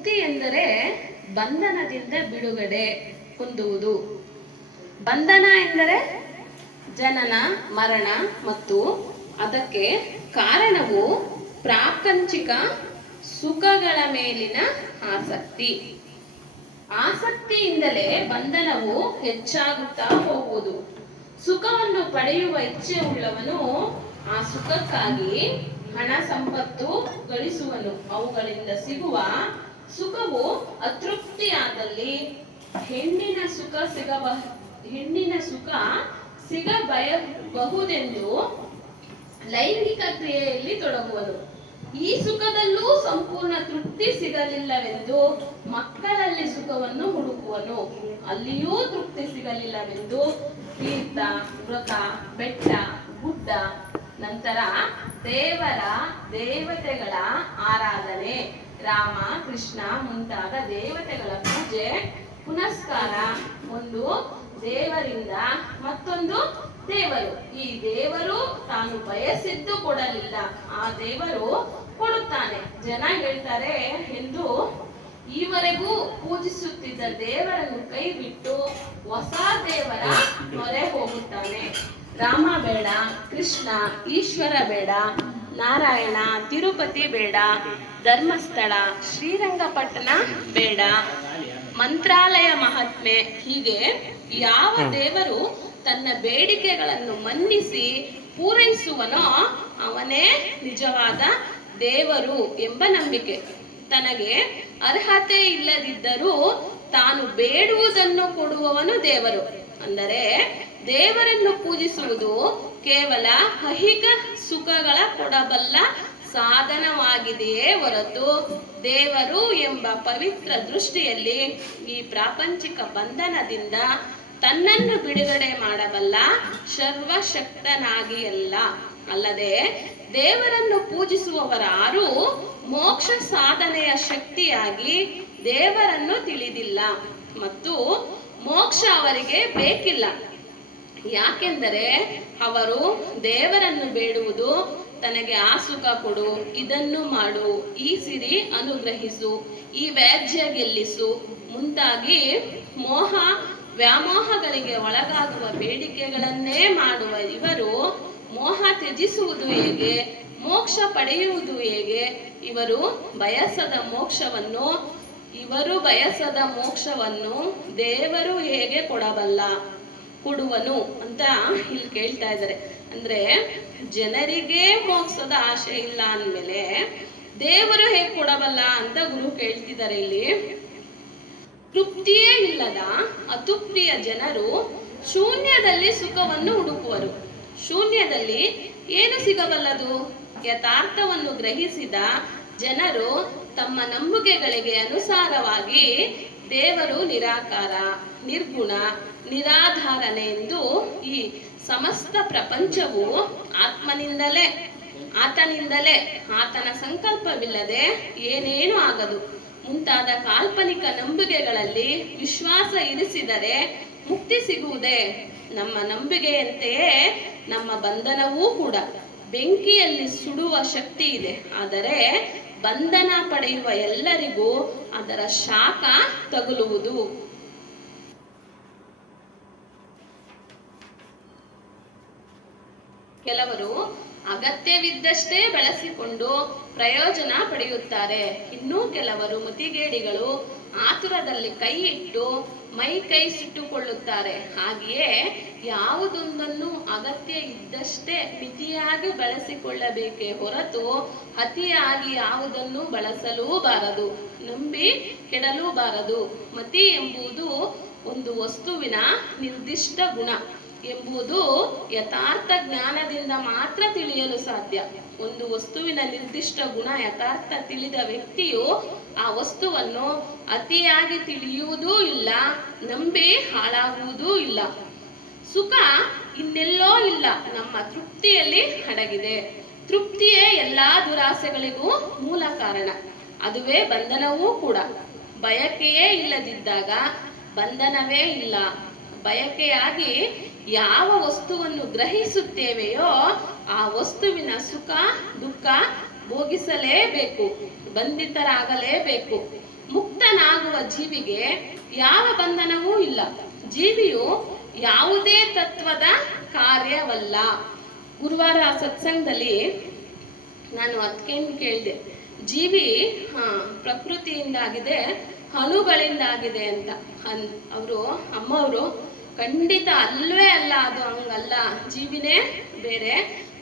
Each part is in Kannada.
ಮುಕ್ತಿ ಎಂದರೆ ಬಂಧನದಿಂದ ಬಿಡುಗಡೆ ಹೊಂದುವುದು. ಬಂಧನ ಎಂದರೆ ಜನನ, ಮರಣ ಮತ್ತು ಅದಕ್ಕೆ ಕಾರಣವು ಪ್ರಾಪಂಚಿಕ ಸುಖಗಳ ಮೇಲಿನ ಆಸಕ್ತಿ. ಆಸಕ್ತಿಯಿಂದಲೇ ಬಂಧನವು ಹೆಚ್ಚಾಗುತ್ತಾ ಹೋಗುವುದು. ಸುಖವನ್ನು ಪಡೆಯುವ ಇಚ್ಛೆ ಉಳ್ಳವನು ಆ ಸುಖಕ್ಕಾಗಿ ಹಣ ಸಂಪತ್ತು ಗಳಿಸುವನು. ಅವುಗಳಿಂದ ಸಿಗುವ ಸುಖವು ಅತೃಪ್ತಿಯಾದಲ್ಲಿ ಹೆಣ್ಣಿನ ಸುಖ ಸಿಗಬಹುದೆಂದು ಲೈಂಗಿಕ ಕ್ರಿಯೆಯಲ್ಲಿ ತೊಡಗುವನು. ಈ ಸುಖದಲ್ಲೂ ಸಂಪೂರ್ಣ ತೃಪ್ತಿ ಸಿಗಲಿಲ್ಲವೆಂದು ಮಕ್ಕಳಲ್ಲಿ ಸುಖವನ್ನು ಹುಡುಕುವನು. ಅಲ್ಲಿಯೂ ತೃಪ್ತಿ ಸಿಗಲಿಲ್ಲವೆಂದು ತೀರ್ಥ, ಮೃಗ, ಬೆಟ್ಟ, ಗುಡ್ಡ, ನಂತರ ದೇವತೆಗಳ ಆರಾಧನೆ, ರಾಮ, ಕೃಷ್ಣ ಮುಂತಾದ ದೇವತೆಗಳ ಪೂಜೆ ಪುನಸ್ಕಾರ, ಒಂದು ದೇವರಿಂದ ಮತ್ತೊಂದು ದೇವರು. ಈ ದೇವರು ತಾನು ಬಯಸಿದ್ದು ಕೊಡಲಿಲ್ಲ, ಆ ದೇವರು ಕೊಡುತ್ತಾನೆ. ಜನ ಹೇಳ್ತಾರೆ ಎಂದು ಈವರೆಗೂ ಪೂಜಿಸುತ್ತಿದ್ದ ದೇವರನ್ನು ಕೈ ಬಿಟ್ಟು ಹೊಸ ದೇವರ ಮೊರೆ ಹೋಗುತ್ತಾನೆ. ರಾಮ ಬೇಡ, ಕೃಷ್ಣ, ಈಶ್ವರ ಬೇಡ, ನಾರಾಯಣ, ತಿರುಪತಿ ಬೇಡ, ಧರ್ಮಸ್ಥಳ, ಶ್ರೀರಂಗಪಟ್ಟಣ ಬೇಡ, ಮಂತ್ರಾಲಯ ಮಹಾತ್ಮೆ, ಹೀಗೆ ಯಾವ ದೇವರು ತನ್ನ ಬೇಡಿಕೆಗಳನ್ನು ಮನ್ನಿಸಿ ಪೂರೈಸುವನೋ ಅವನೇ ನಿಜವಾದ ದೇವರು ಎಂಬ ನಂಬಿಕೆ. ತನಗೆ ಅರ್ಹತೆ ಇಲ್ಲದಿದ್ದರೂ ತಾನು ಬೇಡುವುದನ್ನು ಕೊಡುವವನು ದೇವರು. ಅಂದರೆ ದೇವರನ್ನು ಪೂಜಿಸುವುದು ಕೇವಲ ಐಹಿಕ ಸುಖಗಳ ಕೊಡಬಲ್ಲ ಸಾಧನವಾಗಿದೆಯೇ ಹೊರತು ದೇವರು ಎಂಬ ಪವಿತ್ರ ದೃಷ್ಟಿಯಲ್ಲಿ ಈ ಪ್ರಾಪಂಚಿಕ ಬಂಧನದಿಂದ ತನ್ನನ್ನು ಬಿಡುಗಡೆ ಮಾಡಬಲ್ಲ ಸರ್ವಶಕ್ತನಾಗಿಯಲ್ಲ. ಅಲ್ಲದೆ ದೇವರನ್ನು ಪೂಜಿಸುವವರಾರೂ ಮೋಕ್ಷ ಸಾಧನೆಯ ಶಕ್ತಿಯಾಗಿ ದೇವರನ್ನು ತಿಳಿದಿಲ್ಲ ಮತ್ತು ಮೋಕ್ಷ ಅವರಿಗೆ ಬೇಕಿಲ್ಲ. ಯಾಕೆಂದರೆ ಅವರು ದೇವರನ್ನು ಬೇಡುವುದು ತನಗೆ ಆ ಸುಖ ಕೊಡು, ಇದನ್ನು ಮಾಡು, ಈ ಸಿರಿ ಅನುಗ್ರಹಿಸು, ಈ ವ್ಯಾಜ್ಯ ಗೆಲ್ಲಿಸು ಮುಂತಾಗಿ ವ್ಯಾಮೋಹಗಳಿಗೆ ಒಳಗಾಗುವ ಬೇಡಿಕೆಗಳನ್ನೇ ಮಾಡುವ ಇವರು ಮೋಹ ತ್ಯಜಿಸುವುದು ಹೇಗೆ, ಮೋಕ್ಷ ಪಡೆಯುವುದು ಹೇಗೆ? ಇವರು ಬಯಸದ ಮೋಕ್ಷವನ್ನು ದೇವರು ಹೇಗೆ ಕೊಡುವನು ಅಂತ ಇಲ್ಲಿ ಕೇಳ್ತಾ ಇದ್ದಾರೆ. ಅಂದ್ರೆ ಜನರಿಗೆ ಮೋಕ್ಷದ ಆಶೆ ಇಲ್ಲ ಅಂದ್ಮೇಲೆ ದೇವರು ಹೇಗೆ ಕೊಡಬಲ್ಲ ಅಂತ ಗುರು ಕೇಳ್ತಿದ್ದಾರೆ. ಇಲ್ಲಿ ತೃಪ್ತಿಯೇ ಇಲ್ಲದ ಅತೃಪ್ತಿಯ ಜನರು ಶೂನ್ಯದಲ್ಲಿ ಸುಖವನ್ನು ಹುಡುಕುವರು. ಶೂನ್ಯದಲ್ಲಿ ಏನು ಸಿಗಬಲ್ಲದು? ಯಥಾರ್ಥವನ್ನು ಗ್ರಹಿಸಿದ ಜನರು ತಮ್ಮ ನಂಬಿಕೆಗಳಿಗೆ ಅನುಸಾರವಾಗಿ ದೇವರು ನಿರಾಕಾರ, ನಿರ್ಗುಣ, ನಿರಾಧಾರನೆ ಎಂದು ಈ ಸಮಸ್ತ ಪ್ರಪಂಚವು ಆತನಿಂದಲೇ ಆತನ ಸಂಕಲ್ಪವಿಲ್ಲದೆ ಏನೇನು ಆಗದು ಮುಂತಾದ ಕಾಲ್ಪನಿಕ ನಂಬಿಕೆಗಳಲ್ಲಿ ವಿಶ್ವಾಸ ಇರಿಸಿದರೆ ಮುಕ್ತಿ ಸಿಗುವುದೇ? ನಮ್ಮ ನಂಬಿಕೆಯಂತೆಯೇ ನಮ್ಮ ಬಂಧನವೂ ಕೂಡ. ಬೆಂಕಿಯಲ್ಲಿ ಸುಡುವ ಶಕ್ತಿ ಇದೆ, ಆದರೆ ಬಂಧನ ಪಡೆಯುವ ಎಲ್ಲರಿಗೂ ಅದರ ಶಾಖ ತಗುಲುವುದು. ಕೆಲವರು ಅಗತ್ಯವಿದ್ದಷ್ಟೇ ಬಳಸಿಕೊಂಡು ಪ್ರಯೋಜನ ಪಡೆಯುತ್ತಾರೆ. ಇನ್ನೂ ಕೆಲವರು ಮತಿಗೇಡಿಗಳು ಆತುರದಲ್ಲಿ ಕೈ ಇಟ್ಟು ಕೈ ಸುಟ್ಟುಕೊಳ್ಳುತ್ತಾರೆ. ಹಾಗೆಯೇ ಯಾವುದೊಂದನ್ನು ಅಗತ್ಯ ಇದ್ದಷ್ಟೇ ಮಿತಿಯಾಗಿ ಬಳಸಿಕೊಳ್ಳಬೇಕೇ ಹೊರತು ಅತಿಯಾಗಿ ಯಾವುದನ್ನು ಬಳಸಲೂಬಾರದು, ನಂಬಿ ಕೆಡಲೂಬಾರದು. ಮತಿ ಎಂಬುದು ಒಂದು ವಸ್ತುವಿನ ನಿರ್ದಿಷ್ಟ ಗುಣ ಎಂಬುದು ಯಥಾರ್ಥ ಜ್ಞಾನದಿಂದ ಮಾತ್ರ ತಿಳಿಯಲು ಸಾಧ್ಯ. ಒಂದು ವಸ್ತುವಿನ ನಿರ್ದಿಷ್ಟ ಗುಣ ಯಥಾರ್ಥ ತಿಳಿದ ವ್ಯಕ್ತಿಯು ಆ ವಸ್ತುವನ್ನು ಅತಿಯಾಗಿ ತಿಳಿಯುವುದೂ ಇಲ್ಲ, ನಂಬಿ ಹಾಳಾಗುವುದೂ ಇಲ್ಲ. ಸುಖ ಇನ್ನೆಲ್ಲೋ ಇಲ್ಲ, ನಮ್ಮ ತೃಪ್ತಿಯಲ್ಲಿ ಅಡಗಿದೆ. ತೃಪ್ತಿಯೇ ಎಲ್ಲಾ ದುರಾಸೆಗಳಿಗೂ ಮೂಲ ಕಾರಣ. ಅದುವೇ ಬಂಧನವೂ ಕೂಡ. ಬಯಕೆಯೇ ಇಲ್ಲದಿದ್ದಾಗ ಬಂಧನವೇ ಇಲ್ಲ. ಬಯಕೆಯಾಗಿ ಯಾವ ವಸ್ತುವನ್ನು ಗ್ರಹಿಸುತ್ತೇವೆಯೋ ಆ ವಸ್ತುವಿನ ಸುಖ ದುಃಖ ಭೋಗಿಸಲೇಬೇಕು, ಬಂಧಿತರಾಗಲೇಬೇಕು. ಮುಕ್ತನಾಗುವ ಜೀವಿಗೆ ಯಾವ ಬಂಧನವೂ ಇಲ್ಲ. ಜೀವಿಯು ಯಾವುದೇ ತತ್ವದ ಕಾರ್ಯವಲ್ಲ. ಗುರುವಾರ ಸತ್ಸಂಗದಲ್ಲಿ ನಾನು ಅದಕ್ಕೇನು ಕೇಳಿದೆ, ಜೀವಿ ಪ್ರಕೃತಿಯಿಂದಾಗಿದೆ, ಅಣುಗಳಿಂದಾಗಿದೆ ಅಂತ. ಅಮ್ಮವರು ಖಂಡಿತ ಅಲ್ವೇ ಅಲ್ಲ, ಅದು ಹಂಗಲ್ಲ, ಜೀವಿನೇ ಬೇರೆ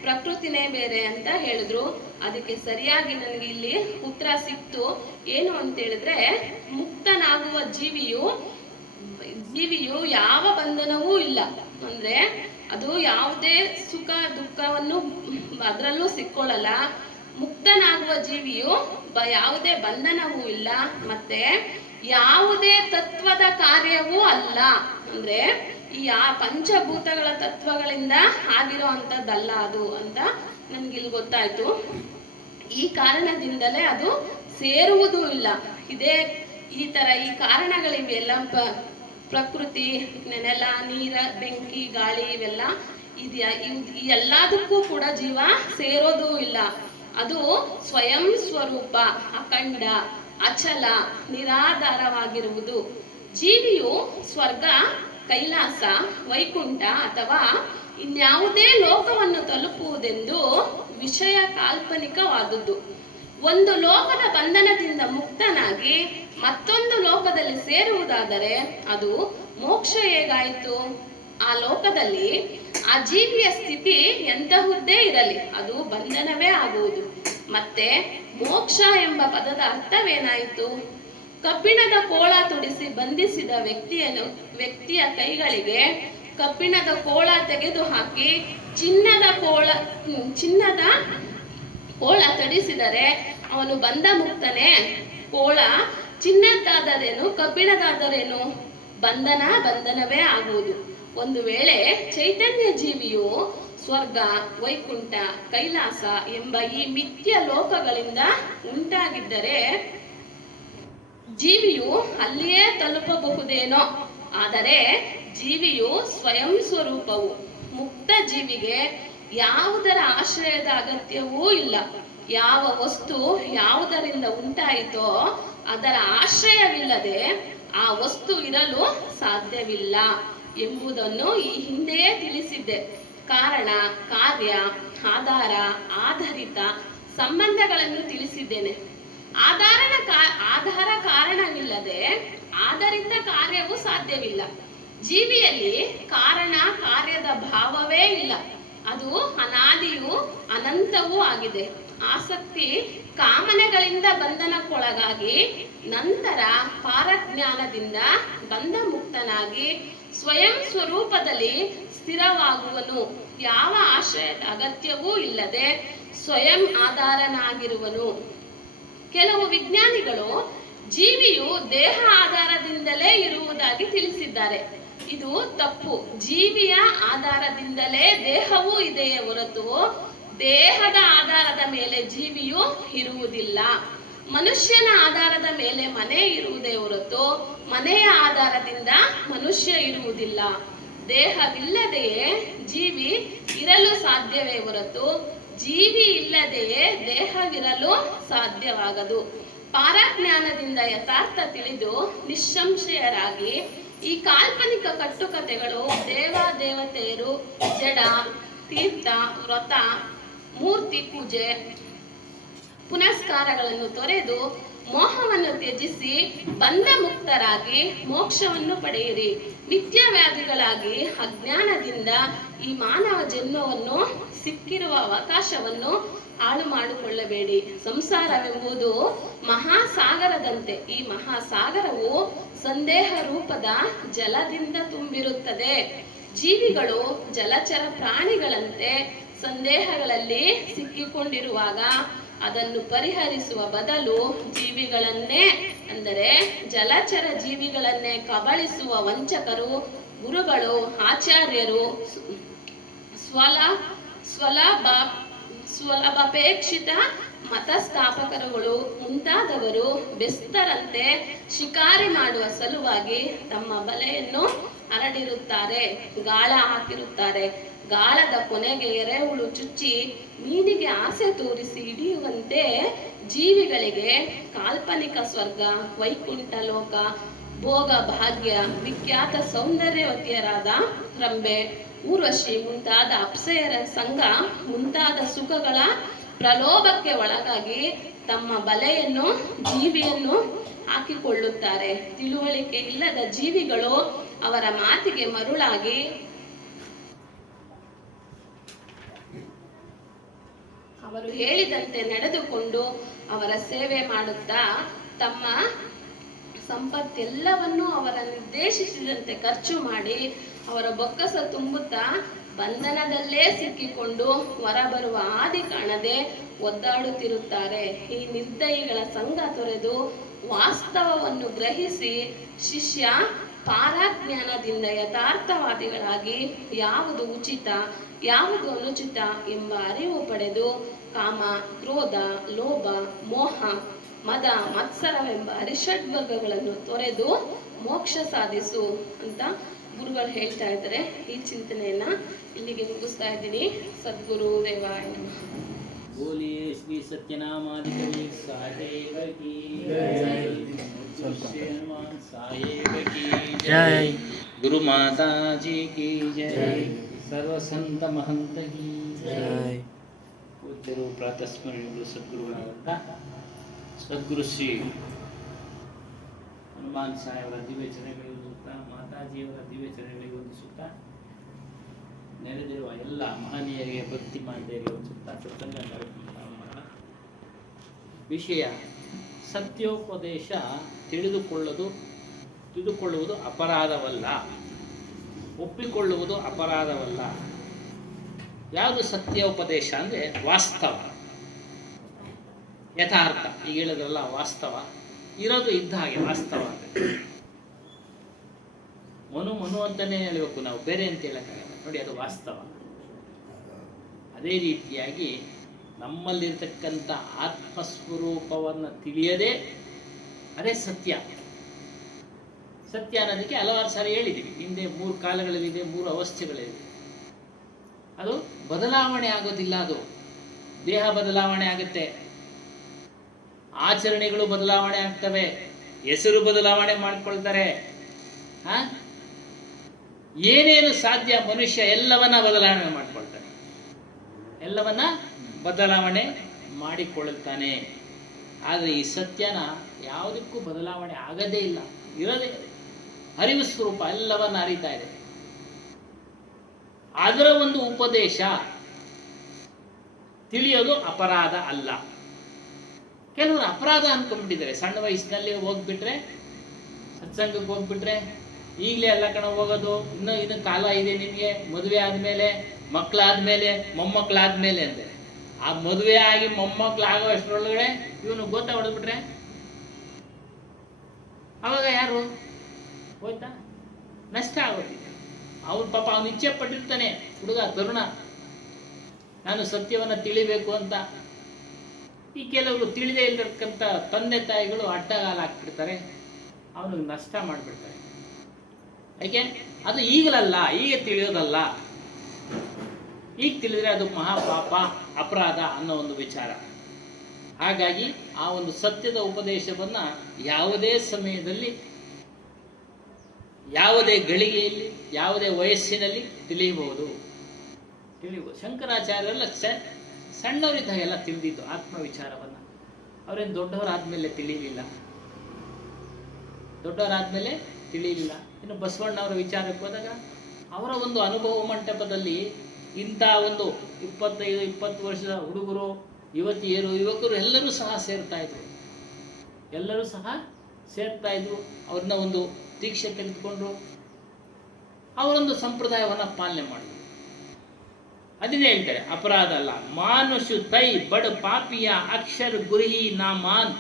ಪ್ರಕೃತಿನೇ ಬೇರೆ ಅಂತ ಹೇಳಿದ್ರು. ಅದಕ್ಕೆ ಸರಿಯಾಗಿ ನನಗೆ ಇಲ್ಲಿ ಉತ್ತರ ಸಿಕ್ತು. ಏನು ಅಂತ ಹೇಳಿದ್ರೆ, ಮುಕ್ತನಾಗುವ ಜೀವಿಯು ಯಾವ ಬಂಧನವೂ ಇಲ್ಲ. ಅಂದ್ರೆ ಅದು ಯಾವುದೇ ಸುಖ ದುಃಖವನ್ನು ಅದರಲ್ಲೂ ಸಿಕ್ಕೊಳ್ಳಲ್ಲ. ಮುಕ್ತನಾಗುವ ಜೀವಿಯು ಯಾವುದೇ ಬಂಧನವೂ ಇಲ್ಲ, ಮತ್ತೆ ಯಾವುದೇ ತತ್ವದ ಕಾರ್ಯವೂ ಅಲ್ಲ. ಅಂದ್ರೆ ಈ ಪಂಚಭೂತಗಳ ತತ್ವಗಳಿಂದ ಆಗಿರೋ ಅಂತದ್ದಲ್ಲ ಅದು ಅಂತ ನನ್ಗಿಲ್ಲಿ ಗೊತ್ತಾಯ್ತು. ಈ ಕಾರಣದಿಂದಲೇ ಅದು ಸೇರುವುದೂ ಇಲ್ಲ. ಈ ಕಾರಣಗಳಿವೆ ಎಲ್ಲ. ಪ್ರಕೃತಿ, ನೆಲ, ನೀರ, ಬೆಂಕಿ, ಗಾಳಿ ಇವೆಲ್ಲ ಈ ಎಲ್ಲದಕ್ಕೂ ಕೂಡ ಜೀವ ಸೇರೋದೂ ಇಲ್ಲ. ಅದು ಸ್ವಯಂ ಸ್ವರೂಪ, ಅಖಂಡ, ಅಚಲ, ನಿರಾಧಾರವಾಗಿರುವುದು. ಜೀವಿಯು ಸ್ವರ್ಗ, ಕೈಲಾಸ, ವೈಕುಂಠ ಅಥವಾ ಇನ್ಯಾವುದೇ ಲೋಕವನ್ನು ತಲುಪುವುದೆಂದು ವಿಷಯ ಕಾಲ್ಪನಿಕವಾದುದು. ಒಂದು ಲೋಕದ ಬಂಧನದಿಂದ ಮುಕ್ತನಾಗಿ ಮತ್ತೊಂದು ಲೋಕದಲ್ಲಿ ಸೇರುವುದಾದರೆ ಅದು ಮೋಕ್ಷ ಹೇಗಾಯಿತು? ಆ ಲೋಕದಲ್ಲಿ ಆ ಜೀವಿಯ ಸ್ಥಿತಿ ಎಂತಹುದ್ದೇ ಇರಲಿ, ಅದು ಬಂಧನವೇ ಆಗುವುದು. ಮತ್ತೆ ಮೋಕ್ಷ ಎಂಬ ಪದದ ಅರ್ಥವೇನಾಯಿತು? ಕಬ್ಬಿಣದ ಕೋಳ ತುಡಿಸಿ ಬಂಧಿಸಿದ ವ್ಯಕ್ತಿಯ ಕೈಗಳಿಗೆ ಕಬ್ಬಿಣದ ಕೋಳ ತೆಗೆದು ಹಾಕಿ ಚಿನ್ನದ ಕೋಳ ತಡಿಸಿದರೆ ಅವನು ಬಂಧ ಮುಕ್ತನೇ? ಕೋಳ ಚಿನ್ನದಾದರೇನು, ಕಬ್ಬಿಣದಾದರೇನು? ಬಂಧನವೇ ಆಗುವುದು. ಒಂದು ವೇಳೆ ಚೈತನ್ಯ ಜೀವಿಯು ಸ್ವರ್ಗ, ವೈಕುಂಠ, ಕೈಲಾಸ ಎಂಬ ಈ ಮಿಥ್ಯ ಲೋಕಗಳಿಂದ ಉಂಟಾಗಿದ್ದರೆ ಜೀವಿಯು ಅಲ್ಲಿಯೇ ತಲುಪಬಹುದೇನೋ. ಆದರೆ ಜೀವಿಯು ಸ್ವಯಂ ಸ್ವರೂಪವು. ಮುಕ್ತ ಜೀವಿಗೆ ಯಾವುದರ ಆಶ್ರಯದ ಅಗತ್ಯವೂ ಇಲ್ಲ. ಯಾವ ವಸ್ತು ಯಾವುದರಿಂದ ಉಂಟಾಯಿತೋ ಅದರ ಆಶ್ರಯವಿಲ್ಲದೆ ಆ ವಸ್ತು ಇರಲು ಸಾಧ್ಯವಿಲ್ಲ ಎಂಬುದನ್ನು ಈ ಹಿಂದೆಯೇ ತಿಳಿಸಿದ್ದೆ. ಕಾರಣ, ಕಾರ್ಯ, ಆಧಾರಿತ ಸಂಬಂಧಗಳನ್ನು ತಿಳಿಸಿದ್ದೇನೆ. ಆಧಾರ ಕಾರಣವಿಲ್ಲದೆ ಆಧಾರಿತ ಕಾರ್ಯವೂ ಸಾಧ್ಯವಿಲ್ಲ. ಜೀವಿಯಲ್ಲಿ ಕಾರಣ ಕಾರ್ಯದ ಭಾವವೇ ಇಲ್ಲ. ಅದು ಅನಾದಿಯೂ ಅನಂತವೂ ಆಗಿದೆ. ಆಸಕ್ತಿ ಕಾಮನೆಗಳಿಂದ ಬಂಧನಕ್ಕೊಳಗಾಗಿ ನಂತರ ಪಾರಜ್ಞಾನದಿಂದ ಬಂಧ ಮುಕ್ತನಾಗಿ ಸ್ವಯಂ ಸ್ವರೂಪದಲ್ಲಿ ಸ್ಥಿರವಾಗುವನು. ಯಾವ ಆಶ್ರಯದ ಅಗತ್ಯವೂ ಇಲ್ಲದೆ ಸ್ವಯಂ ಆಧಾರನಾಗಿರುವನು. ಕೆಲವು ವಿಜ್ಞಾನಿಗಳು ಜೀವಿಯು ದೇಹ ಆಧಾರದಿಂದಲೇ ಇರುವುದಾಗಿ ತಿಳಿಸಿದ್ದಾರೆ. ಇದು ತಪ್ಪು. ಜೀವಿಯ ಆಧಾರದಿಂದಲೇ ದೇಹವೂ ಇದೆಯೇ ಹೊರತು ದೇಹದ ಆಧಾರದ ಮೇಲೆ ಜೀವಿಯು ಇರುವುದಿಲ್ಲ. ಮನುಷ್ಯನ ಆಧಾರದ ಮೇಲೆ ಮನೆ ಇರುವುದೇ ಹೊರತು ಮನೆಯ ಆಧಾರದಿಂದ ಮನುಷ್ಯ ಇರುವುದಿಲ್ಲ. ದೇಹವಿಲ್ಲದೆಯೇ ಜೀವಿ ಇರಲು ಸಾಧ್ಯವೇ ಹೊರತು ಜೀವಿ ಇಲ್ಲದೆಯೇ ದೇಹವಿರಲು ಸಾಧ್ಯವಾಗದು. ಪಾರಜ್ಞಾನದಿಂದ ಯಥಾರ್ಥ ತಿಳಿದು ನಿಸ್ಸಂಶಯರಾಗಿ ಈ ಕಾಲ್ಪನಿಕ ಕಟ್ಟುಕತೆಗಳು ದೇವತೆಯರು, ಜಡ, ತೀರ್ಥ, ವ್ರತ, ಮೂರ್ತಿ ಪೂಜೆ, ಪುನಸ್ಕಾರಗಳನ್ನು ತೊರೆದು ಮೋಹವನ್ನು ತ್ಯಜಿಸಿ ಬಂಧ ಮುಕ್ತರಾಗಿ ಮೋಕ್ಷವನ್ನು ಪಡೆಯಿರಿ. ನಿತ್ಯವ್ಯಾಧಿಗಳಾಗಿ ಅಜ್ಞಾನದಿಂದ ಈ ಮಾನವ ಜನ್ಮವನ್ನು ಸಿಕ್ಕಿರುವ ಅವಕಾಶವನ್ನು ಹಾಳು ಮಾಡಿಕೊಳ್ಳಬೇಡಿ. ಸಂಸಾರವೆಂಬುದು ಮಹಾಸಾಗರದಂತೆ. ಈ ಮಹಾಸಾಗರವು ಸಂದೇಹ ರೂಪದ ಜಲದಿಂದ ತುಂಬಿರುತ್ತದೆ. ಜೀವಿಗಳು ಜಲಚರ ಪ್ರಾಣಿಗಳಂತೆ ಸಂದೇಹಗಳಲ್ಲಿ ಸಿಕ್ಕಿಕೊಂಡಿರುವಾಗ ಅದನ್ನು ಪರಿಹರಿಸುವ ಬದಲು ಜೀವಿಗಳನ್ನೇ, ಅಂದರೆ ಜಲಚರ ಜೀವಿಗಳನ್ನೇ ಕಬಳಿಸುವ ವಂಚಕರು, ಗುರುಗಳು, ಆಚಾರ್ಯರು, ಸ್ವಲಭಾಪೇಕ್ಷಿತ ಮತಸ್ಥಾಪಕರುಗಳು ಮುಂತಾದವರು ಬೆಸ್ತರಂತೆ ಶಿಕಾರಿ ಮಾಡುವ ಸಲುವಾಗಿ ತಮ್ಮ ಬಲೆಯನ್ನು ಹರಡಿರುತ್ತಾರೆ, ಗಾಳ ಹಾಕಿರುತ್ತಾರೆ. ಗಾಳದ ಕೊನೆಗೆ ಎರೆಹುಳು ಚುಚ್ಚಿ ಮೀನಿಗೆ ಆಸೆ ತೋರಿಸಿ ಹಿಡಿಯುವಂತೆ ಜೀವಿಗಳಿಗೆ ಕಾಲ್ಪನಿಕ ಸ್ವರ್ಗ, ವೈಕುಂಠ ಲೋಕ, ಭೋಗ ಭಾಗ್ಯ, ವಿಖ್ಯಾತ ಸೌಂದರ್ಯವತಿಯರಾದ ರಂಬೆ, ಊರ್ವಶಿ ಮುಂತಾದ ಅಪ್ಸರೆಯರ ಸಂಘ ಮುಂತಾದ ಸುಖಗಳ ಪ್ರಲೋಭಕ್ಕೆ ಒಳಗಾಗಿ ತಮ್ಮ ಬಲೆಯನ್ನು, ಜೀವಿಯನ್ನು ಹಾಕಿಕೊಳ್ಳುತ್ತಾರೆ. ತಿಳುವಳಿಕೆ ಇಲ್ಲದ ಜೀವಿಗಳು ಅವರ ಮಾತಿಗೆ ಮರುಳಾಗಿ ಅವರು ಹೇಳಿದಂತೆ ನಡೆದುಕೊಂಡು ಅವರ ಸೇವೆ ಮಾಡುತ್ತಾ ತಮ್ಮ ಸಂಪತ್ತೆಲ್ಲವನ್ನೂ ಅವರ ನಿರ್ದೇಶಿಸಿದಂತೆ ಖರ್ಚು ಮಾಡಿ ಅವರ ಬೊಕ್ಕಸ ತುಂಬುತ್ತಾ ಬಂಧನದಲ್ಲೇ ಸಿಕ್ಕಿಕೊಂಡು ಹೊರಬರುವ ಹಾದಿ ಕಾಣದೆ ಒದ್ದಾಡುತ್ತಿರುತ್ತಾರೆ. ಈ ನಿರ್ದಯಿಗಳ ಸಂಘ ತೊರೆದು ವಾಸ್ತವವನ್ನು ಗ್ರಹಿಸಿ ಶಿಷ್ಯ ಪಾರಜ್ಞಾನದಿಂದ ಯಥಾರ್ಥವಾದಿಗಳಾಗಿ ಯಾವುದು ಉಚಿತ, ಯಾವುದು ಅನುಚಿತ ಎಂಬ ಅರಿವು ಪಡೆದು ಕಾಮ, ಕ್ರೋಧ, ಲೋಭ, ಮೋಹ, ಮದ, ಮತ್ಸರವೆಂಬ ಅರಿಷಡ್ವರ್ಗಗಳನ್ನು ತೊರೆದು ಮೋಕ್ಷ ಸಾಧಿಸು ಅಂತ ಗುರುಗಳು ಹೇಳ್ತಾ ಇದ್ದಾರೆ. ಈ ಚಿಂತನೆಯನ್ನ ಇಲ್ಲಿಗೆ ಮುಗಿಸ್ತಾ ಇದ್ದೀನಿ. ಸದ್ಗುರು ದೇವಾಯ ನಮಃ. बोलिए श्री सत्यनामादि कवि साहेब की जय, हनुमान साहेब की जय, गुरु माता जी की जय, सर्व संत महंत की जय. पूज्यರು ಪ್ರಾತಸ್ಮರಣೀಯರು ಸದ್ಗುರುಗಳಾದಂಥ ಸದ್ಗುರು ಶ್ರೀ ಹನುಮಾನ್ ಸಾಹೇಬರ ದಿವ್ಯ ಚರಣಗಳಿಗೆ ಸುತ್ತ, ಮಾತಾಜಿಯವರ ದಿವ್ಯ ಚರಣಗಳಿಗೆ ವಂದಿಸುತ್ತಾ, ನೆರೆದಿರುವ ಎಲ್ಲ ಮಹನೀಯರಿಗೆ, ಭಕ್ತಿ ಮಾತೆಯರಿಗೆ ವಂದಿಸುತ್ತಾ ಸತ್ಸಂಗ ಕಾರ್ಯಕ್ರಮ ವಿಷಯ ಸತ್ಯೋಪದೇಶ ತಿಳಿದುಕೊಳ್ಳುವುದು ಅಪರಾಧವಲ್ಲ, ಒಪ್ಪಿಕೊಳ್ಳುವುದು ಅಪರಾಧವಲ್ಲ. ಯಾವುದು ಸತ್ಯೋಪದೇಶ ಅಂದರೆ ವಾಸ್ತವ, ಯಥಾರ್ಥ. ಈಗ ಹೇಳಿದ್ರಲ್ಲ ವಾಸ್ತವ, ಇರೋದು ಇದ್ದ ಹಾಗೆ ವಾಸ್ತವ ಅಂದರೆ ಮನು ಅಂತಲೇ ಹೇಳಬೇಕು ನಾವು, ಬೇರೆ ಅಂತ ಹೇಳೋಕ್ಕಾಗಲ್ಲ ನೋಡಿ, ಅದು ವಾಸ್ತವ. ಅದೇ ರೀತಿಯಾಗಿ ನಮ್ಮಲ್ಲಿರ್ತಕ್ಕಂಥ ಆತ್ಮಸ್ವರೂಪವನ್ನು ತಿಳಿಯದೆ ಅದೇ ಸತ್ಯ. ಸತ್ಯ ಅನ್ನೋದಕ್ಕೆ ಹಲವಾರು ಸಾರಿ ಹೇಳಿದ್ದೀವಿ, ಹಿಂದೆ 3 ಕಾಲಗಳಲ್ಲಿದೆ, 3 ಅವಸ್ಥೆಗಳಿದೆ. ಅದು ಬದಲಾವಣೆ ಆಗೋದಿಲ್ಲ. ಅದು ದೇಹ ಬದಲಾವಣೆ ಆಗುತ್ತೆ, ಆಚರಣೆಗಳು ಬದಲಾವಣೆ ಆಗ್ತವೆ, ಹೆಸರು ಬದಲಾವಣೆ ಮಾಡ್ಕೊಳ್ತಾರೆ. ಏನೇನು ಸಾಧ್ಯ ಮನುಷ್ಯ ಎಲ್ಲವನ್ನ ಬದಲಾವಣೆ ಮಾಡ್ಕೊಳ್ತಾನೆ, ಎಲ್ಲವನ್ನ ಬದಲಾವಣೆ ಮಾಡಿಕೊಳ್ಳುತ್ತಾನೆ. ಆದರೆ ಈ ಸತ್ಯನ ಯಾವುದಕ್ಕೂ ಬದಲಾವಣೆ ಆಗದೇ ಇಲ್ಲ, ಇರೋದೇ ಅರಿವು ಸ್ವರೂಪ, ಎಲ್ಲವನ್ನ ಅರಿತಾ ಇದೆ. ಅದರ ಒಂದು ಉಪದೇಶ ತಿಳಿಯೋದು ಅಪರಾಧ ಅಲ್ಲ. ಕೆಲವರು ಅಪರಾಧ ಅನ್ಕೊಂಡ್ಬಿಟ್ಟಿದ್ದಾರೆ. ಸಣ್ಣ ವಯಸ್ಸಿನಲ್ಲಿ ಹೋಗ್ಬಿಟ್ರೆ, ಸತ್ಸಂಗಕ್ಕೆ ಹೋಗ್ಬಿಟ್ರೆ, ಈಗಲೇ ಎಲ್ಲ ಕಣ ಹೋಗೋದು, ಇನ್ನು ಕಾಲ ಇದೆ ನಿಮಗೆ, ಮದುವೆ ಆದಮೇಲೆ, ಮಕ್ಕಳಾದ್ಮೇಲೆ, ಮೊಮ್ಮಕ್ಕಳಾದ್ಮೇಲೆ ಅಂದರೆ, ಆ ಮದುವೆ ಆಗಿ ಮೊಮ್ಮಕ್ಕಳಾಗೋ ಅಷ್ಟರೊಳಗಡೆ ಇವನು ಗೋತ ಹೊಡೆದ್ಬಿಟ್ರೆ ಅವಾಗ ಯಾರು ಹೋಯ್ತಾ? ನಷ್ಟ ಆಗೋದಿದೆ. ಅವನು ಪಾಪ ಅವನು ಇಚ್ಛೆ ಪಟ್ಟಿರ್ತಾನೆ, ಹುಡುಗ ತರುಣ, ನಾನು ಸತ್ಯವನ್ನು ತಿಳಿಬೇಕು ಅಂತ. ಈ ಕೆಲವರು ತಿಳಿದೇ ಇರತಕ್ಕಂಥ ತಂದೆ ತಾಯಿಗಳು ಅಡ್ಡಗಾಲ ಹಾಕ್ಬಿಡ್ತಾರೆ, ಅವನಿಗೆ ನಷ್ಟ ಮಾಡಿಬಿಡ್ತಾರೆ. ಯಾಕೆ? ಅದು ಈಗಲಲ್ಲ, ಈಗ ತಿಳಿಯೋದಲ್ಲ. ಈಗ ತಿಳಿದ್ರೆ ಅದು ಮಹಾಪಾಪ, ಅಪರಾಧ ಅನ್ನೋ ಒಂದು ವಿಚಾರ. ಹಾಗಾಗಿ ಆ ಒಂದು ಸತ್ಯದ ಉಪದೇಶವನ್ನು ಯಾವುದೇ ಸಮಯದಲ್ಲಿ, ಯಾವುದೇ ಗಳಿಗೆಯಲ್ಲಿ, ಯಾವುದೇ ವಯಸ್ಸಿನಲ್ಲಿ ತಿಳಿಯಬಹುದು. ಶಂಕರಾಚಾರ್ಯರೆಲ್ಲ ಸಣ್ಣವರಿದ್ದಾಗೆಲ್ಲ ತಿಳಿದಿದ್ದು ಆತ್ಮ ವಿಚಾರವನ್ನು. ಅವರೇನು ದೊಡ್ಡವರಾದ್ಮೇಲೆ ತಿಳಿಯಲಿಲ್ಲ, ಇನ್ನು ಬಸವಣ್ಣವರ ವಿಚಾರಕ್ಕೆ ಹೋದಾಗ ಅವರ ಒಂದು ಅನುಭವ ಮಂಟಪದಲ್ಲಿ ಇಂಥ ಒಂದು 25-20 ವರ್ಷದ ಹುಡುಗರು, ಯುವಕರು ಎಲ್ಲರೂ ಸಹ ಸೇರ್ತಾ ಇದ್ರು. ಅವ್ರನ್ನ ಒಂದು ದೀಕ್ಷೆ ತೆಗೆದುಕೊಂಡ್ರು, ಅವರೊಂದು ಸಂಪ್ರದಾಯವನ್ನು ಪಾಲನೆ ಮಾಡಿದ್ರು. ಅದನ್ನೇ ಹೇಳ್ತಾರೆ, ಅಪರಾಧ ಅಲ್ಲ. ಮಾನುಷು ತೈ ಬಡ ಪಾಪಿಯ ಅಕ್ಷರ ಗುರಿಹಿ ನಾ ಮಾನ್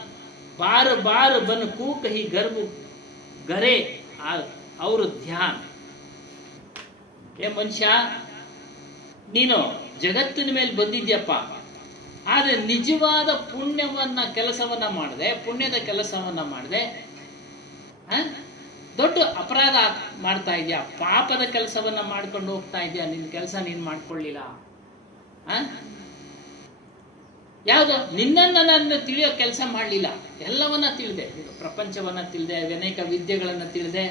ಬಾರ್ ಬಾರ್ ಬನ್ ಕೂಕಹಿ ಗರ್ಭ ಗರೆ ಅವರು ಧ್ಯಾನ. ಮನುಷ್ಯ, ನೀನು ಜಗತ್ತಿನ ಮೇಲೆ ಬಂದಿದ್ಯಪ್ಪ, ಆದರೆ ನಿಜವಾದ ಪುಣ್ಯದ ಕೆಲಸವನ್ನ ಮಾಡದೆ ದೊಡ್ಡ ಅಪರಾಧ ಮಾಡ್ತಾ ಇದೆಯಾ, ಪಾಪದ ಕೆಲಸವನ್ನ ಮಾಡ್ಕೊಂಡು ಹೋಗ್ತಾ ಇದೆಯಾ, ನಿನ್ನ ಕೆಲಸ ನೀನು ಮಾಡ್ಕೊಳ್ಳಿಲ್ಲ. ಯಾವುದು ನಿನ್ನನ್ನು ನಾನು ತಿಳಿಯೋ ಕೆಲಸ ಮಾಡಲಿಲ್ಲ, ಎಲ್ಲವನ್ನ ತಿಳಿದೆ, ಪ್ರಪಂಚವನ್ನ ತಿಳಿದೆ, ಅನೇಕ ವಿದ್ಯೆಗಳನ್ನು ತಿಳಿದೆ,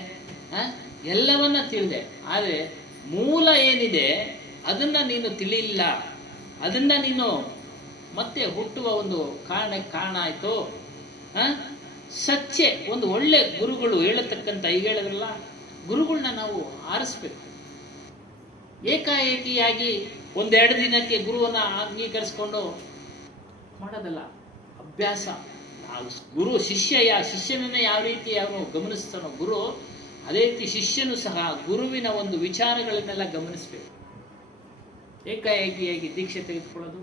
ಎಲ್ಲವನ್ನ ತಿಳಿದೆ. ಆದರೆ ಮೂಲ ಏನಿದೆ ಅದನ್ನ ನೀನು ತಿಳಿಲಿಲ್ಲ. ಅದನ್ನ ನೀನು ಮತ್ತೆ ಹುಟ್ಟುವ ಒಂದು ಕಾರಣ ಆಯಿತು. ಸಚ್ಚೆ ಒಂದು ಒಳ್ಳೆ ಗುರುಗಳು ಹೇಳತಕ್ಕಂಥ ಈಗ ಹೇಳಿದ್ರಲ್ಲ, ಗುರುಗಳನ್ನ ನಾವು ಆರಿಸ್ಬೇಕು. ಏಕಾಏಕಿಯಾಗಿ ಒಂದೆರಡು ದಿನಕ್ಕೆ ಗುರುವನ್ನ ಅಂಗೀಕರಿಸ್ಕೊಂಡು ಮಾಡೋದಲ್ಲ. ಅಭ್ಯಾಸ. ಗುರು ಶಿಷ್ಯನನ್ನೇ ಯಾವ ರೀತಿ ಅವನು ಗಮನಿಸ್ತಾನೋ ಗುರು, ಅದೇ ರೀತಿ ಶಿಷ್ಯನು ಸಹ ಗುರುವಿನ ಒಂದು ವಿಚಾರಗಳನ್ನೆಲ್ಲ ಗಮನಿಸಬೇಕು. ಏಕಾಏಕಿಯಾಗಿ ದೀಕ್ಷೆ ತೆಗೆದುಕೊಳ್ಳೋದು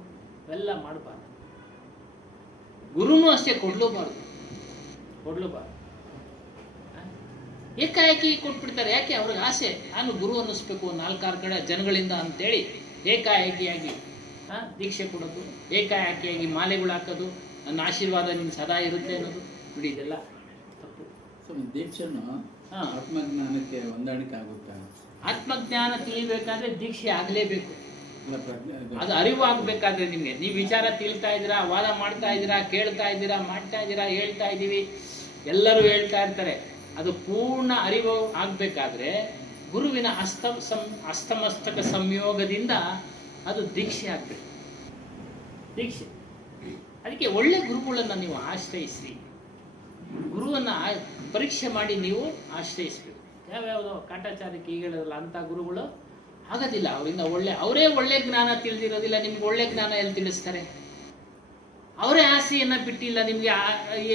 ಎಲ್ಲ ಮಾಡಬಾರ್ದು. ಗುರುನೂ ಅಷ್ಟೇ ಕೊಡ್ಲೂಬಾರ್ದು. ಏಕಾಏಕಿ ಕೊಟ್ಬಿಡ್ತಾರೆ. ಯಾಕೆ? ಅವ್ರಿಗೆ ಆಸೆ, ನಾನು ಗುರು ಅನ್ನಿಸ್ಬೇಕು 4-6 ಕಡೆ ಜನಗಳಿಂದ ಅಂತೇಳಿ ಏಕಾಏಕಿಯಾಗಿ ದೀಕ್ಷೆ ಕೊಡೋದು, ಏಕಾಏಕಿಯಾಗಿ ಮಾಲೆಗಳು ಹಾಕೋದು, ನನ್ನ ಆಶೀರ್ವಾದ ನಿನ್ನ ಸದಾ ಇರುತ್ತೆ ಅನ್ನೋದು. ಬಿಡಿ, ಇದೆಲ್ಲ ತಪ್ಪು. ದೀಕ್ಷೆನು ಆತ್ಮಜ್ಞಾನಕ್ಕೆ ಹೊಂದಾಣಿಕೆ ಆಗುತ್ತೆ. ಆತ್ಮಜ್ಞಾನ ತಿಳಿಬೇಕಾದ್ರೆ ದೀಕ್ಷೆ ಆಗಲೇಬೇಕು. ಅದು ಅರಿವಾಗಬೇಕಾದ್ರೆ ನಿಮಗೆ, ನೀವು ವಿಚಾರ ತಿಳಿತಾ ಇದ್ದೀರಾ, ವಾದ ಮಾಡ್ತಾ ಇದ್ದೀರಾ, ಕೇಳ್ತಾ ಇದ್ದೀರಾ, ಮಾಡ್ತಾ ಇದ್ದೀರಾ, ಹೇಳ್ತಾ ಇದ್ದೀವಿ, ಎಲ್ಲರೂ ಹೇಳ್ತಾ ಇರ್ತಾರೆ. ಅದು ಪೂರ್ಣ ಅರಿವು ಆಗಬೇಕಾದ್ರೆ ಗುರುವಿನ ಅಸ್ತಮಸ್ತಕ ಸಂಯೋಗದಿಂದ ಅದು ದೀಕ್ಷೆ ಆಗಬೇಕು. ದೀಕ್ಷೆ. ಅದಕ್ಕೆ ಒಳ್ಳೆ ಗುರುಗಳನ್ನು ನೀವು ಆಶ್ರಯಿಸಿ, ಗುರುವನ್ನು ಪರೀಕ್ಷೆ ಮಾಡಿ ನೀವು ಆಶ್ರಯಿಸಬೇಕು. ಯಾವ್ಯಾವುದೋ ಕಾಟಾಚಾರಕ್ಕೆ ಈಗ ಹೇಳೋದಲ್ಲ, ಅಂಥ ಗುರುಗಳು ಆಗೋದಿಲ್ಲ. ಅವರಿಂದ ಅವರೇ ಒಳ್ಳೆ ಜ್ಞಾನ ತಿಳಿದಿರೋದಿಲ್ಲ, ನಿಮ್ಗೆ ಒಳ್ಳೆ ಜ್ಞಾನ ಎಲ್ಲಿ ತಿಳಿಸ್ತಾರೆ? ಅವರೇ ಆಸೆಯನ್ನು ಬಿಟ್ಟಿಲ್ಲ ನಿಮಗೆ,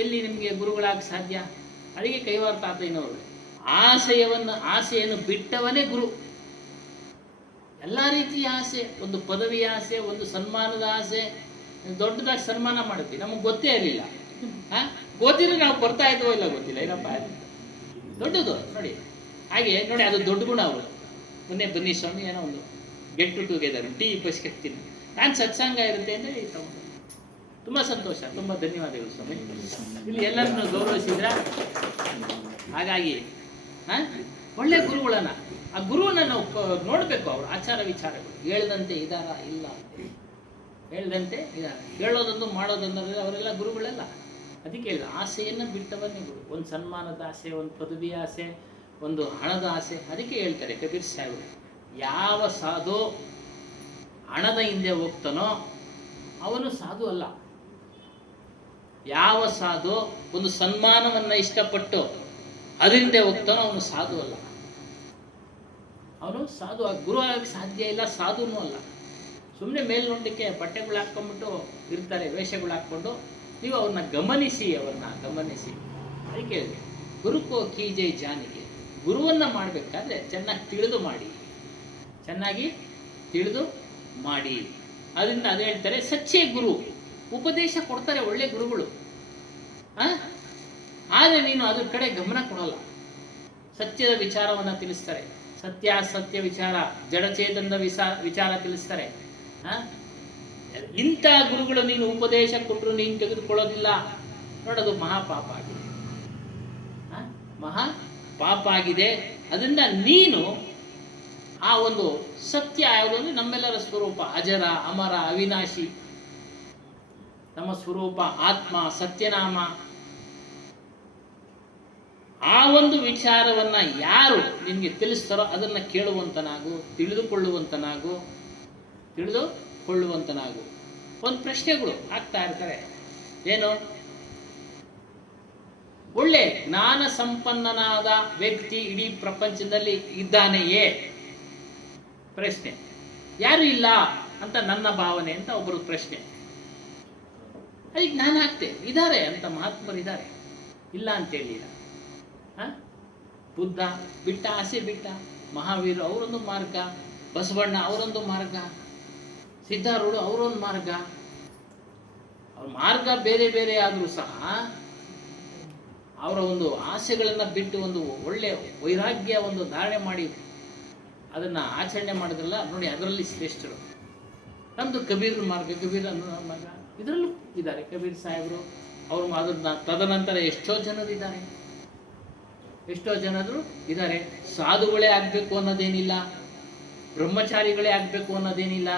ಎಲ್ಲಿ ನಿಮಗೆ ಗುರುಗಳಾಗ ಸಾಧ್ಯ? ಅದಕ್ಕೆ ಕೈವಾರ ತಾತಯ್ಯನವರು ಆಸೆಯನ್ನು ಬಿಟ್ಟವನೇ ಗುರು. ಎಲ್ಲ ರೀತಿಯ ಆಸೆ, ಒಂದು ಪದವಿಯ ಆಸೆ, ಒಂದು ಸನ್ಮಾನದ ಆಸೆ, ದೊಡ್ಡದಾಗಿ ಸನ್ಮಾನ ಮಾಡುತ್ತೀವಿ, ನಮಗೆ ಗೊತ್ತೇ ಇರಲಿಲ್ಲ. ಗೊತ್ತಿದ್ರೆ ನಾವು ಬರ್ತಾ ಇದ್ವೋ ಇಲ್ಲ ಗೊತ್ತಿಲ್ಲ, ಏನಪ್ಪ ದೊಡ್ಡದು ನೋಡಿ. ಹಾಗೆ ನೋಡಿ, ಅದು ದೊಡ್ಡ ಗುಣ ಅವರು. ಮೊನ್ನೆ ಬನ್ನಿ ಸ್ವಾಮಿ, ಏನೋ ಒಂದು ಗೆಟ್ ಟುಗೆದರ್ ಟೀ ಬಸ್ಕತ್ತೀನಿ, ನಾನು ಸತ್ಸಂಗ ಇರುತ್ತೆ ಅಂದರೆ ತುಂಬ ಸಂತೋಷ, ತುಂಬ ಧನ್ಯವಾದಗಳು ಸ್ವಾಮಿ. ಇಲ್ಲಿ ಎಲ್ಲರನ್ನು ಗೌರವಿಸಿದ್ರ. ಹಾಗಾಗಿ ಒಳ್ಳೆ ಗುರುಗಳನ್ನ, ಆ ಗುರುವನ್ನ ನಾವು ನೋಡಬೇಕು. ಅವ್ರ ಆಚಾರ ವಿಚಾರಗಳು ಹೇಳ್ದಂತೆ ಇದಾರ ಇಲ್ಲ, ಹೇಳ್ದಂತೆ ಇದಾರ, ಹೇಳೋದೊಂದು ಮಾಡೋದೊಂದು, ಅವರೆಲ್ಲ ಗುರುಗಳೆಲ್ಲ. ಅದಕ್ಕೆ ಹೇಳಿದ ಆಸೆಯನ್ನು ಬಿಟ್ಟವನ್ನೇ ಗುರು. ಒಂದು ಸನ್ಮಾನದ ಆಸೆ, ಒಂದು ಪದವಿಯ ಆಸೆ, ಒಂದು ಹಣದ ಆಸೆ. ಅದಕ್ಕೆ ಹೇಳ್ತಾರೆ ಕಬೀರ್ ಸಾಹೇಬರು, ಯಾವ ಸಾಧು ಹಣದ ಹಿಂದೆ ಹೋಗ್ತಾನೋ ಅವನು ಸಾಧು ಅಲ್ಲ. ಯಾವ ಸಾಧು ಒಂದು ಸನ್ಮಾನವನ್ನು ಇಷ್ಟಪಟ್ಟು ಅದರಿಂದ ಹೋಗ್ತಾನೋ ಅವನು ಸಾಧು ಅಲ್ಲ. ಅವನು ಸಾಧು ಗುರು ಆಗಕ್ಕೆ ಸಾಧ್ಯ ಇಲ್ಲ, ಸಾಧುನೂ ಅಲ್ಲ. ಸುಮ್ಮನೆ ಮೇಲ್ನೋಟಕ್ಕೆ ಬಟ್ಟೆಗಳು ಹಾಕ್ಕೊಂಡ್ಬಿಟ್ಟು ಇರ್ತಾರೆ, ವೇಷಗಳು ಹಾಕ್ಕೊಂಡು. ನೀವು ಅವ್ರನ್ನ ಗಮನಿಸಿ. ಅದಕ್ಕೆ ಹೇಳಿ, ಗುರುಕೋ ಕೀಜೆ ಜಾನಿಗೆ. ಗುರುವನ್ನು ಮಾಡಬೇಕಾದ್ರೆ ಚೆನ್ನಾಗಿ ತಿಳಿದು ಮಾಡಿ. ಅದರಿಂದ ಅದು ಹೇಳ್ತಾರೆ, ಸಚ್ಚೇ ಗುರು. ಉಪದೇಶ ಕೊಡ್ತಾರೆ ಒಳ್ಳೆ ಗುರುಗಳು, ಆದರೆ ನೀನು ಅದ್ರ ಕಡೆ ಗಮನ ಕೊಡಲ್ಲ. ಸತ್ಯದ ವಿಚಾರವನ್ನು ತಿಳಿಸ್ತಾರೆ, ಸತ್ಯ ವಿಚಾರ, ಜಡಚೇತನದ ವಿಚಾರ ತಿಳಿಸ್ತಾರೆ. ಇಂಥ ಗುರುಗಳು ನೀನು ಉಪದೇಶ ಕೊಟ್ಟರು ನೀನು ತೆಗೆದುಕೊಳ್ಳೋದಿಲ್ಲ, ನೋಡೋದು ಮಹಾಪಾಪ ಆಗಿದೆ. ಮಹಾಪಾಪ ಆಗಿದೆ. ಅದರಿಂದ ನೀನು ಆ ಒಂದು ಸತ್ಯ ಯಾವುದು ಅಂದರೆ ನಮ್ಮೆಲ್ಲರ ಸ್ವರೂಪ ಅಜರ, ಅಮರ, ಅವಿನಾಶಿ, ನಮ್ಮ ಸ್ವರೂಪ ಆತ್ಮ, ಸತ್ಯನಾಮ. ಆ ಒಂದು ವಿಚಾರವನ್ನ ಯಾರು ನಿನಗೆ ತಿಳಿಸ್ತಾರೋ ಅದನ್ನು ಕೇಳುವಂತನಾಗು, ತಿಳಿದುಕೊಳ್ಳುವಂತನಾಗು. ಒಂದು ಪ್ರಶ್ನೆಗಳು ಆಗ್ತಾ ಇರ್ತಾರೆ. ಏನು? ಒಳ್ಳೆ ಜ್ಞಾನ ಸಂಪನ್ನನಾದ ವ್ಯಕ್ತಿ ಇಡೀ ಪ್ರಪಂಚದಲ್ಲಿ ಇದ್ದಾನೆಯೇ? ಪ್ರಶ್ನೆ. ಯಾರು ಇಲ್ಲ ಅಂತ ನನ್ನ ಭಾವನೆ ಅಂತ ಒಬ್ಬರು ಪ್ರಶ್ನೆ. ಅದಕ್ಕೆ ನಾನು ಹಾಕ್ತೆ, ಇದ್ದಾರೆ ಅಂತ ಮಹಾತ್ಮರು ಇದ್ದಾರೆ, ಇಲ್ಲ ಅಂತೇಳಿಲ್ಲ. ಬುದ್ಧ ಬಿಟ್ಟ, ಆಸೆ ಬಿಟ್ಟ. ಮಹಾವೀರ ಅವರೊಂದು ಮಾರ್ಗ, ಬಸವಣ್ಣ ಅವರೊಂದು ಮಾರ್ಗ, ಸಿದ್ಧಾರೂಢ ಅವರೊಂದು ಮಾರ್ಗ. ಅವ್ರ ಮಾರ್ಗ ಬೇರೆ ಬೇರೆ ಆದರೂ ಸಹ ಅವರ ಒಂದು ಆಸೆಗಳನ್ನು ಬಿಟ್ಟು ಒಂದು ಒಳ್ಳೆ ವೈರಾಗ್ಯ ಒಂದು ಧಾರಣೆ ಮಾಡಿ ಅದನ್ನು ಆಚರಣೆ ಮಾಡಿದ್ರಲ್ಲ ನೋಡಿ, ಅದರಲ್ಲಿ ಶ್ರೇಷ್ಠರು. ನಮ್ಮದು ಕಬೀರ್ ಮಾರ್ಗ, ಮಾರ್ಗ ಇದರಲ್ಲೂ ಇದ್ದಾರೆ ಕಬೀರ್ ಸಾಹೇಬರು. ಅವರು ಅದನ್ನ ತದನಂತರ ಎಷ್ಟೋ ಜನರು ಇದ್ದಾರೆ. ಸಾಧುಗಳೇ ಆಗಬೇಕು ಅನ್ನೋದೇನಿಲ್ಲ, ಬ್ರಹ್ಮಚಾರಿಗಳೇ ಆಗಬೇಕು ಅನ್ನೋದೇನಿಲ್ಲ.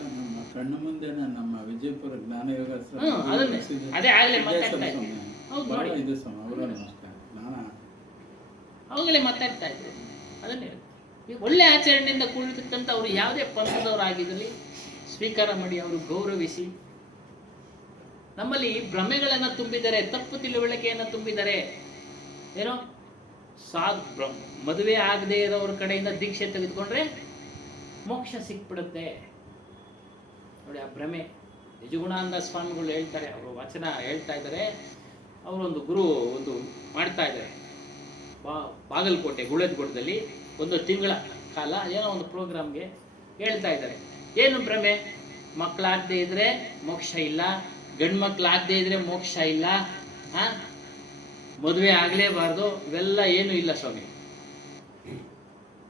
ನಮ್ಮ ಕಣ್ಣು ಮುಂದೆ ನಮ್ಮ ವಿಜಯಪುರ ಜ್ಞಾನಯೋಗ ಅದನ್ನೇ ಅದೇ ಆಗಲೇ ಮಾತಾಡ್ತಾ ಇದ್ದೆ. ಹೌದು ನೋಡಿ, ಇದು ಸ್ವಾಮಿ ಅವರು ನಮಸ್ಕಾರ. ಅವಾಗಲೇ ಮಾತಾಡ್ತಾ ಇದ್ದೆ. ಅದನ್ನೇ ಈ ಒಳ್ಳೆ ಆಚರಣೆಯಿಂದ ಕೂಡಿರ್ತಕ್ಕಂಥ ಅವರು ಯಾವುದೇ ಪಂಥದವರಾಗಿರಲಿ ಸ್ವೀಕಾರ ಮಾಡಿ, ಅವರು ಗೌರವಿಸಿ. ನಮ್ಮಲ್ಲಿ ಭ್ರಮೆಗಳನ್ನು ತುಂಬಿದ್ದಾರೆ, ತಪ್ಪು ತಿಳುವಳಿಕೆಯನ್ನು ತುಂಬಿದ್ದಾರೆ. ಏನೋ ಮದುವೆ ಆಗದೆ ಇರೋವ್ರ ಕಡೆಯಿಂದ ದೀಕ್ಷೆ ತೆಗೆದುಕೊಂಡ್ರೆ ಮೋಕ್ಷ ಸಿಕ್ಬಿಡುತ್ತೆ ನೋಡಿ. ಆ ಭ್ರಮೆ ನಿಜಗುಣಾನಂದ ಸ್ವಾಮಿಗಳು ಹೇಳ್ತಾರೆ, ಅವರು ವಚನ ಹೇಳ್ತಾ ಇದ್ದಾರೆ. ಅವರೊಂದು ಗುರು ಒಂದು ಮಾಡ್ತಾ ಇದ್ದಾರೆ ಬಾಗಲಕೋಟೆ ಗುಳದಗುಡ್ಡದಲ್ಲಿ ಒಂದು ತಿಂಗಳ ಕಾಲ ಏನೋ ಒಂದು ಪ್ರೋಗ್ರಾಮ್ಗೆ ಹೇಳ್ತಾ ಇದ್ದಾರೆ. ಏನು ಭ್ರಮೆ? ಮಕ್ಕಳಾಗದೆ ಇದ್ರೆ ಮೋಕ್ಷ ಇಲ್ಲ, ಗಂಡು ಮಕ್ಕಳಾಗದೆ ಇದ್ರೆ ಮೋಕ್ಷ ಇಲ್ಲ, ಮದುವೆ ಆಗಲೇಬಾರ್ದು, ಇವೆಲ್ಲ ಏನು ಇಲ್ಲ ಸ್ವಾಮಿ.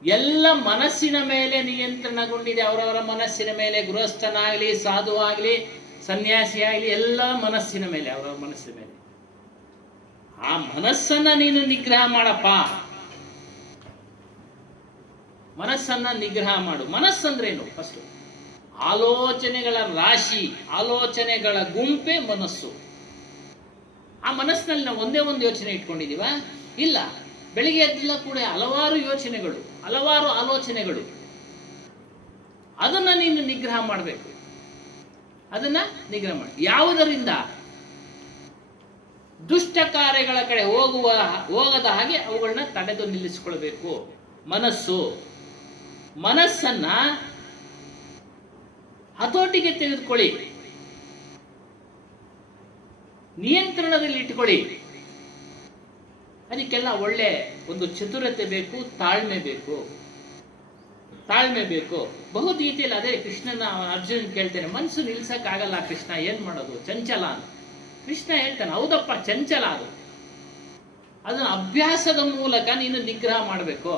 ಎಲ್ಲ ಮನಸ್ಸಿನ ಮೇಲೆ ನಿಯಂತ್ರಣಗೊಂಡಿದೆ. ಅವರವರ ಮನಸ್ಸಿನ ಮೇಲೆ, ಗೃಹಸ್ಥನಾಗಲಿ, ಸಾಧು ಆಗಲಿ, ಸನ್ಯಾಸಿ ಆಗಲಿ, ಎಲ್ಲ ಮನಸ್ಸಿನ ಮೇಲೆ, ಅವರವರ ಮನಸ್ಸಿನ ಮೇಲೆ. ಆ ಮನಸ್ಸನ್ನ ನೀನು ನಿಗ್ರಹ ಮಾಡಪ್ಪ. ಮನಸ್ಸನ್ನ ನಿಗ್ರಹ ಮಾಡು. ಮನಸ್ಸಂದ್ರೇನು? ಫಸ್ಟ್ ಆಲೋಚನೆಗಳ ರಾಶಿ, ಆಲೋಚನೆಗಳ ಗುಂಪೆ ಮನಸ್ಸು. ಆ ಮನಸ್ಸಿನಲ್ಲಿ ನಾವು ಒಂದೇ ಒಂದು ಯೋಚನೆ ಇಟ್ಕೊಂಡಿದೀವ? ಇಲ್ಲ. ಬೆಳಿಗ್ಗೆ ಎದ್ದೆಲ್ಲ ಕೂಡ ಹಲವಾರು ಯೋಚನೆಗಳು, ಹಲವಾರು ಆಲೋಚನೆಗಳು. ಅದನ್ನ ನೀನು ನಿಗ್ರಹ ಮಾಡಬೇಕು. ಅದನ್ನ ನಿಗ್ರಹ ಮಾಡಿ. ಯಾವುದರಿಂದ? ದುಷ್ಟ ಕಾರ್ಯಗಳ ಕಡೆ ಹೋಗದ ಹಾಗೆ ಅವುಗಳನ್ನ ತಡೆದು ನಿಲ್ಲಿಸಿಕೊಳ್ಬೇಕು. ಮನಸ್ಸನ್ನ ಹತೋಟಿಗೆ ತೆಗೆದುಕೊಳ್ಳಿ, ನಿಯಂತ್ರಣದಲ್ಲಿ ಇಟ್ಕೊಳ್ಳಿ. ಅದಕ್ಕೆಲ್ಲ ಒಳ್ಳೆ ಒಂದು ಚತುರತೆ ಬೇಕು, ತಾಳ್ಮೆ ಬೇಕು. ಬಹು ರೀತಿಯಲ್ಲಿ. ಅದೇ ಕೃಷ್ಣನ ಅರ್ಜುನ್ ಕೇಳ್ತೇನೆ, ಮನಸ್ಸು ನಿಲ್ಸಕ್ಕಾಗಲ್ಲ ಕೃಷ್ಣ, ಏನ್ ಮಾಡೋದು? ಚಂಚಲ ಅಂತ. ಕೃಷ್ಣ ಹೇಳ್ತಾನೆ, ಹೌದಪ್ಪ, ಚಂಚಲ ಅದು. ಅದನ್ನ ಅಭ್ಯಾಸದ ಮೂಲಕ ನೀನು ನಿಗ್ರಹ ಮಾಡಬೇಕು.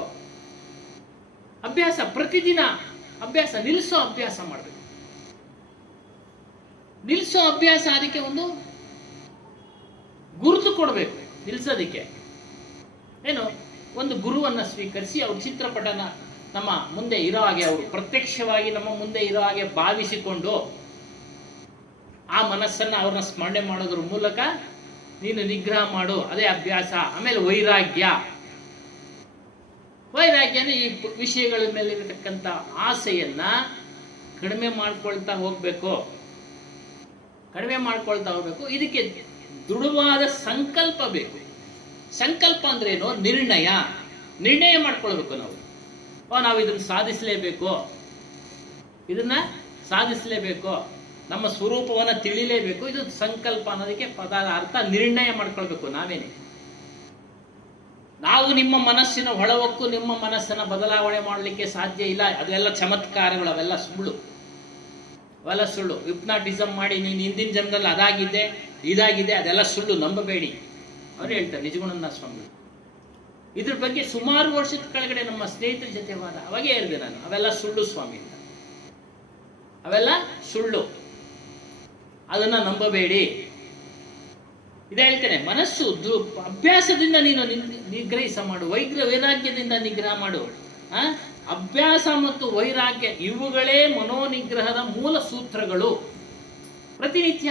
ಅಭ್ಯಾಸ, ಪ್ರತಿದಿನ ಅಭ್ಯಾಸ, ನಿಲ್ಲಿಸೋ ಅಭ್ಯಾಸ ಮಾಡಬೇಕು. ನಿಲ್ಲಿಸೋ ಅಭ್ಯಾಸ, ಅದಕ್ಕೆ ಒಂದು ಗುರುತು ಕೊಡಬೇಕು. ನಿಲ್ಸೋದಿಕ್ಕೆ ಏನು? ಒಂದು ಗುರುವನ್ನ ಸ್ವೀಕರಿಸಿ ಅವ್ರ ಚಿತ್ರಪಟನ ನಮ್ಮ ಮುಂದೆ ಇರೋ ಹಾಗೆ, ಅವರು ಪ್ರತ್ಯಕ್ಷವಾಗಿ ನಮ್ಮ ಮುಂದೆ ಇರೋ ಹಾಗೆ ಭಾವಿಸಿಕೊಂಡು ಆ ಮನಸ್ಸನ್ನ ಅವ್ರನ್ನ ಸ್ಮರಣೆ ಮಾಡೋದ್ರ ಮೂಲಕ ನೀನು ನಿಗ್ರಹ ಮಾಡು. ಅದೇ ಅಭ್ಯಾಸ. ಆಮೇಲೆ ವೈರಾಗ್ಯನೇ ಈ ವಿಷಯಗಳ ಮೇಲೆ ಇರತಕ್ಕಂಥ ಆಸೆಯನ್ನ ಕಡಿಮೆ ಮಾಡ್ಕೊಳ್ತಾ ಹೋಗ್ಬೇಕು. ಇದಕ್ಕೆ ದೃಢವಾದ ಸಂಕಲ್ಪ ಬೇಕು. ಸಂಕಲ್ಪ ಅಂದ್ರೆ ಏನು? ನಿರ್ಣಯ ಮಾಡ್ಕೊಳ್ಬೇಕು. ನಾವು ಇದನ್ನ ಸಾಧಿಸಲೇಬೇಕು, ನಮ್ಮ ಸ್ವರೂಪವನ್ನ ತಿಳಿಲೇಬೇಕು. ಇದು ಸಂಕಲ್ಪ ಅನ್ನೋದಕ್ಕೆ ಪದದ ಅರ್ಥ ನಿರ್ಣಯ ಮಾಡ್ಕೊಳ್ಬೇಕು. ನಾವು ನಿಮ್ಮ ಮನಸ್ಸಿನ ಹೊಳವಕ್ಕೂ ನಿಮ್ಮ ಮನಸ್ಸನ್ನ ಬದಲಾವಣೆ ಮಾಡಲಿಕ್ಕೆ ಸಾಧ್ಯ ಇಲ್ಲ. ಅದೆಲ್ಲ ಚಮತ್ಕಾರಗಳು, ಅವೆಲ್ಲ ಸುಳ್ಳು. ಹಿಪ್ನಾಟಿಸಮ್ ಮಾಡಿ ನೀನು ಹಿಂದಿನ ಜನ್ಮದಲ್ಲಿ ಅದಾಗಿದೆ ಇದಾಗಿದೆ, ಅದೆಲ್ಲ ಸುಳ್ಳು, ನಂಬಬೇಡಿ. ಅವ್ರು ಹೇಳ್ತಾರೆ ನಿಜಗುಣಾನಂದ ಸ್ವಾಮಿಗಳು. ಇದ್ರ ಬಗ್ಗೆ ಸುಮಾರು ವರ್ಷದ ಕೆಳಗಡೆ ನಮ್ಮ ಸ್ನೇಹಿತರ ಜೊತೆ ವಾದ, ಅವಾಗೇ ಹೇಳಿದೆ ನಾನು, ಅವೆಲ್ಲ ಸುಳ್ಳು ಸ್ವಾಮಿ ಅಂತ. ಅವೆಲ್ಲ ಸುಳ್ಳು, ಅದನ್ನ ನಂಬಬೇಡಿ. ಇದೇ ಹೇಳ್ತೇನೆ, ಮನಸ್ಸು ಅಭ್ಯಾಸದಿಂದ ನೀನು ನಿಗ್ರಹಿಸ ಮಾಡು. ವೈರಾಗ್ಯದಿಂದ ನಿಗ್ರಹ ಮಾಡು. ಅಭ್ಯಾಸ ಮತ್ತು ವೈರಾಗ್ಯ ಇವುಗಳೇ ಮನೋನಿಗ್ರಹದ ಮೂಲ ಸೂತ್ರಗಳು. ಪ್ರತಿನಿತ್ಯ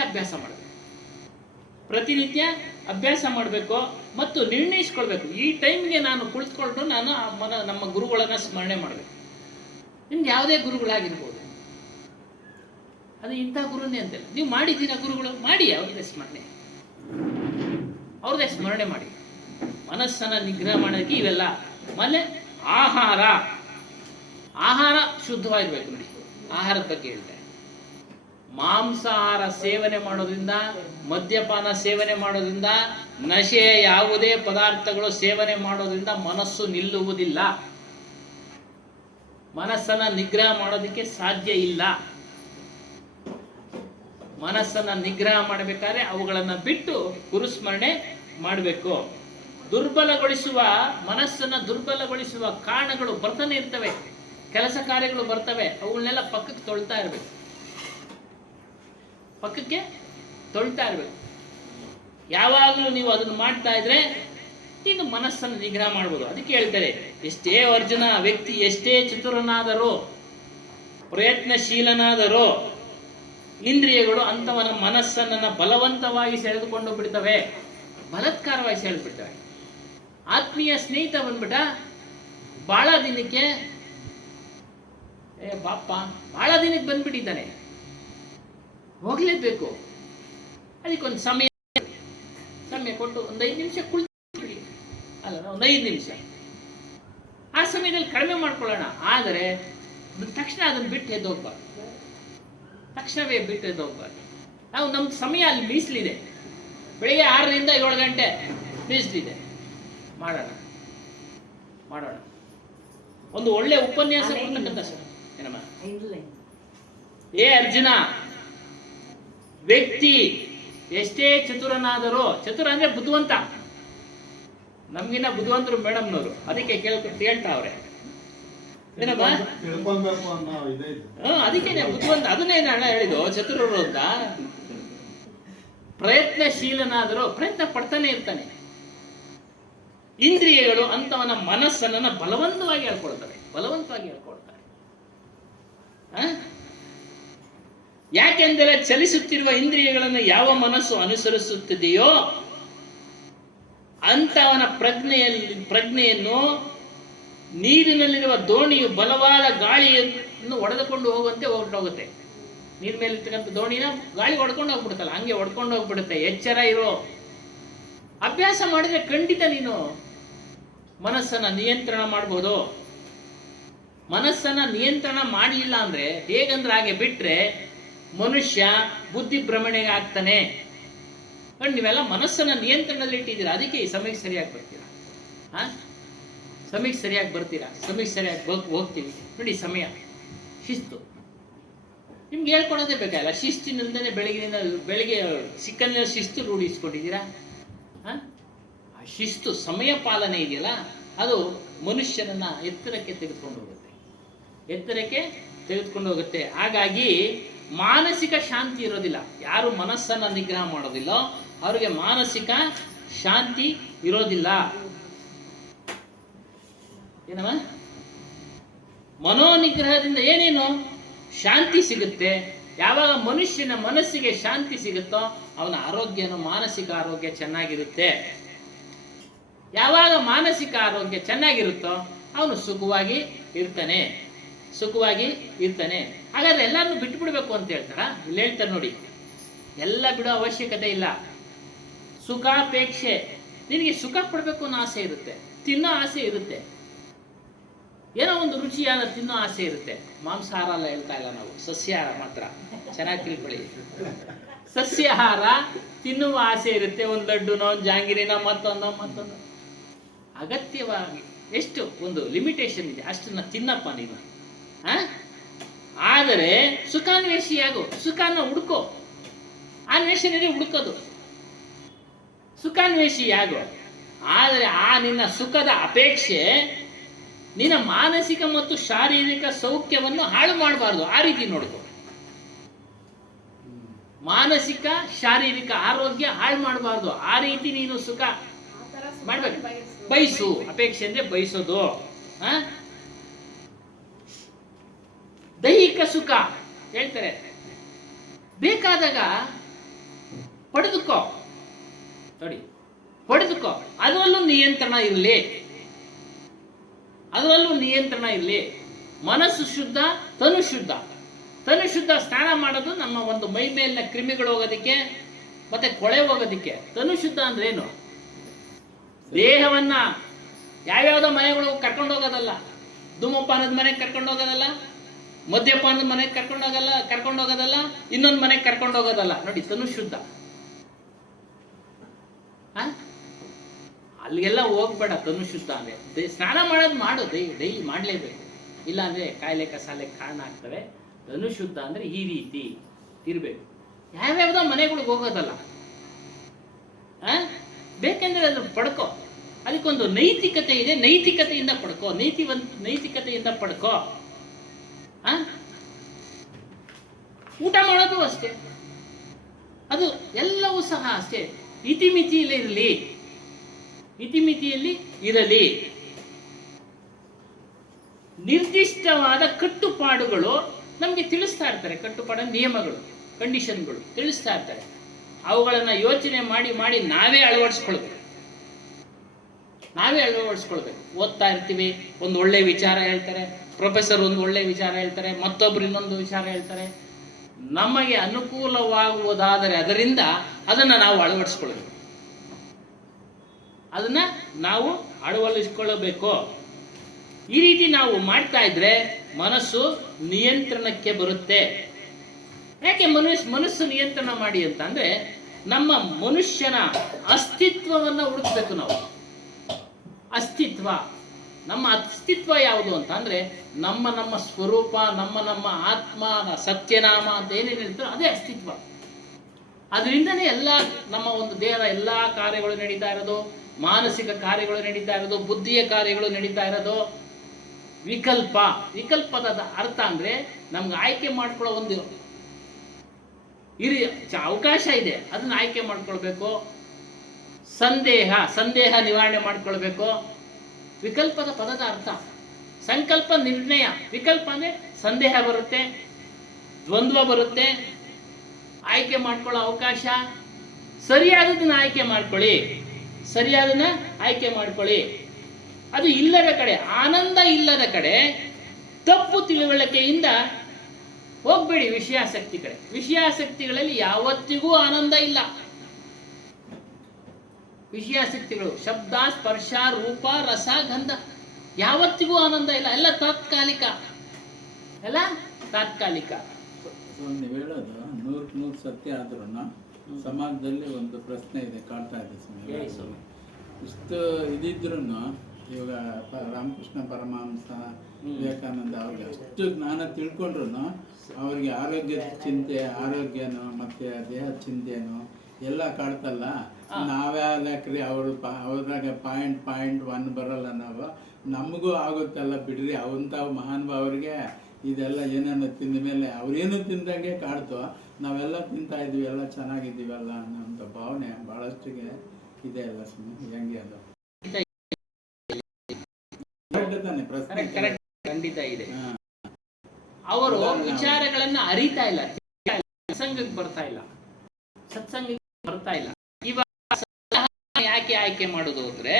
ಅಭ್ಯಾಸ ಮಾಡಬೇಕು ಮತ್ತು ನಿರ್ಣಯಿಸ್ಕೊಳ್ಬೇಕು. ಈ ಟೈಮ್ಗೆ ನಾನು ಕುಳಿತುಕೊಂಡು ನಾನು ನಮ್ಮ ಗುರುಗಳನ್ನ ಸ್ಮರಣೆ ಮಾಡಬೇಕು. ನಿಮ್ಗೆ ಯಾವುದೇ ಗುರುಗಳಾಗಿರ್ಬೋದು, ಅದು ಇಂಥ ಗುರುನೇ ಅಂತೆಲ್ಲ. ನೀವು ಮಾಡಿದ್ದೀರಾ ಗುರುಗಳು, ಮಾಡಿ ಅವ್ರದ್ದೇ ಸ್ಮರಣೆ ಮಾಡಿ. ಮನಸ್ಸನ್ನ ನಿಗ್ರಹ ಮಾಡೋದಕ್ಕೆ ಇವೆಲ್ಲ. ಆಮೇಲೆ ಆಹಾರ ಶುದ್ಧವಾಗಿರ್ಬೇಕು. ನೋಡಿ, ಆಹಾರದ ಬಗ್ಗೆ ಹೇಳ್ತಾರೆ. ಮಾಂಸಾಹಾರ ಸೇವನೆ ಮಾಡೋದ್ರಿಂದ, ಮದ್ಯಪಾನ ಸೇವನೆ ಮಾಡೋದ್ರಿಂದ, ನಶೆಯ ಯಾವುದೇ ಪದಾರ್ಥಗಳು ಸೇವನೆ ಮಾಡೋದ್ರಿಂದ ಮನಸ್ಸು ನಿಲ್ಲುವುದಿಲ್ಲ. ಮನಸ್ಸನ್ನ ನಿಗ್ರಹ ಮಾಡೋದಕ್ಕೆ ಸಾಧ್ಯ ಇಲ್ಲ. ಮನಸ್ಸನ್ನ ನಿಗ್ರಹ ಮಾಡಬೇಕಾದ್ರೆ ಅವುಗಳನ್ನ ಬಿಟ್ಟು ಗುರುಸ್ಮರಣೆ ಮಾಡಬೇಕು. ಮನಸ್ಸನ್ನ ದುರ್ಬಲಗೊಳಿಸುವ ಕಾರಣಗಳು ಬರ್ತಾನೆ ಇರ್ತವೆ, ಕೆಲಸ ಕಾರ್ಯಗಳು ಬರ್ತವೆ. ಅವುಗಳನ್ನೆಲ್ಲ ಪಕ್ಕಕ್ಕೆ ತೊಳ್ತಾ ಇರಬೇಕು. ಯಾವಾಗಲೂ ನೀವು ಅದನ್ನು ಮಾಡ್ತಾ ಇದ್ರೆ ನೀನು ಮನಸ್ಸನ್ನು ನಿಗ್ರಹ ಮಾಡ್ಬೋದು. ಅದಕ್ಕೆ ಹೇಳ್ತಾರೆ, ಎಷ್ಟೇ ಅರ್ಜುನ ವ್ಯಕ್ತಿ ಎಷ್ಟೇ ಚತುರನಾದರೂ, ಪ್ರಯತ್ನಶೀಲನಾದರೂ, ಇಂದ್ರಿಯಗಳು ಅಂತವನ ಮನಸ್ಸನ್ನು ಬಲವಂತವಾಗಿ ಸೆಳೆದುಕೊಂಡು ಬಿಡ್ತವೆ, ಬಲಾತ್ಕಾರವಾಗಿ ಸೆಳೆದು ಬಿಡ್ತವೆ. ಆತ್ಮೀಯ ಸ್ನೇಹಿತ ಬಂದ್ಬಿಟ್ಟ ಬಹಳ ದಿನಕ್ಕೆ, ಬಾಪ ಬಹಳ ದಿನಕ್ಕೆ ಬಂದ್ಬಿಟ್ಟಿದ್ದಾನೆ, ಹೋಗ್ಲೇಬೇಕು, ಅದಕ್ಕೊಂದು ಸಮಯ ಕೊಟ್ಟು ಒಂದು 5 ನಿಮಿಷ ಕುಳಿತುಬಿಡಿ, ಅಲ್ಲ ಒಂದು 5 ನಿಮಿಷ ಆ ಸಮಯದಲ್ಲಿ ಕಡಿಮೆ ಮಾಡ್ಕೊಳ್ಳೋಣ. ಆದರೆ ತಕ್ಷಣ ಅದನ್ನು ಬಿಟ್ಟು ಎದ್ದೋಗ್ಬಾರ್ದು, ತಕ್ಷಣವೇ ಬಿಟ್ಟು ಎದ್ದೋಗ್ಬಾರ್ದು. ನಾವು ನಮ್ಮ ಸಮಯ ಅಲ್ಲಿ ಮೀಸಲಿದೆ, ಬೆಳಿಗ್ಗೆ 6ರಿಂದ 7 ಗಂಟೆ ಮೀಸಲಿದೆ, ಮಾಡೋಣ. ಒಂದು ಒಳ್ಳೆ ಉಪನ್ಯಾಸ ಕೊಡ್ತಕ್ಕಂಥ ಏನಮ್ಮ, ಏ ಅರ್ಜುನ, ವ್ಯಕ್ತಿ ಎಷ್ಟೇ ಚತುರನಾದರೂ, ಚತುರ ಅಂದ್ರೆ ಬುದ್ಧಿವಂತ, ನಮ್ಗಿನ್ನ ಬುದ್ಧಿವಂತರು ಮೇಡಮ್ನವರು, ಅದಕ್ಕೆ ಹೇಳ್ತಾವ್ರೆ ಏನಮ್ಮ, ಅದಕ್ಕೇನೆ ಬುದ್ಧಿವಂತ, ಅದನ್ನೇ ನಾನು ಹೇಳಿದ್ದು ಚತುರರು ಅಂತ. ಪ್ರಯತ್ನಶೀಲನಾದರೂ ಪ್ರಯತ್ನ ಪಡ್ತಾನೆ ಇರ್ತಾನೆ. ಇಂದ್ರಿಯಗಳು ಅಂತವನ ಮನಸ್ಸನ್ನು ಬಲವಂತವಾಗಿ ಹೇಳ್ಕೊಳ್ತವೆ. ಯಾಕೆಂದರೆ ಚಲಿಸುತ್ತಿರುವ ಇಂದ್ರಿಯಗಳನ್ನು ಯಾವ ಮನಸ್ಸು ಅನುಸರಿಸುತ್ತಿದೆಯೋ ಅಂತವನ ಪ್ರಜ್ಞೆಯನ್ನು ನೀರಿನಲ್ಲಿರುವ ದೋಣಿಯು ಬಲವಾದ ಗಾಳಿಯನ್ನು ಒಡೆದುಕೊಂಡು ಹೋಗುವಂತೆ ಹೊರಟೋಗುತ್ತೆ. ನೀರ್ ಮೇಲೆ ಇರ್ತಕ್ಕಂಥ ದೋಣಿನ ಗಾಳಿ ಹೊಡ್ಕೊಂಡು ಹೋಗ್ಬಿಡುತ್ತಲ್ಲ, ಹಂಗೆ ಹೊಡ್ಕೊಂಡು ಹೋಗ್ಬಿಡುತ್ತೆ. ಎಚ್ಚರ ಇರೋ, ಅಭ್ಯಾಸ ಮಾಡಿದ್ರೆ ಖಂಡಿತ ನೀನು ಮನಸ್ಸನ್ನ ನಿಯಂತ್ರಣ ಮಾಡ್ಬೋದು. ಮನಸ್ಸನ್ನ ನಿಯಂತ್ರಣ ಮಾಡಲಿಲ್ಲ ಅಂದ್ರೆ, ಹೇಗಂದ್ರೆ ಹಾಗೆ ಬಿಟ್ರೆ ಮನುಷ್ಯ ಬುದ್ಧಿ ಭ್ರಮಣೆಗೆ ಆಗ್ತಾನೆ. ನೀವೆಲ್ಲ ಮನಸ್ಸನ್ನ ನಿಯಂತ್ರಣದಲ್ಲಿ ಇಟ್ಟಿದ್ದೀರಾ, ಅದಕ್ಕೆ ಈ ಸಮಯಕ್ಕೆ ಸರಿಯಾಗಿ ಬರ್ತೀರಾ. ಸಮಯಕ್ಕೆ ಸರಿಯಾಗಿ ಬರ್ತೀರಾ, ಸಮಯಕ್ಕೆ ಸರಿಯಾಗಿ ಹೋಗ್ತೀವಿ ನೋಡಿ. ಸಮಯ ಶಿಸ್ತು ನಿಮ್ಗೆ ಹೇಳ್ಕೊಡೋದೇ ಬೇಕಾಗಿಲ್ಲ. ಶಿಸ್ತಿನಿಂದನೇ ಬೆಳಿಗ್ಗೆ ಚಿಕ್ಕನ್ನ ಶಿಸ್ತು ರೂಢಿಸ್ಕೊಂಡಿದ್ದೀರಾ. ಆ ಶಿಸ್ತು, ಸಮಯ ಪಾಲನೆ ಇದೆಯಲ್ಲ, ಅದು ಮನುಷ್ಯನನ್ನ ಎತ್ತರಕ್ಕೆ ತೆಗೆದುಕೊಂಡು ಹೋಗುತ್ತೆ. ಹಾಗಾಗಿ ಮಾನಸಿಕ ಶಾಂತಿ ಇರೋದಿಲ್ಲ. ಯಾರು ಮನಸ್ಸನ್ನ ನಿಗ್ರಹ ಮಾಡೋದಿಲ್ಲೋ ಅವರಿಗೆ ಮಾನಸಿಕ ಶಾಂತಿ ಇರೋದಿಲ್ಲ. ಏನಮ್ಮ, ಮನೋನಿಗ್ರಹದಿಂದ ಏನೇನು ಶಾಂತಿ ಸಿಗುತ್ತೆ. ಯಾವಾಗ ಮನುಷ್ಯನ ಮನಸ್ಸಿಗೆ ಶಾಂತಿ ಸಿಗುತ್ತೋ ಅವನ ಆರೋಗ್ಯನು, ಮಾನಸಿಕ ಆರೋಗ್ಯ ಚೆನ್ನಾಗಿರುತ್ತೆ. ಯಾವಾಗ ಮಾನಸಿಕ ಆರೋಗ್ಯ ಚೆನ್ನಾಗಿರುತ್ತೋ ಅವನು ಸುಖವಾಗಿ ಇರ್ತಾನೆ. ಹಾಗಾದ್ರೆ ಎಲ್ಲಾನು ಬಿಟ್ಬಿಡ್ಬೇಕು ಅಂತ ಹೇಳ್ತಾರ? ಇಲ್ಲಿ ಹೇಳ್ತಾರೆ ನೋಡಿ, ಎಲ್ಲ ಬಿಡೋ ಅವಶ್ಯಕತೆ ಇಲ್ಲ. ಸುಖಾಪೇಕ್ಷೆ, ನಿನಗೆ ಸುಖ ಪಡ್ಬೇಕು ಅನ್ನೋ ಆಸೆ ಇರುತ್ತೆ, ತಿನ್ನೋ ಆಸೆ ಇರುತ್ತೆ, ಏನೋ ಒಂದು ರುಚಿಯಾದ ತಿನ್ನೋ ಆಸೆ ಇರುತ್ತೆ. ಮಾಂಸಾಹಾರ ಎಲ್ಲ ಹೇಳ್ತಾ ಇಲ್ಲ ನಾವು, ಸಸ್ಯಾಹಾರ ಮಾತ್ರ, ಚೆನ್ನಾಗಿ ತಿಳ್ಕೊಳ್ಳಿ. ಸಸ್ಯಾಹಾರ ತಿನ್ನುವ ಆಸೆ ಇರುತ್ತೆ, ಒಂದು ಲಡ್ಡುನೋ, ಒಂದು ಜಾಂಗಿರಿನೋ, ಮತ್ತೊಂದು ಅಗತ್ಯವಾಗಿ ಎಷ್ಟು ಒಂದು ಲಿಮಿಟೇಷನ್ ಇದೆ ಅಷ್ಟನ್ನ ತಿನ್ನಪ್ಪ ನೀನು. ಆದರೆ ಸುಖಾನ್ವೇಷಿಯಾಗು, ಸುಖಾನ ಹುಡುಕೋ. ಅನ್ವೇಷಣೆ ಹುಡುಕೋದು, ಸುಖಾನ್ವೇಷಿಯಾಗು. ಆದರೆ ಆ ನಿನ್ನ ಸುಖದ ಅಪೇಕ್ಷೆ ನಿನ್ನ ಮಾನಸಿಕ ಮತ್ತು ಶಾರೀರಿಕ ಸೌಖ್ಯವನ್ನು ಹಾಳು ಮಾಡಬಾರ್ದು. ಆ ರೀತಿ ನೋಡ್ಕೋ. ಮಾನಸಿಕ ಶಾರೀರಿಕ ಆರೋಗ್ಯ ಹಾಳು ಮಾಡಬಾರ್ದು. ಆ ರೀತಿ ನೀನು ಸುಖ ಮಾಡ್ಬೇಕು. ಬಯಸು, ಅಪೇಕ್ಷೆ ಅಂದ್ರೆ ಬಯಸೋದು. ದೈಹಿಕ ಸುಖ ಹೇಳ್ತಾರೆ, ಬೇಕಾದಾಗ ಪಡೆದುಕೋ ನೋಡಿ, ಪಡೆದುಕೋ. ಅದರಲ್ಲೂ ನಿಯಂತ್ರಣ ಇರಲಿ. ಮನಸ್ಸು ಶುದ್ಧ, ತನು ಶುದ್ಧ. ಸ್ನಾನ ಮಾಡೋದು ನಮ್ಮ ಒಂದು ಮೈ ಮೇಲಿನ ಕ್ರಿಮಿಗಳು ಹೋಗೋದಕ್ಕೆ ಮತ್ತೆ ಕೊಳೆ ಹೋಗೋದಕ್ಕೆ. ತನು ಶುದ್ಧ ಅಂದ್ರೆ ಏನು? ದೇಹವನ್ನ ಯಾವ್ಯಾವ್ದೋ ಮನೆಗಳು ಕರ್ಕೊಂಡು ಹೋಗೋದಲ್ಲ, ಧೂಮಪಾನದ ಮನೆಗೆ ಕರ್ಕೊಂಡು ಹೋಗೋದಲ್ಲ, ಮದ್ಯಪಾನದ ಮನೆಗೆ ಕರ್ಕೊಂಡು ಹೋಗೋದಲ್ಲ, ಇನ್ನೊಂದು ಮನೆಗೆ ಕರ್ಕೊಂಡು ಹೋಗೋದಲ್ಲ. ನೋಡಿ, ತನು ಶುದ್ಧ. ಅಲ್ಲಿಗೆಲ್ಲ ಹೋಗ್ಬೇಡ. ತನು ಶುದ್ಧ ಅಂದ್ರೆ ಸ್ನಾನ ಮಾಡು, ಡೈಲಿ ಮಾಡಲೇಬೇಕು. ಇಲ್ಲ ಅಂದ್ರೆ ಕಾಯಿಲೆ ಕಸಾಲೆ ಕಾರಣ ಆಗ್ತವೆ. ತನು ಶುದ್ಧ ಅಂದ್ರೆ ಈ ರೀತಿ ಇರ್ಬೇಕು. ಯಾವ್ಯಾವ್ದೋ ಮನೆಗಳಿಗೆ ಹೋಗೋದಲ್ಲ. ಬೇಕೆಂದ್ರೆ ಅದು ಪಡ್ಕೋ. ಅದಕ್ಕೊಂದು ನೈತಿಕತೆ ಇದೆ, ನೈತಿಕತೆಯಿಂದ ಪಡ್ಕೋ. ಊಟ ಮಾಡೋದು ಅಷ್ಟೇ, ಅದು ಎಲ್ಲವೂ ಸಹ ಅಷ್ಟೇ. ಇತಿಮಿತಿಯಲ್ಲಿ ಇರಲಿ. ನಿರ್ದಿಷ್ಟವಾದ ಕಟ್ಟುಪಾಡುಗಳು ನಮಗೆ ತಿಳಿಸ್ತಾ ಇರ್ತಾರೆ. ಕಟ್ಟುಪಾಡ ನಿಯಮಗಳು ಕಂಡೀಷನ್ಗಳು ತಿಳಿಸ್ತಾ ಇರ್ತಾರೆ. ಅವುಗಳನ್ನು ಯೋಚನೆ ಮಾಡಿ ಮಾಡಿ ನಾವೇ ಅಳವಡಿಸ್ಕೊಳ್ಬೇಕು. ಓದ್ತಾ ಇರ್ತೀವಿ, ಒಂದು ಒಳ್ಳೆ ವಿಚಾರ ಹೇಳ್ತಾರೆ, ಪ್ರೊಫೆಸರ್ ಒಂದು ಒಳ್ಳೆ ವಿಚಾರ ಹೇಳ್ತಾರೆ, ಮತ್ತೊಬ್ರು ಇನ್ನೊಂದು ವಿಚಾರ ಹೇಳ್ತಾರೆ. ನಮಗೆ ಅನುಕೂಲವಾಗುವುದಾದರೆ ಅದರಿಂದ ಅದನ್ನು ನಾವು ಅಳವಡಿಸ್ಕೊಳ್ಳಬೇಕು. ಈ ರೀತಿ ನಾವು ಮಾಡ್ತಾ ಇದ್ರೆ ಮನಸ್ಸು ನಿಯಂತ್ರಣಕ್ಕೆ ಬರುತ್ತೆ. ಯಾಕೆ ಮನಸ್ಸು ನಿಯಂತ್ರಣ ಮಾಡಿ ಅಂತ ಅಂದ್ರೆ, ನಮ್ಮ ಮನುಷ್ಯನ ಅಸ್ತಿತ್ವವನ್ನು ಹುಡುಕ್ಬೇಕು ನಾವು. ನಮ್ಮ ಅಸ್ತಿತ್ವ ಯಾವುದು ಅಂತ ಅಂದ್ರೆ, ನಮ್ಮ ಸ್ವರೂಪ, ನಮ್ಮ ಆತ್ಮ, ಸತ್ಯನಾಮ ಅಂತ ಏನೇನು ಹೇಳ್ತಾರೋ ಅದೇ ಅಸ್ತಿತ್ವ. ಅದರಿಂದನೇ ಎಲ್ಲ ನಮ್ಮ ಒಂದು ದೇಹದ ಎಲ್ಲ ಕಾರ್ಯಗಳು ನಡೀತಾ ಇರೋದು, ಮಾನಸಿಕ ಕಾರ್ಯಗಳು ನಡೀತಾ ಇರೋದು, ಬುದ್ಧಿಯ ಕಾರ್ಯಗಳು ನಡೀತಾ ಇರೋದು. ವಿಕಲ್ಪದ ಅರ್ಥ ಅಂದ್ರೆ ನಮ್ಗೆ ಆಯ್ಕೆ ಮಾಡ್ಕೊಳ್ಳೋ ಒಂದು ಅವಕಾಶ ಇದೆ, ಅದನ್ನ ಆಯ್ಕೆ ಮಾಡ್ಕೊಳ್ಬೇಕು. ಸಂದೇಹ ನಿವಾರಣೆ ಮಾಡ್ಕೊಳ್ಬೇಕು. ವಿಕಲ್ಪದ ಪದದ ಅರ್ಥ ಸಂಕಲ್ಪ, ನಿರ್ಣಯ. ವಿಕಲ್ಪ ಅಂದ್ರೆ ಸಂದೇಹ ಬರುತ್ತೆ, ದ್ವಂದ್ವ ಬರುತ್ತೆ, ಆಯ್ಕೆ ಮಾಡ್ಕೊಳ್ಳೋ ಅವಕಾಶ. ಸರಿಯಾದದನ್ನ ಆಯ್ಕೆ ಮಾಡ್ಕೊಳ್ಳಿ. ಅದು ಇಲ್ಲದ ಕಡೆ, ಆನಂದ ಇಲ್ಲದ ಕಡೆ, ತಪ್ಪು ತಿಳುವಳಿಕೆಯಿಂದ ಹೋಗ್ಬೇಡಿ ವಿಷಯಾಸಕ್ತಿ ಕಡೆ. ವಿಷಯಾಸಕ್ತಿಗಳಲ್ಲಿ ಯಾವತ್ತಿಗೂ ಆನಂದ ಇಲ್ಲ. ವಿಷಯಾಸಕ್ತಿಗಳು ಶಬ್ದ, ಸ್ಪರ್ಶ, ರೂಪ, ರಸ, ಗಂಧ, ಯಾವತ್ತಿಗೂ ಆನಂದ ಇಲ್ಲ. ಎಲ್ಲ ತಾತ್ಕಾಲಿಕ. ನೀವು ಹೇಳೋದು 100% ಸತ್ಯ ಆದ್ರೂ ಸಮಾಜದಲ್ಲಿ ಒಂದು ಪ್ರಶ್ನೆ ಇದೆ, ಕಾಡ್ತಾ ಇದೆ ಸ್ವಾಮಿ. ಇಷ್ಟು ಇದಿದ್ರು ಇವಾಗ ರಾಮಕೃಷ್ಣ ಪರಮಹಂಸ, ವಿವೇಕಾನಂದ ಅವ್ರಿಗೆ ಅಷ್ಟು ಜ್ಞಾನ ತಿಳ್ಕೊಂಡ್ರು ಅವ್ರಿಗೆ ಆರೋಗ್ಯದ ಆರೋಗ್ಯನೋ ಮತ್ತೆ ದೇಹದ ಚಿಂತೆನೋ ಎಲ್ಲ ಕಾಡ್ತಲ್ಲ. ನಾವ್ಯಾಕ್ರಿ ಅವ್ರಾಗ ಪಾಯಿಂಟ್ 1 ಬರಲ್ಲ. ನಮಗೂ ಆಗುತ್ತಲ್ಲ ಬಿಡ್ರಿ. ಅವಂತಾವ್ ಮಹಾನ್ ಭಾವರಿಗೆ ಇದೆಲ್ಲ ಏನೇನೋ ತಿಂದ ಮೇಲೆ ಅವ್ರೇನು ತಿಂದಂಗೆ ಕಾಡ್ತೋ, ನಾವೆಲ್ಲ ತಿಂತಾ ಇದ್ವಿ, ಎಲ್ಲ ಚೆನ್ನಾಗಿದ್ದೀವಲ್ಲ ಅನ್ನೋಂಥ ಭಾವನೆ ಬಹಳಷ್ಟಿಗೆ ಇದೆ ಅಲ್ಲ ಸ್ವಾಮಿ. ಹೆಂಗೆ ಅದು ಖಂಡಿತ ಇದೆ. ಅವರು ವಿಚಾರಗಳನ್ನ ಅರಿತಾ ಇಲ್ಲ, ಸತ್ಸಂಗಕ್ಕೆ ಬರ್ತಾ ಇಲ್ಲ. ಇವಾಗ ಯಾಕೆ ಆಯ್ಕೆ ಮಾಡುದು ಅಂದ್ರೆ,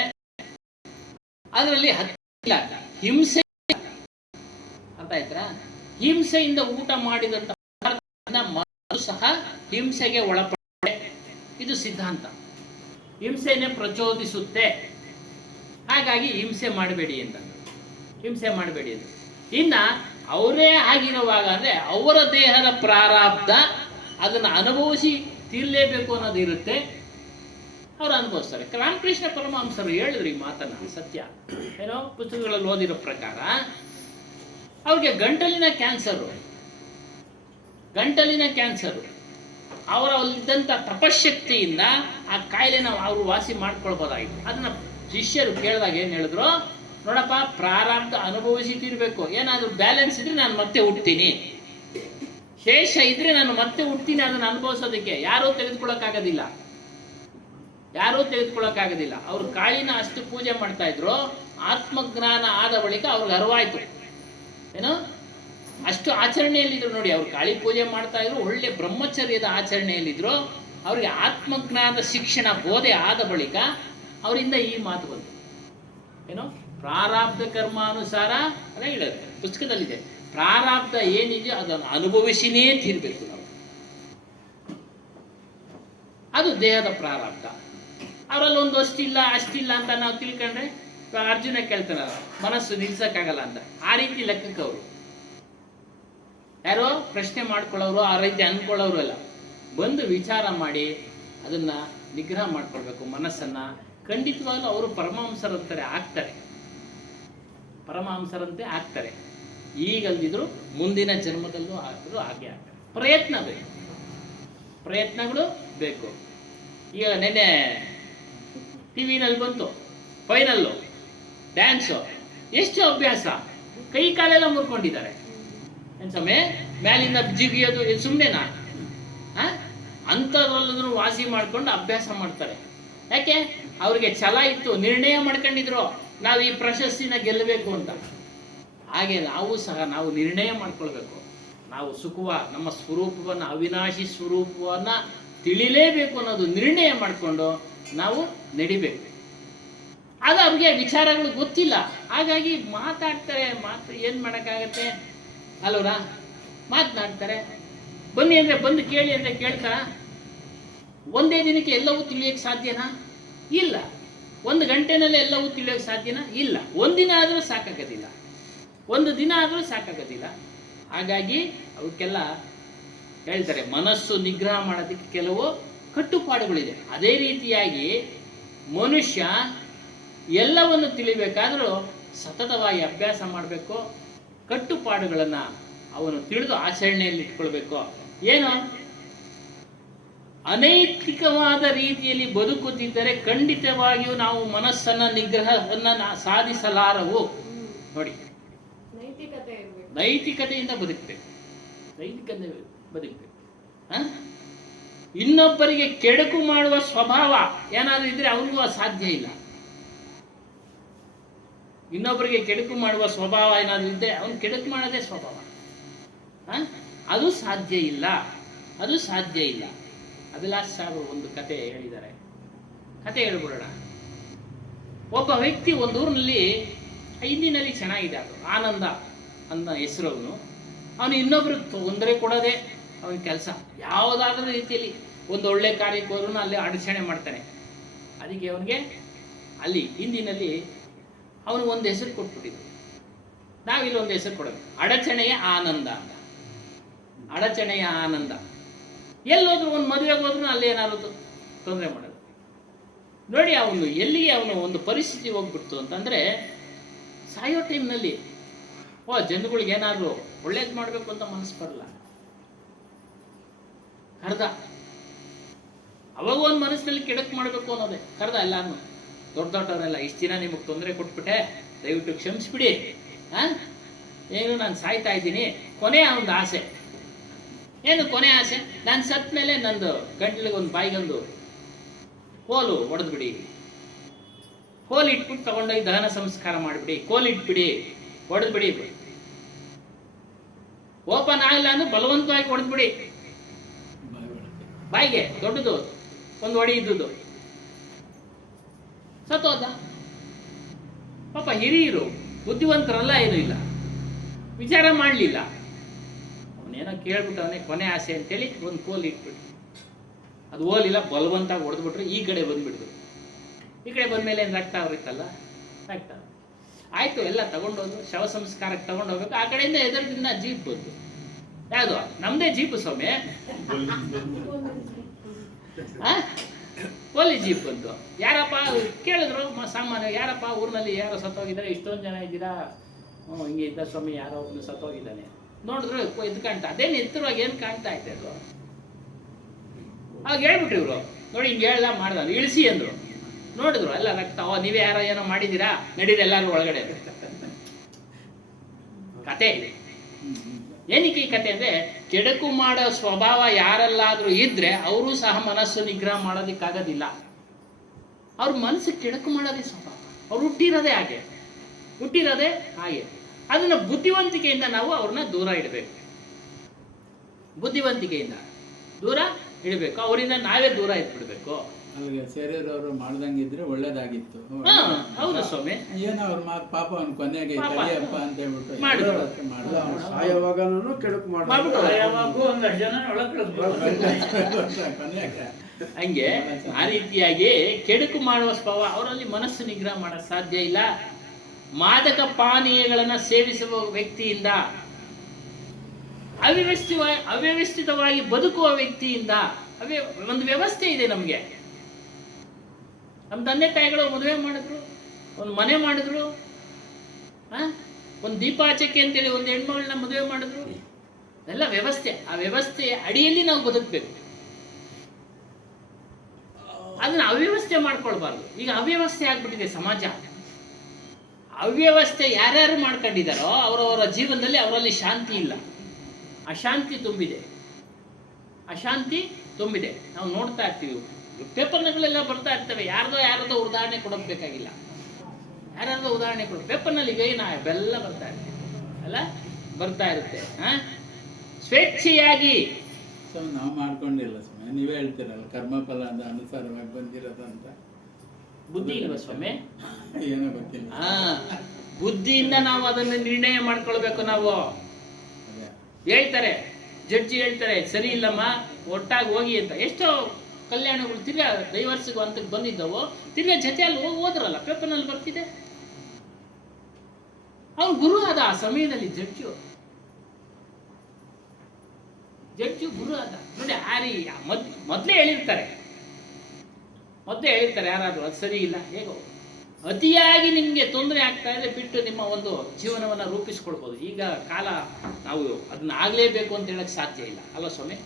ಅದರಲ್ಲಿ ಹಿಂಸೆ ಅರ್ಥ ಆಯ್ತಾ? ಹಿಂಸೆಯಿಂದ ಊಟ ಮಾಡಿದಂತ ಮನಸ್ಸು ಸಹ ಹಿಂಸೆಗೆ ಒಳಪಡುತ್ತೆ. ಇದು ಸಿದ್ಧಾಂತ. ಹಿಂಸೆನೇ ಪ್ರಚೋದಿಸುತ್ತೆ. ಹಾಗಾಗಿ ಹಿಂಸೆ ಮಾಡಬೇಡಿ ಅಂತ. ಇನ್ನ ಅವರೇ ಆಗಿರುವಾಗ ಅಂದ್ರೆ ಅವರ ದೇಹದ ಪ್ರಾರಬ್ಧ ಅದನ್ನು ಅನುಭವಿಸಿ ತೀರ್ಲೇಬೇಕು ಅನ್ನೋದು ಇರುತ್ತೆ. ಅವ್ರು ಅನುಭವಿಸ್ತಾರೆ. ರಾಮಕೃಷ್ಣ ಪರಮಹಂಸರು ಹೇಳಿದ್ರು ಈ ಮಾತನ್ನ, ಸತ್ಯ. ಏನೋ ಪುಸ್ತಕಗಳಲ್ಲಿ ಓದಿರೋ ಪ್ರಕಾರ ಅವ್ರಿಗೆ ಗಂಟಲಿನ ಕ್ಯಾನ್ಸರು. ಅವರಲ್ಲಿದ್ದಂಥ ತಪಶಕ್ತಿಯಿಂದ ಆ ಕಾಯಿಲೆನ ಅವರು ವಾಸಿ ಮಾಡ್ಕೊಳ್ಬೋದಾಗಿತ್ತು. ಅದನ್ನ ಶಿಷ್ಯರು ಕೇಳಿದಾಗ ಏನು ಹೇಳಿದ್ರು, ನೋಡಪ್ಪ, ಪ್ರಾರಬ್ಧ ಅನುಭವಿಸಿ ತೀರ್ಬೇಕು. ಏನಾದರೂ ಬ್ಯಾಲೆನ್ಸ್ ಇದ್ರೆ ನಾನು ಮತ್ತೆ ಹುಡ್ತೀನಿ, ಶೇಷ ಇದ್ರೆ ನಾನು ಮತ್ತೆ ಹುಡ್ತೀನಿ. ಅದನ್ನು ಅನುಭವಿಸೋದಕ್ಕೆ ಯಾರೂ ತೆಗೆದುಕೊಳ್ಳೋಕ್ಕಾಗೋದಿಲ್ಲ. ಅವರು ಕಾಳಿನ ಅಷ್ಟು ಪೂಜೆ ಮಾಡ್ತಾ ಇದ್ರು. ಆತ್ಮಜ್ಞಾನ ಆದ ಬಳಿಕ ಅವ್ರಿಗೆ ಅರಿವಾಯ್ತು. ಏನೋ ಅಷ್ಟು ಆಚರಣೆಯಲ್ಲಿದ್ರು ನೋಡಿ. ಅವ್ರು ಕಾಳಿ ಪೂಜೆ ಮಾಡ್ತಾ ಇದ್ರು, ಒಳ್ಳೆ ಬ್ರಹ್ಮಚರ್ಯದ ಆಚರಣೆಯಲ್ಲಿದ್ರು. ಅವ್ರಿಗೆ ಆತ್ಮಜ್ಞಾನದ ಶಿಕ್ಷಣ ಬೋಧೆ ಆದ ಬಳಿಕ ಅವರಿಂದ ಈ ಮಾತು ಬಂತು. ಏನೋ ಪ್ರಾರಬ್ಧ ಕರ್ಮಾನುಸಾರ ಅದ ಹೇಳೋದು ಪುಸ್ತಕದಲ್ಲಿದೆ. ಪ್ರಾರಬ್ಧ ಏನಿದೆಯೋ ಅದನ್ನು ಅನುಭವಿಸಿನೇ ತೀರ್ಬೇಕು ನಾವು. ಅದು ದೇಹದ ಪ್ರಾರಬ್ಧ. ಅವರಲ್ಲಿ ಒಂದು ಅಷ್ಟಿಲ್ಲ ಅಂತ ನಾವು ತಿಳ್ಕೊಂಡ್ರೆ, ಇವಾಗ ಅರ್ಜುನ ಕೇಳ್ತಾರ ಮನಸ್ಸು ನಿಲ್ಸಕ್ಕಾಗಲ್ಲ ಅಂತ. ಆ ರೀತಿ ಲೆಕ್ಕಕ್ಕೆ ಅವರು ಯಾರೋ ಪ್ರಶ್ನೆ ಮಾಡ್ಕೊಳ್ಳೋರು, ಆ ರೀತಿ ಅನ್ಕೊಳ್ಳೋರು ಅಲ್ಲ. ಬಂದು ವಿಚಾರ ಮಾಡಿ ಅದನ್ನ ನಿಗ್ರಹ ಮಾಡ್ಕೊಳ್ಬೇಕು ಮನಸ್ಸನ್ನ. ಖಂಡಿತವಾಗ್ಲೂ ಅವರು ಪರಮಹಂಸರಂತೆ ಆಗ್ತಾರೆ. ಈಗಲ್ದಿದ್ರು ಮುಂದಿನ ಜನ್ಮದಲ್ಲೂ ಹಾಗೆ ಆಗ್ತಾರೆ. ಪ್ರಯತ್ನಗಳು ಬೇಕು. ಈಗ ನೆನ್ನೆ ಟಿವಿನಲ್ಲಿ ಬಂತು ಫೈನಲ್ಲು ಡ್ಯಾನ್ಸು. ಎಷ್ಟು ಅಭ್ಯಾಸ, ಕೈ ಕಾಲೆಲ್ಲ ಮುರ್ಕೊಂಡಿದ್ದಾರೆ. ಏನು ಸಮಯ ಮ್ಯಾಲಿಂದ ಜಿಗಿಯೋದು ಸುಮ್ಮನೆನಾ? ಅಂಥದ್ರಲ್ಲೂ ವಾಸಿ ಮಾಡ್ಕೊಂಡು ಅಭ್ಯಾಸ ಮಾಡ್ತಾರೆ. ಯಾಕೆ? ಅವ್ರಿಗೆ ಛಲ ಇತ್ತು, ನಿರ್ಣಯ ಮಾಡ್ಕೊಂಡಿದ್ರು ನಾವು ಈ ಪ್ರಶಸ್ತಿನ ಗೆಲ್ಲಬೇಕು ಅಂತ. ಹಾಗೆ ನಾವು ನಿರ್ಣಯ ಮಾಡ್ಕೊಳ್ಬೇಕು. ನಾವು ನಮ್ಮ ಸ್ವರೂಪವನ್ನು, ಅವಿನಾಶಿ ಸ್ವರೂಪವನ್ನು ತಿಳಿಲೇಬೇಕು ಅನ್ನೋದು ನಿರ್ಣಯ ಮಾಡಿಕೊಂಡು ನಾವು ನಡಿಬೇಕು. ಆಗ ಅವ್ರಿಗೆ ವಿಚಾರಗಳು ಗೊತ್ತಿಲ್ಲ, ಹಾಗಾಗಿ ಮಾತಾಡ್ತಾರೆ. ಏನು ಮಾಡೋಕ್ಕಾಗತ್ತೆ ಅಲ್ವರಾ? ಮಾತನಾಡ್ತಾರೆ. ಬನ್ನಿ ಅಂದರೆ ಬಂದು, ಕೇಳಿ ಅಂದರೆ ಕೇಳ್ತಾರ? ಒಂದೇ ದಿನಕ್ಕೆ ಎಲ್ಲವೂ ತಿಳಿಯೋಕ್ಕೆ ಸಾಧ್ಯನಾ? ಇಲ್ಲ. 1 ಗಂಟೆನಲ್ಲೇ ಎಲ್ಲವೂ ತಿಳಿಯೋಕ್ಕೆ ಸಾಧ್ಯನಾ? ಇಲ್ಲ. ಒಂದಿನ ಆದರೂ ಸಾಕಾಗೋದಿಲ್ಲ, ಒಂದು ದಿನ ಆದರೂ ಸಾಕಾಗೋದಿಲ್ಲ. ಹಾಗಾಗಿ ಅವಕ್ಕೆಲ್ಲ ಹೇಳ್ತಾರೆ, ಮನಸ್ಸು ನಿಗ್ರಹ ಮಾಡೋದಕ್ಕೆ ಕೆಲವು ಕಟ್ಟುಪಾಡುಗಳಿದೆ. ಅದೇ ರೀತಿಯಾಗಿ ಮನುಷ್ಯ ಎಲ್ಲವನ್ನು ತಿಳಿಬೇಕಾದರೂ ಸತತವಾಗಿ ಅಭ್ಯಾಸ ಮಾಡಬೇಕು. ಕಟ್ಟುಪಾಡುಗಳನ್ನು ಅವನು ತಿಳಿದು ಆಚರಣೆಯಲ್ಲಿ ಇಟ್ಕೊಳ್ಬೇಕು. ಏನು? ಅನೈತಿಕವಾದ ರೀತಿಯಲ್ಲಿ ಬದುಕುತ್ತಿದ್ದರೆ ಖಂಡಿತವಾಗಿಯೂ ನಾವು ಮನಸ್ಸನ್ನ ನಿಗ್ರಹವನ್ನು ಸಾಧಿಸಲಾರವು. ನೋಡಿ, ನೈತಿಕತೆಯಿಂದ ಬದುಕಬೇಕು, ಬದುಕಬೇಕು. ಇನ್ನೊಬ್ಬರಿಗೆ ಕೆಡುಕು ಮಾಡುವ ಸ್ವಭಾವ ಏನಾದರೂ ಇದ್ರೆ ಅವನಿಗೂ ಸಾಧ್ಯ ಇಲ್ಲ. ಇನ್ನೊಬ್ಬರಿಗೆ ಕೆಡುಕು ಮಾಡುವ ಸ್ವಭಾವ ಏನಾದರೂ ಇದ್ದರೆ ಅವನು ಕೆಡುಕು ಮಾಡೋದೇ ಸ್ವಭಾವ. ಅದು ಸಾಧ್ಯ ಇಲ್ಲ, ಅದು ಸಾಧ್ಯ ಇಲ್ಲ. ಅಭಿಲಾಷ್ ಸಾರು ಒಂದು ಕತೆ ಹೇಳಿದ್ದಾರೆ, ಕತೆ ಹೇಳ್ಬಿಡೋಣ. ಒಬ್ಬ ವ್ಯಕ್ತಿ ಒಂದು ಊರಿನಲ್ಲಿ, ಹಿಂದಿನಲ್ಲಿ ಚೆನ್ನಾಗಿದೆ, ಅದು ಆನಂದ ಅನ್ನೋ ಹೆಸರು. ಅವನು ಇನ್ನೊಬ್ರಿಗೆ ತೊಂದರೆ ಕೊಡೋದೇ ಅವನ ಕೆಲಸ. ಯಾವುದಾದ್ರೂ ರೀತಿಯಲ್ಲಿ ಒಂದು ಒಳ್ಳೆ ಕಾರ್ಯಕ್ಕೆ ಹೋದ್ರೂ ಅಲ್ಲಿ ಅಡಚಣೆ ಮಾಡ್ತಾನೆ. ಅದಕ್ಕೆ ಅವನಿಗೆ ಅಲ್ಲಿ ಹಿಂದಿನಲ್ಲಿ ಅವನು ಒಂದು ಹೆಸರು ಕೊಟ್ಬಿಟ್ಟಿದ್ರು. ನಾವಿಲ್ಲಿ ಒಂದು ಹೆಸರು ಕೊಡೋದು, ಅಡಚಣೆಯ ಆನಂದ ಅಂತ. ಅಡಚಣೆಯ ಆನಂದ. ಎಲ್ಲೋದ್ರು, ಒಂದು ಮದುವೆಗೆ ಹೋದ್ರೂ ಅಲ್ಲಿ ಏನಾದ್ರು ತೊಂದರೆ ಮಾಡೋದು. ನೋಡಿ, ಅವನು ಎಲ್ಲಿಗೆ ಅವನು ಒಂದು ಪರಿಸ್ಥಿತಿ ಹೋಗ್ಬಿಡ್ತು ಅಂತಂದರೆ, ಸಾಯೋ ಟೈಮ್ನಲ್ಲಿ ಜನಗಳಿಗೆ ಏನಾದರೂ ಒಳ್ಳೇದು ಮಾಡಬೇಕು ಅಂತ ಮನಸ್ಸು ಬರಲ್ಲ. ಕರ್ದ ಅವಾಗ ಒಂದು ಮನಸ್ಸಿನಲ್ಲಿ ಕೆಡಕ್ ಮಾಡಬೇಕು ಅನ್ನೋದೇ. ಕರ್ದ ಎಲ್ಲಾನು ದೊಡ್ಡವರೆಲ್ಲ, ಇಷ್ಟು ದಿನ ನಿಮಗೆ ತೊಂದರೆ ಕೊಟ್ಬಿಟ್ಟೆ, ದಯವಿಟ್ಟು ಕ್ಷಮಿಸ್ಬಿಡಿ. ಏನು ನಾನು ಸಾಯ್ತಾ ಇದ್ದೀನಿ, ಕೊನೆ ಒಂದು ಆಸೆ. ಏನು ಕೊನೆ ಆಸೆ? ನಾನು ಸತ್ತ ಮೇಲೆ ನಂದು ಗಂಟ್ಲಿಗೆ ಒಂದು ಬಾಯಿಗೊಂದು ಕೋಲು ಹೊಡೆದ್ಬಿಡಿ, ಕೋಲು ಇಟ್ಬಿಟ್ಟು ತಗೊಂಡೋಗಿ ದಹನ ಸಂಸ್ಕಾರ ಮಾಡಿಬಿಡಿ, ಕೋಲು ಇಟ್ಬಿಡಿ, ಹೊಡೆದ್ಬಿಡಿ. ಓಪನ್ ಆಗಿಲ್ಲ ಅಂದ್ರೆ ಬಲವಂತವಾಗಿ ಹೊಡೆದ್ಬಿಡಿ, ಬಾಯಿಗೆ ದೊಡ್ಡದು ಒಂದು ಹೊಡಿ ಇದ್ದುದು. ಸತ್ತೋದ. ಪಾಪ ಹಿರಿಯರು ಬುದ್ಧಿವಂತರಲ್ಲ, ಏನೂ ಇಲ್ಲ, ವಿಚಾರ ಮಾಡಲಿಲ್ಲ. ಅವನೇನೋ ಕೇಳ್ಬಿಟ್ಟು ಅವನೇ ಕೊನೆ ಆಸೆ ಅಂತೇಳಿ ಒಂದು ಕೋಲು ಇಟ್ಬಿಟ್ಟು, ಅದು ಓಲಿಲ್ಲ, ಬಲವಂತಾಗಿ ಹೊಡೆದ್ಬಿಟ್ರು. ಈ ಕಡೆ ಬಂದ್ಬಿಡ್ದು. ಈ ಕಡೆ ಬಂದಮೇಲೆ ಏನು ರಕ್ತ ಅವ್ರಿತ್ತಲ್ಲ, ರಕ್ತ ಆಯಿತು. ಎಲ್ಲ ತಗೊಂಡೋದು ಶವ ಸಂಸ್ಕಾರಕ್ಕೆ ತಗೊಂಡೋಗ್ಬೇಕು. ಆ ಕಡೆಯಿಂದ ಎದುರದಿಂದ ಜೀಪ್ ಬಂತು. ಯಾವುದು? ನಮ್ಮದೇ ಜೀಪು ಸ್ವಾಮಿ, ಪೊಲೀಸ್ ಜೀಪ್ ಬಂತು. ಯಾರಪ್ಪ ಕೇಳಿದ್ರು ಸಾಮಾನ್ಯ, ಯಾರಪ್ಪ ಊರಿನಲ್ಲಿ ಯಾರೋ ಸತ್ತೋಗಿದ್ದಾರೆ, ಇಷ್ಟೊಂದು ಜನ ಇದ್ದೀರಾ? ಹಿಂಗೆ ಇದ್ದ ಸ್ವಾಮಿ, ಯಾರೋ ಒಬ್ಬನು ಸತ್ತೋಗಿದ್ದಾನೆ. ನೋಡಿದ್ರು ಇದು ಕಾಣ್ತಾ, ಅದೇನು ಎತ್ತರವಾಗಿ ಏನು ಕಾಣ್ತಾ ಇದ್ದೆ ಅದು. ಅವಾಗ ಹೇಳ್ಬಿಟ್ರು ಇವರು, ನೋಡಿ ಹಿಂಗೆ ಹೇಳ ಮಾಡ್ದ, ಇಳಿಸಿ ಅಂದರು. ನೋಡಿದ್ರು ಎಲ್ಲ ರಕ್ತ. ನೀವೇ ಯಾರೋ ಏನೋ ಮಾಡಿದ್ದೀರಾ, ನಡೀರಿ ಎಲ್ಲರೂ ಒಳಗಡೆ. ಕತೆ ಏನಕ್ಕೆ ಈ ಕತೆ ಅಂದರೆ, ಕೆಡುಕು ಮಾಡೋ ಸ್ವಭಾವ ಯಾರಲ್ಲಾದರೂ ಇದ್ದರೆ ಅವರು ಸಹ ಮನಸ್ಸು ನಿಗ್ರಹ ಮಾಡೋದಕ್ಕಾಗೋದಿಲ್ಲ. ಅವ್ರ ಮನಸ್ಸು ಕೆಡುಕು ಮಾಡೋದೇ ಸ್ವಭಾವ. ಅವ್ರು ಹುಟ್ಟಿರೋದೇ ಹಾಗೆ, ಹುಟ್ಟಿರೋದೇ ಹಾಗೆ. ಅದನ್ನು ಬುದ್ಧಿವಂತಿಕೆಯಿಂದ ನಾವು ಅವ್ರನ್ನ ದೂರ ಇಡಬೇಕು. ಬುದ್ಧಿವಂತಿಕೆಯಿಂದ ದೂರ ಇಡಬೇಕು. ಅವರಿಂದ ನಾವೇ ದೂರ ಇಟ್ಬಿಡ್ಬೇಕು. ಅಲ್ಲಿಗೆ ಸೇರಿರೋರು ಮಾಡ್ದಂಗಿದ್ರೆ ಒಳ್ಳೇದಾಗಿತ್ತು. ಹೌದು ಸ್ವಾಮಿ. ಏನೋ ಅವ್ರ ಮಾತು ಪಾಪ ಅವ್ನ ಕೊನೆಗೆ ಕಲಿಯಪ್ಪ ಅಂತ ಹೇಳ್ಬಿಟ್ಟು ಹಂಗೆ ಆ ರೀತಿಯಾಗಿ ಕೆಡುಕು ಮಾಡುವ ಸ್ವಭಾವ ಅವರಲ್ಲಿ ಮನಸ್ಸು ನಿಗ್ರಹ ಮಾಡಕ್ ಸಾಧ್ಯ ಇಲ್ಲ. ಮಾದಕ ಪಾನೀಯಗಳನ್ನು ಸೇವಿಸುವ ವ್ಯಕ್ತಿಯಿಂದ, ಅವ್ಯವಸ್ಥಿತವಾಗಿ ಬದುಕುವ ವ್ಯಕ್ತಿಯಿಂದ, ಒಂದು ವ್ಯವಸ್ಥೆ ಇದೆ ನಮಗೆ. ನಮ್ಮ ತಂದೆ ತಾಯಿಗಳು ಮದುವೆ ಮಾಡಿದ್ರು, ಒಂದು ಮನೆ ಮಾಡಿದ್ರು, ಒಂದು ದೀಪಾಚಕ್ಕೆ ಅಂತೇಳಿ ಒಂದು ಹೆಣ್ಮಗಳನ್ನ ಮದುವೆ ಮಾಡಿದ್ರು. ಎಲ್ಲ ವ್ಯವಸ್ಥೆ. ಆ ವ್ಯವಸ್ಥೆಯ ಅಡಿಯಲ್ಲಿ ನಾವು ಬದುಕಬೇಕು. ಅದನ್ನ ಅವ್ಯವಸ್ಥೆ ಮಾಡ್ಕೊಳ್ಬಾರ್ದು. ಈಗ ಅವ್ಯವಸ್ಥೆ ಆಗ್ಬಿಟ್ಟಿದೆ ಸಮಾಜ. ಅವ್ಯವಸ್ಥೆ ಯಾರ್ಯಾರು ಮಾಡ್ಕೊಂಡಿದ್ದಾರೋ ಅವರವರ ಜೀವನದಲ್ಲಿ ಅವರಲ್ಲಿ ಶಾಂತಿ ಇಲ್ಲ, ಅಶಾಂತಿ ತುಂಬಿದೆ. ಅಶಾಂತಿ ತುಂಬಿದೆ. ನಾವು ನೋಡ್ತಾ ಇರ್ತೀವಿ, ಪೇಪರ್ನಗಳೆಲ್ಲ ಬರ್ತಾ ಇರ್ತವೆ. ಯಾರ್ದೋ ಉದಾಹರಣೆ ಕೊಡಬೇಕಾಗಿಲ್ಲ. ಯಾರ್ಯಾರ್ದೋ ಉದಾಹರಣೆ ಕೊಡ ಪೇಪರ್ನಲ್ಲಿ ಈಗ ಬೆಲ್ಲ ಬರ್ತಾ ಇರ್ತೀವಿ ಅಲ್ಲ, ಬರ್ತಾ ಇರುತ್ತೆ. ಸ್ವೇಚ್ಛೆಯಾಗಿ. ಸ್ವಾಮಿ ನಾವು ಮಾಡ್ಕೊಂಡಿಲ್ಲ ಸ್ವಾಮಿ, ನೀವೇ ಹೇಳ್ತೀರಲ್ಲ ಕರ್ಮಫಲದ ಅನುಸಾರವಾಗಿ ಬಂದಿರೋದಂತ. ಬುದ್ಧಿ ಇಲ್ವಾ ಸ್ವಾಮಿ? ಏನೋ ಗೊತ್ತಿಲ್ಲ. ಬುದ್ಧಿಯಿಂದ ನಾವು ಅದನ್ನು ನಿರ್ಣಯ ಮಾಡ್ಕೊಳ್ಬೇಕು. ನಾವು ಅದೇ ಹೇಳ್ತಾರೆ, ಜಡ್ಜಿ ಹೇಳ್ತಾರೆ ಸರಿ ಇಲ್ಲಮ್ಮ ಒಟ್ಟಾಗಿ ಹೋಗಿ ಅಂತ. ಎಷ್ಟೋ ಕಲ್ಯಾಣಗಳು ತಿರ್ಗಾ ಡೈವರ್ಸ್ಗೆ ಅಂತ ಬಂದಿದ್ದವು, ತಿರ್ಗಾ ಜೊತೆಯಲ್ಲಿ ಹೋದ್ರಲ್ಲ, ಪೇಪರ್ನಲ್ಲಿ ಬರ್ತಿದೆ. ಅವ್ನು ಗುರು ಆದ ಆ ಸಮಯದಲ್ಲಿ ಜಡ್ಜು ಗುರು ಆದ ನೋಡಿ. ಮೊದಲೇ ಹೇಳಿರ್ತಾರೆ ಯಾರಾದ್ರೂ ಅದು ಸರಿ ಇಲ್ಲ ಹೇಗೋ. ಅತಿಯಾಗಿ ನಿಮಗೆ ತೊಂದರೆ ಆಗ್ತಾ ಇದೆ, ಬಿಟ್ಟು ನಿಮ್ಮ ಒಂದು ಜೀವನವನ್ನು ರೂಪಿಸ್ಕೊಳ್ಬೋದು. ಈಗ ಕಾಲ ನಾವು ಅದನ್ನ ಆಗಲೇಬೇಕು ಅಂತ ಹೇಳಕ್ ಸಾಧ್ಯ ಇಲ್ಲ ಅಲ್ವಾ ಸ್ವಾಮಿ?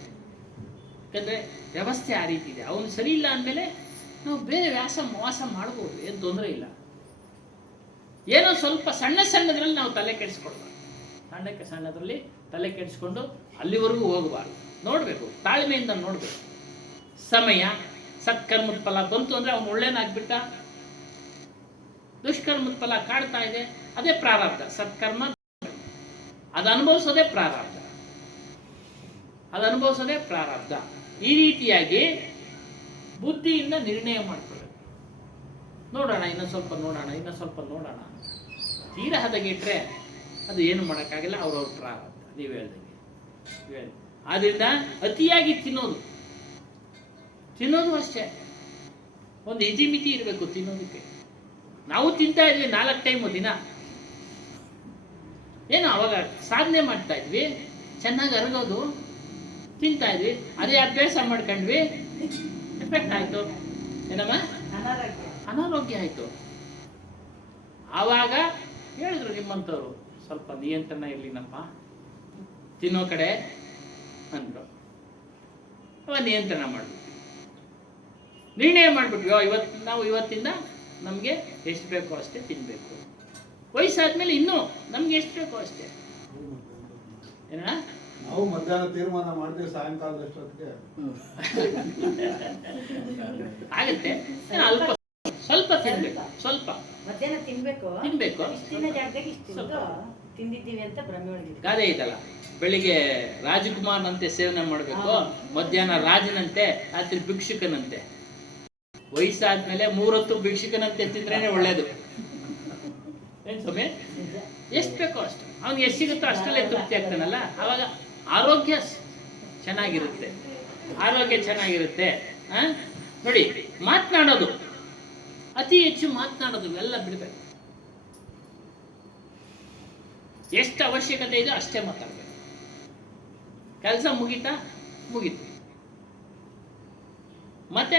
ಯಾಕಂದ್ರೆ ವ್ಯವಸ್ಥೆ ಆ ರೀತಿ ಇದೆ. ಅವನು ಸರಿ ಇಲ್ಲ ಅಂದಮೇಲೆ ನಾವು ಬೇರೆ ವಾಸ ಮಾಡ್ಬೋದು, ಏನು ತೊಂದರೆ ಇಲ್ಲ. ಏನೋ ಸ್ವಲ್ಪ ಸಣ್ಣದ್ರಲ್ಲಿ ನಾವು ತಲೆ ಕೆಡಿಸ್ಕೊಳ್ಬಾರ್ದು. ಸಣ್ಣದ್ರಲ್ಲಿ ತಲೆ ಕೆಡಿಸ್ಕೊಂಡು ಅಲ್ಲಿವರೆಗೂ ಹೋಗಬಾರ್ದು. ನೋಡಬೇಕು, ತಾಳ್ಮೆಯಿಂದ ನೋಡಬೇಕು. ಸಮಯ ಸತ್ಕರ್ಮದ ಫಲ ಬಂತು ಅಂದ್ರೆ ಅವನು ಒಳ್ಳೇನಾಗ್ಬಿಟ್ಟ, ದುಷ್ಕರ್ಮದ ಫಲ ಕಾಡ್ತಾ ಇದೆ, ಅದೇ ಪ್ರಾರಬ್ಧ. ಸತ್ಕರ್ಮ ಅದು ಅನುಭವಿಸೋದೇ ಪ್ರಾರಬ್ಧ. ಈ ರೀತಿಯಾಗಿ ಬುದ್ಧಿಯಿಂದ ನಿರ್ಣಯ ಮಾಡ್ಕೊಳ್ಳೋದು. ನೋಡೋಣ, ಇನ್ನೊಂದು ಸ್ವಲ್ಪ ನೋಡೋಣ. ತೀರ ಹದಗೆಟ್ರೆ ಅದು ಏನು ಮಾಡೋಕ್ಕಾಗಲ್ಲ, ಅವ್ರವ್ರ ಪ್ರಾರಬ್ಧ. ನೀವು ಹೇಳ್ದಂಗೆ ಆದ್ರಿಂದ ಅತಿಯಾಗಿ ತಿನ್ನೋದು ಅಷ್ಟೇ. ಒಂದು ಇತಿಮಿತಿ ಇರಬೇಕು ತಿನ್ನೋದಕ್ಕೆ. ನಾವು ತಿಂತಾ ಇದ್ವಿ 4 ಟೈಮು ದಿನ, ಏನು ಅವಾಗ ಸಾಧನೆ ಮಾಡ್ತಾ ಇದ್ವಿ, ಚೆನ್ನಾಗಿ ಅರಗೋದು, ತಿಂತಾ ಇದ್ವಿ, ಅದೇ ಅಭ್ಯಾಸ ಮಾಡ್ಕೊಂಡ್ವಿ, ಎಫೆಕ್ಟ್ ಆಯ್ತು. ಏನಮ್ಮ? ಅನಾರೋಗ್ಯ ಆಯ್ತು. ಆವಾಗ ಹೇಳಿದ್ರು ನಿಮ್ಮಂಥವ್ರು, ಸ್ವಲ್ಪ ನಿಯಂತ್ರಣ ಇರ್ಲಿನಪ್ಪ ತಿನ್ನೋ ಕಡೆ ಅಂದ್ರು. ಅವ ನಿಯಂತ್ರಣ ಮಾಡ್ಬಿಟ್ವಿ, ನಿರ್ಣಯ ಮಾಡ್ಬಿಟ್ವಿ. ನಾವು ಇವತ್ತಿಂದ ನಮಗೆ ಎಷ್ಟು ಬೇಕೋ ಅಷ್ಟೇ ತಿನ್ಬೇಕು. ವಯಸ್ಸಾದ್ಮೇಲೆ ಇನ್ನೂ ನಮ್ಗೆ ಎಷ್ಟು ಬೇಕೋ ಅಷ್ಟೇ. ಏನ ನಾವು ಮಧ್ಯಾಹ್ನ ತೀರ್ಮಾನ ಮಾಡ್ತೀವಿ, ಸಾಯಂಕಾಲದಷ್ಟೊತ್ತಿಗೆ ಆಗತ್ತೆ. ಅಲ್ಪ ಸ್ವಲ್ಪ ತಿನ್ಬೇಕು, ಸ್ವಲ್ಪ ಮಧ್ಯಾಹ್ನ ತಿನ್ಬೇಕು. ಇಷ್ಟಿನ ಜಾಗದಾಗ ಇಷ್ಟು ತಿಂದಿದ್ದೀವಿ ಅಂತ ಭ್ರಮೆ ಒಳಗಿದೆ. ಗಾದೆ ಇದಲ್ಲ, ಬೆಳಿಗ್ಗೆ ರಾಜಕುಮಾರನಂತೆ ಸೇವನೆ ಮಾಡಬೇಕು, ಮಧ್ಯಾಹ್ನ ರಾಜನಂತೆ, ರಾತ್ರಿ ಭಿಕ್ಷುಕನಂತೆ. ವಯಸ್ಸಾದ್ಮೇಲೆ 3 ಹೊತ್ತು ಭಿಕ್ಷುಕನಂತೆ ತಿಂದ್ರೇನೆ ಒಳ್ಳೇದು. ಏನ್ ಸ್ವಾಮಿ? ಎಷ್ಟು ಬೇಕೋ ಅಷ್ಟು, ಅವ್ನಿಗೆ ಎಷ್ಟು ಸಿಗುತ್ತೋ ಅಷ್ಟಲ್ಲೇ ತೃಪ್ತಿ ಆಗ್ತಾನಲ್ಲ, ಅವಾಗ ಆರೋಗ್ಯ ಚೆನ್ನಾಗಿರುತ್ತೆ. ನೋಡಿ, ಮಾತನಾಡೋದು, ಅತಿ ಹೆಚ್ಚು ಮಾತನಾಡೋದು ಎಲ್ಲ ಬಿಡ್ಬೇಕು. ಎಷ್ಟು ಅವಶ್ಯಕತೆ ಇದೆ ಅಷ್ಟೇ ಮಾತಾಡ್ಬೇಕು. ಕೆಲಸ ಮುಗೀತು. ಮತ್ತೆ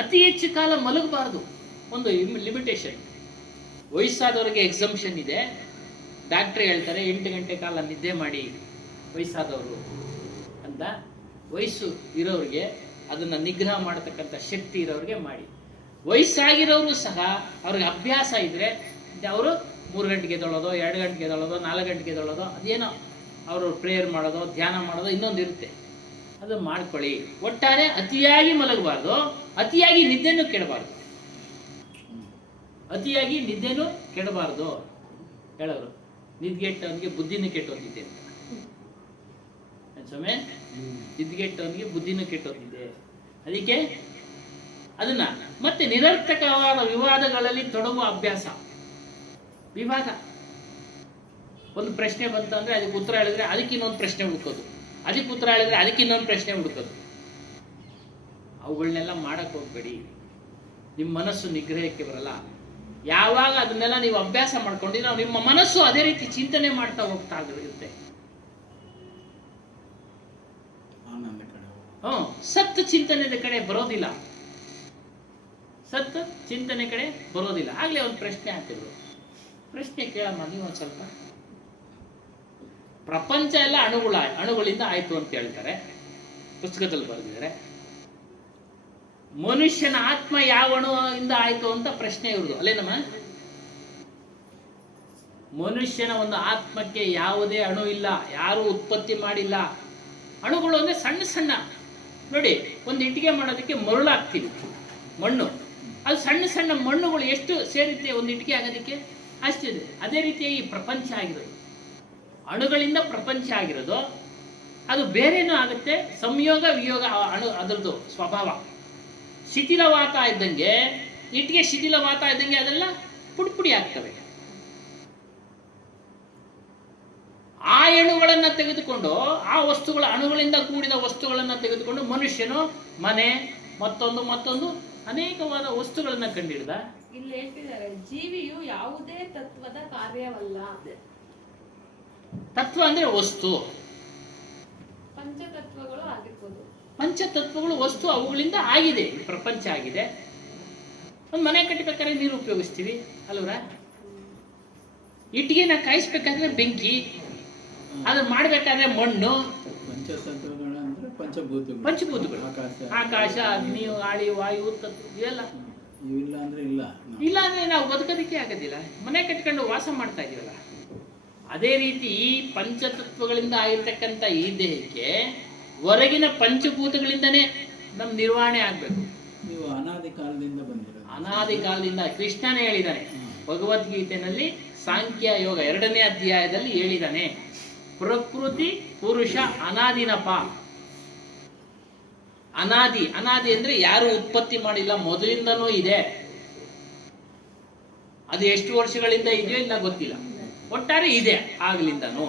ಅತಿ ಹೆಚ್ಚು ಕಾಲ ಮಲಗಬಾರ್ದು, ಒಂದು ಲಿಮಿಟೇಷನ್. ವಯಸ್ಸಾದವರಿಗೆ ಎಕ್ಸಂಪ್ಷನ್ ಇದೆ. ಡಾಕ್ಟ್ರೇ ಹೇಳ್ತಾರೆ 8 ಗಂಟೆ ಕಾಲ ನಿದ್ದೆ ಮಾಡಿ ವಯಸ್ಸಾದವರು ಅಂತ. ವಯಸ್ಸು ಇರೋರಿಗೆ ಅದನ್ನ ನಿಗ್ರಹ ಮಾಡತಕ್ಕಂಥ ಶಕ್ತಿ ಇರೋರಿಗೆ ಮಾಡಿ. ವಯಸ್ಸಾಗಿರೋರು ಸಹ ಅವ್ರಿಗೆ ಅಭ್ಯಾಸ ಇದ್ರೆ ಅವರು 3 ಗಂಟೆಗೆ ಎದ್ದೇಳೋದು, 2 ಗಂಟೆಗೆ ಎದ್ದೇಳೋದು, 4 ಗಂಟೆಗೆ ಎದ್ದೇಳೋದು, ಅದೇನೋ ಅವರು ಪ್ರೇಯರ್ ಮಾಡೋದು, ಧ್ಯಾನ ಮಾಡೋದು, ಇನ್ನೊಂದು ಇರುತ್ತೆ. ಅದು ಮಾಡ್ಕೊಳ್ಳಿ. ಒಟ್ಟಾರೆ ಅತಿಯಾಗಿ ಮಲಗಬಾರ್ದು, ಅತಿಯಾಗಿ ನಿದ್ದೆನೂ ಕೆಡಬಾರ್ದು. ಹೇಳೋರು ನಿದ್ಗೆಟ್ಟವನಿಗೆ ಬುದ್ಧಿನೂ ಕೆಟ್ಟೋಗಿದೆ ಅಂತ. ಸ್ವಾಮಿ, ನಿದ್ಗೆಟ್ಟವನಿಗೆ ಬುದ್ಧಿನೂ ಕೆಟ್ಟೋಗಿದೆ. ಅದಕ್ಕೆ ಅದನ್ನ ಮತ್ತೆ ನಿರರ್ಥಕವಾದ ವಿವಾದಗಳಲ್ಲಿ ತೊಡಗುವ ಅಭ್ಯಾಸ. ವಿವಾದ, ಒಂದು ಪ್ರಶ್ನೆ ಬಂತಂದ್ರೆ ಅದಕ್ಕೆ ಉತ್ತರ ಹೇಳಿದ್ರೆ ಅದಕ್ಕೆ ಇನ್ನೊಂದು ಪ್ರಶ್ನೆ ಹುಡುಕೋದು, ಅದಕ್ಕೆ ಉತ್ತರ ಹೇಳಿದ್ರೆ ಅದಕ್ಕೆ ಇನ್ನೊಂದು ಪ್ರಶ್ನೆ ಹುಡುಕೋದು. ಅವುಗಳನ್ನೆಲ್ಲ ಮಾಡಕ್ ಹೋಗ್ಬೇಡಿ. ನಿಮ್ಮ ಮನಸ್ಸು ನಿಗ್ರಹಕ್ಕೆ ಬರಲ್ಲ. ಯಾವಾಗ ಅದನ್ನೆಲ್ಲ ನೀವು ಅಭ್ಯಾಸ ಮಾಡ್ಕೊಂಡಿದ್ರೆ ನಿಮ್ಮ ಮನಸ್ಸು ಅದೇ ರೀತಿ ಚಿಂತನೆ ಮಾಡ್ತಾ ಹೋಗ್ತಾ ಇರುತ್ತೆ. ಸತ್ತು ಚಿಂತನೆ ಕಡೆ ಬರೋದಿಲ್ಲ. ಆಗ್ಲೇ ಒಂದು ಪ್ರಶ್ನೆ ಹಾಕಿದ್ರು. ಪ್ರಶ್ನೆ ಕೇಳಮ್ಮ ನೀವು ಒಂದು ಸ್ವಲ್ಪ. ಪ್ರಪಂಚ ಎಲ್ಲ ಅಣುಗಳಿಂದ ಆಯ್ತು ಅಂತ ಹೇಳ್ತಾರೆ, ಪುಸ್ತಕದಲ್ಲಿ ಬರೆದಿದ್ದಾರೆ. ಮನುಷ್ಯನ ಆತ್ಮ ಯಾವ ಅಣುವಿಂದ ಆಯ್ತು ಅಂತ ಪ್ರಶ್ನೆ ಇರುವುದು ಅಲ್ಲೇನಮ್ಮ? ಮನುಷ್ಯನ ಒಂದು ಆತ್ಮಕ್ಕೆ ಯಾವುದೇ ಅಣು ಇಲ್ಲ, ಯಾರೂ ಉತ್ಪತ್ತಿ ಮಾಡಿಲ್ಲ. ಅಣುಗಳು ಅಂದ್ರೆ ಸಣ್ಣ ಸಣ್ಣ. ನೋಡಿ, ಒಂದು ಇಟ್ಟಿಗೆ ಮಾಡೋದಕ್ಕೆ ಮರಳು ಹಾಕ್ತೀವಿ, ಮಣ್ಣು. ಅದು ಸಣ್ಣ ಸಣ್ಣ ಮಣ್ಣುಗಳು ಎಷ್ಟು ಸೇರುತ್ತೆ ಒಂದು ಇಟ್ಟಿಗೆ ಆಗೋದಕ್ಕೆ? ಅಷ್ಟಿದೆ. ಅದೇ ರೀತಿಯಾಗಿ ಪ್ರಪಂಚ ಆಗಿರೋದು, ಅಣುಗಳಿಂದ ಪ್ರಪಂಚ ಆಗಿರೋದು. ಅದು ಬೇರೆನೂ ಆಗುತ್ತೆ. ಸಂಯೋಗ ವಿಯೋಗ ಅದರದ್ದು ಸ್ವಭಾವ. ಶಿಥಿಲವಾತ ಇದ್ದಂಗೆ, ಇಟ್ಟಿಗೆ ಶಿಥಿಲವಾತ ಇದ್ದಂಗೆ ಅದೆಲ್ಲ ಪುಡಿ ಪುಡಿ ಆಗ್ತವೆ. ಆ ಅಣುಗಳನ್ನು ತೆಗೆದುಕೊಂಡು, ಆ ವಸ್ತುಗಳ ಅಣುಗಳಿಂದ ಕೂಡಿದ ವಸ್ತುಗಳನ್ನು ತೆಗೆದುಕೊಂಡು ಮನುಷ್ಯನು ಮನೆ ಮತ್ತೊಂದು ಅನೇಕವಾದ ವಸ್ತುಗಳನ್ನು ಕಂಡಿಡ್ದ. ಇಲ್ಲಿ ಹೇಳ್ತಿದ್ದಾರೆ, ಜೀವಿಯು ಯಾವುದೇ ತತ್ವದ ಕಾರ್ಯವಲ್ಲ. ತತ್ವ ಅಂದ್ರೆ ವಸ್ತು, ಪಂಚತತ್ವಗಳು ಆಗಿರ್ಬೋದು. ಪಂಚತತ್ವಗಳು ವಸ್ತು, ಅವುಗಳಿಂದ ಆಗಿದೆ ಈ ಪ್ರಪಂಚ ಆಗಿದೆ. ಒಂದು ಮನೆ ಕಟ್ಟಬೇಕಾದ್ರೆ ನೀರು ಉಪಯೋಗಿಸ್ತೀವಿ ಅಲ್ವರ? ಇಟ್ಟಿಗೆನ ಕಾಯಿಸ್ಬೇಕಾದ್ರೆ ಬೆಂಕಿ, ಅದನ್ನ ಮಾಡ್ಬೇಕಾದ್ರೆ ಮಣ್ಣು. ಪಂಚತತ್ವಗಳಂದ್ರೆ ಪಂಚಭೂತಗಳು, ಆಕಾಶ, ಅಗ್ನಿ, ಗಾಳಿ, ವಾಯು, ಇವೆಲ್ಲ ಇವಿಲ್ಲ ಅಂದ್ರೆ ಇಲ್ಲ. ಇಲ್ಲ ಅಂದ್ರೆ ನಾವು ಬದುಕೋದಕ್ಕೆ ಆಗೋದಿಲ್ಲ. ಮನೆ ಕಟ್ಕೊಂಡು ವಾಸ ಮಾಡ್ತಾ ಇದೀವಲ್ಲ. ಅದೇ ರೀತಿ ಈ ಪಂಚತತ್ವಗಳಿಂದ ಆಗಿರ್ತಕ್ಕಂಥ ಈ ದೇಹಕ್ಕೆ ಹೊರಗಿನ ಪಂಚಭೂತಗಳಿಂದನೇ ನಮ್ ನಿರ್ವಹಣೆ ಆಗ್ಬೇಕು. ನೀವು ಅನಾದಿ ಕಾಲದಿಂದ ಬಂದಿರೋದು. ಅನಾದಿ ಕಾಲದಿಂದ ಕೃಷ್ಣನೇ ಹೇಳಿದ್ದಾನೆ ಭಗವದ್ಗೀತೆಯಲ್ಲಿ, ಸಾಂಖ್ಯ ಯೋಗ 2ನೇ ಅಧ್ಯಾಯದಲ್ಲಿ ಹೇಳಿದ್ದಾನೆ, ಪ್ರಕೃತಿ ಪುರುಷ ಅನಾದಿನಪ. ಅನಾದಿ ಅಂದ್ರೆ ಯಾರು ಉತ್ಪತ್ತಿ ಮಾಡಿಲ್ಲ, ಮೊದಲಿಂದನೂ ಇದೆ. ಅದು ಎಷ್ಟು ವರ್ಷಗಳಿಂದ ಇದೆಯೋ ಇಲ್ಲ ಗೊತ್ತಿಲ್ಲ, ಒಟ್ಟಾರೆ ಇದೆ ಆಗ್ಲಿಂದನೂ.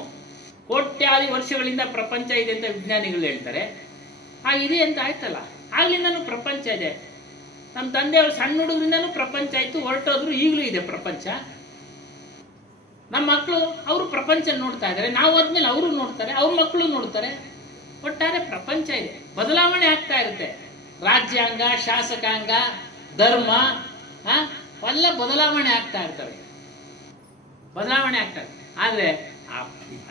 ಕೋಟ್ಯಾದಿ ವರ್ಷಗಳಿಂದ ಪ್ರಪಂಚ ಇದೆ ಅಂತ ವಿಜ್ಞಾನಿಗಳು ಹೇಳ್ತಾರೆ. ಇದೆ ಅಂತ ಆಯ್ತಲ್ಲ, ಆಗ್ಲಿಂದನೂ ಪ್ರಪಂಚ ಇದೆ. ನಮ್ಮ ತಂದೆಯವರು ಸಣ್ಣ ಹುಡುಗರಿಂದನೂ ಪ್ರಪಂಚ ಆಯ್ತು, ಹೊರಟೋದ್ರು, ಈಗಲೂ ಇದೆ ಪ್ರಪಂಚ. ನಮ್ಮ ಮಕ್ಕಳು ಅವರು ಪ್ರಪಂಚ ನೋಡ್ತಾ ಇದ್ದಾರೆ, ನಾವು ಹೋದ್ಮೇಲೆ ಅವರು ನೋಡ್ತಾರೆ, ಅವ್ರ ಮಕ್ಕಳು ನೋಡ್ತಾರೆ. ಒಟ್ಟಾರೆ ಪ್ರಪಂಚ ಇದೆ, ಬದಲಾವಣೆ ಆಗ್ತಾ ಇರುತ್ತೆ. ರಾಜ್ಯಾಂಗ, ಶಾಸಕಾಂಗ, ಧರ್ಮ ಎಲ್ಲ ಬದಲಾವಣೆ ಆಗ್ತಾ ಇರ್ತವೆ, ಆದ್ರೆ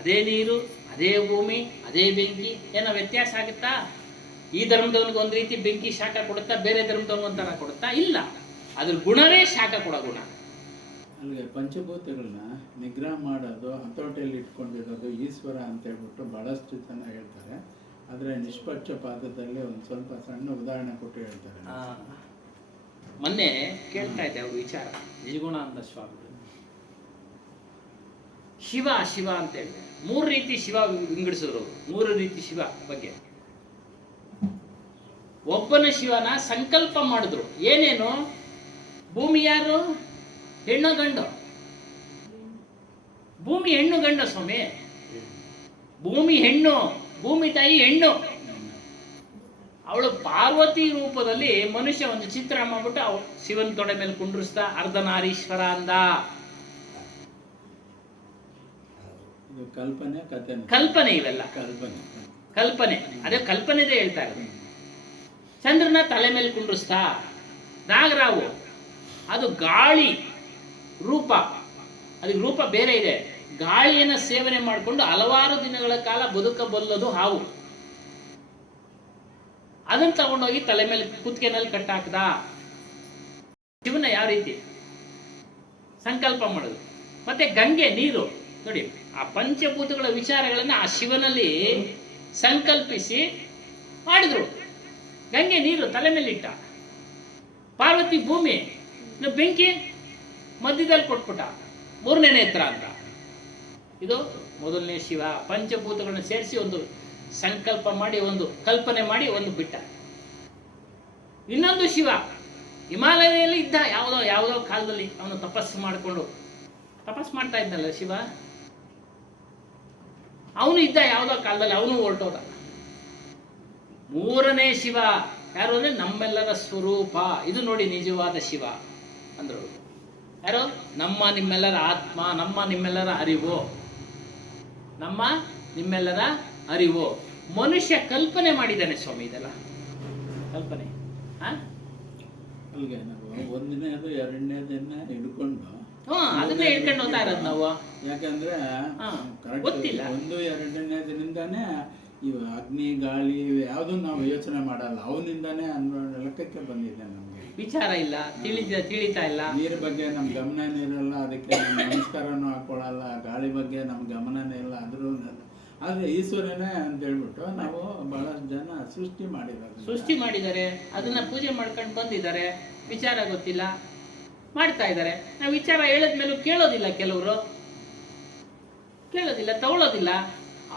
ಅದೇ ನೀರು, ಅದೇ ಭೂಮಿ, ಅದೇ ಬೆಂಕಿ ಏನೋ ವ್ಯತ್ಯಾಸ ಆಗುತ್ತಾ? ಈ ಧರ್ಮದವನಿಗೆ ಒಂದು ರೀತಿ ಬೆಂಕಿ ಶಾಖ ಕೊಡುತ್ತಾ, ಬೇರೆ ಧರ್ಮದವನಿಗೆ ಒಂಥರ ಕೊಡುತ್ತಾ? ಇಲ್ಲ, ಅದ್ರ ಗುಣವೇ ಶಾಖ ಕೊಡೋ ಗುಣ. ಅಲ್ಲಿಗೆ ಪಂಚಭೂತಗಳನ್ನ ನಿಗ್ರಹ ಮಾಡೋದು, ಹತೋಟಿಯಲ್ಲಿ ಇಟ್ಕೊಂಡಿರೋದು ಈಶ್ವರ ಅಂತ ಹೇಳ್ಬಿಟ್ಟು ಬಹಳಷ್ಟು ಜನ ಹೇಳ್ತಾರೆ. ಆದರೆ ನಿಷ್ಪಕ್ಷಪಾತದಲ್ಲಿ ಒಂದು ಸ್ವಲ್ಪ ಸಣ್ಣ ಉದಾಹರಣೆ ಕೊಟ್ಟು ಹೇಳ್ತಾರೆ. ಮೊನ್ನೆ ಕೇಳ್ತಾ ಇದ್ದೆ ಅವ್ರ ವಿಚಾರ, ನಿಜಗುಣಾನಂದ ಸ್ವಾಮಿ ಶಿವ ಅಂತ ಹೇಳಿದೆ. 3 ರೀತಿ ಶಿವ ವಿಂಗಡಿಸಿದ್ರು, 3 ರೀತಿ ಶಿವ ಬಗ್ಗೆ. ಒಬ್ಬನ ಶಿವನ ಸಂಕಲ್ಪ ಮಾಡಿದ್ರು. ಏನೇನು? ಭೂಮಿ ಯಾರು? ಹೆಣ್ಣು ಗಂಡು? ಭೂಮಿ ಹೆಣ್ಣು ಗಂಡು ಸ್ವಾಮಿ? ಭೂಮಿ ಹೆಣ್ಣು, ಭೂಮಿ ತಾಯಿ ಹೆಣ್ಣು. ಅವಳು ಪಾರ್ವತಿ ರೂಪದಲ್ಲಿ ಮನುಷ್ಯ ಒಂದು ಚಿತ್ರ ಮಾಡ್ಬಿಟ್ಟು ಶಿವನ್ ತೊಡೆ ಮೇಲೆ ಕುಂಡ್ರಿಸ್ತಾ ಅರ್ಧನಾರೀಶ್ವರ ಅಂದ. ಕಲ್ಪನೆ ಇವೆಲ್ಲ ಕಲ್ಪನೆ. ಅದೇ ಕಲ್ಪನೆದೇ ಹೇಳ್ತಾ ಇರೋದು. ಚಂದ್ರನ ತಲೆ ಮೇಲೆ ಕುಂಡ್ರಿಸ್ತಾ. ನಾಗರಾವು ಅದು ಗಾಳಿ ರೂಪ, ಅದಕ್ಕೆ ರೂಪ ಬೇರೆ ಇದೆ. ಗಾಳಿಯನ್ನ ಸೇವನೆ ಮಾಡಿಕೊಂಡು ಹಲವಾರು ದಿನಗಳ ಕಾಲ ಬದುಕಬಲ್ಲದು ಹಾವು. ಅದನ್ನ ತಗೊಂಡೋಗಿ ತಲೆ ಮೇಲೆ ಕುತ್ತಿಗೆನಲ್ಲಿ ಕಟ್ಟಾಕ್ದ. ಶಿವನ ಯಾವ ರೀತಿ ಸಂಕಲ್ಪ ಮಾಡೋದು. ಮತ್ತೆ ಗಂಗೆ ನೀರು ನೋಡಿ, ಆ ಪಂಚಭೂತಗಳ ವಿಚಾರಗಳನ್ನ ಆ ಶಿವನಲ್ಲಿ ಸಂಕಲ್ಪಿಸಿ ಮಾಡಿದ್ರು. ಗಂಗೆ ನೀರು ತಲೆ ಮೇಲೆ ಇಟ್ಟ. ಪಾರ್ವತಿ ಭೂಮಿ, ಬೆಂಕಿ ಮಧ್ಯದಲ್ಲಿ ಕೊಟ್ಬಿಟ್ಟ, 3ನೇ ನೇತ್ರ ಅಂತ. ಇದು ಮೊದಲನೇ ಶಿವ. ಪಂಚಭೂತಗಳನ್ನು ಸೇರಿಸಿ ಒಂದು ಸಂಕಲ್ಪ ಮಾಡಿ, ಒಂದು ಕಲ್ಪನೆ ಮಾಡಿ, ಒಂದು ಬಿಟ್ಟ. ಇನ್ನೊಂದು ಶಿವ ಹಿಮಾಲಯದಲ್ಲಿ ಇದ್ದ. ಯಾವುದೋ ಕಾಲದಲ್ಲಿ ಅವನು ತಪಸ್ಸು ಮಾಡ್ತಾ ಇದ್ದಲ್ಲ ಶಿವ. ಅವನು ಇದ್ದ ಯಾವುದೋ ಕಾಲದಲ್ಲಿ, ಅವನು ಹೊರಟೋದ. 3ನೇ ಶಿವ ಯಾರು ಅಂದ್ರೆ ನಮ್ಮೆಲ್ಲರ ಸ್ವರೂಪ. ಇದು ನೋಡಿ ನಿಜವಾದ ಶಿವ ಅಂದ್ರು ಯಾರು? ನಮ್ಮ ನಿಮ್ಮೆಲ್ಲರ ಆತ್ಮ, ನಮ್ಮ ನಿಮ್ಮೆಲ್ಲರ ಅರಿವು. ಮನುಷ್ಯ ಕಲ್ಪನೆ ಮಾಡಿದ್ದಾನೆ ಸ್ವಾಮಿ. ಇದೆಲ್ಲ ಕಲ್ಪನೆ. ಅಲ್ಲಿಗೆ ನಾವು 1ನೇದು 2ನೇದನ್ನ ಹಿಡ್ಕೊಂಡು ಅದನ್ನೇ ಹೇಳ್ಕೊಂಡು ಹೋಗ್ತಾ ಇರೋದು ನಾವು. ಯಾಕಂದ್ರೆ ಗೊತ್ತಿಲ್ಲ, 1, 2ನೇದಿನಿಂದಾನೇ ಇವು ಅಗ್ನಿ, ಗಾಳಿ ಯಾವ್ದನ್ನು ನಾವು ಯೋಚನೆ ಮಾಡಲ್ಲ. ಅವನಿಂದಾನೇ ಅನ್ನೋ ಲೆಕ್ಕಕ್ಕೆ ಬಂದಿದೆ. ನಮ್ಗೆ ವಿಚಾರ ಇಲ್ಲ, ತಿಳಿತಾ ಇಲ್ಲ. ನೀರ್ ಬಗ್ಗೆ ನಮ್ ಗಮನನೇ ಇರಲ್ಲ, ಅದಕ್ಕೆ ನಮಸ್ಕಾರನೂ ಹಾಕೊಳ್ಳಲ್ಲ. ಗಾಳಿ ಬಗ್ಗೆ ನಮ್ ಗಮನನೇ ಇಲ್ಲ, ಆದ್ರೆ ಈಶ್ವರನೇ ಅಂತ ಹೇಳ್ಬಿಟ್ಟು ನಾವು ಬಹಳಷ್ಟು ಜನ ಸೃಷ್ಟಿ ಮಾಡಿದ್ದಾರೆ. ಅದನ್ನ ಪೂಜೆ ಮಾಡ್ಕೊಂಡು ಬಂದಿದ್ದಾರೆ. ವಿಚಾರ ಗೊತ್ತಿಲ್ಲ, ಮಾಡ್ತಾ ಇದ್ದಾರೆ. ನಾವು ವಿಚಾರ ಹೇಳಿದ್ಮೇಲೂ ಕೇಳೋದಿಲ್ಲ, ಕೆಲವರು ಕೇಳೋದಿಲ್ಲ, ತಗೊಳ್ಳೋದಿಲ್ಲ.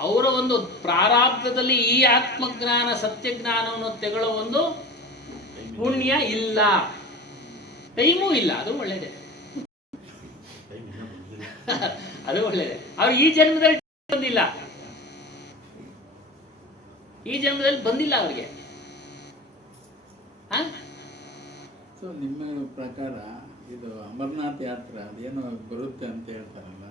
ಅವರ ಒಂದು ಪ್ರಾರಬ್ಧದಲ್ಲಿ ಈ ಆತ್ಮಜ್ಞಾನ ಸತ್ಯಜ್ಞಾನವನ್ನು ತೆಗೊಳ್ಳೋ ಒಂದು ಪುಣ್ಯ ಇಲ್ಲ, ಟೈಮೂ ಇಲ್ಲ. ಅದು ಒಳ್ಳೇದೇ, ಅದು ಒಳ್ಳೇದೇ. ಅವ್ರು ಈ ಜನ್ಮದಲ್ಲಿ ಬಂದಿಲ್ಲ, ಈ ಜನ್ಮದಲ್ಲಿ ಬಂದಿಲ್ಲ ಅವ್ರಿಗೆ. ಸೊ ನಿಮ್ಮ ಪ್ರಕಾರ ಇದು ಅಮರನಾಥ್ ಯಾತ್ರೆ ಅದೇನೋ ಬರುತ್ತೆ ಅಂತ ಹೇಳ್ತಾರಲ್ಲ,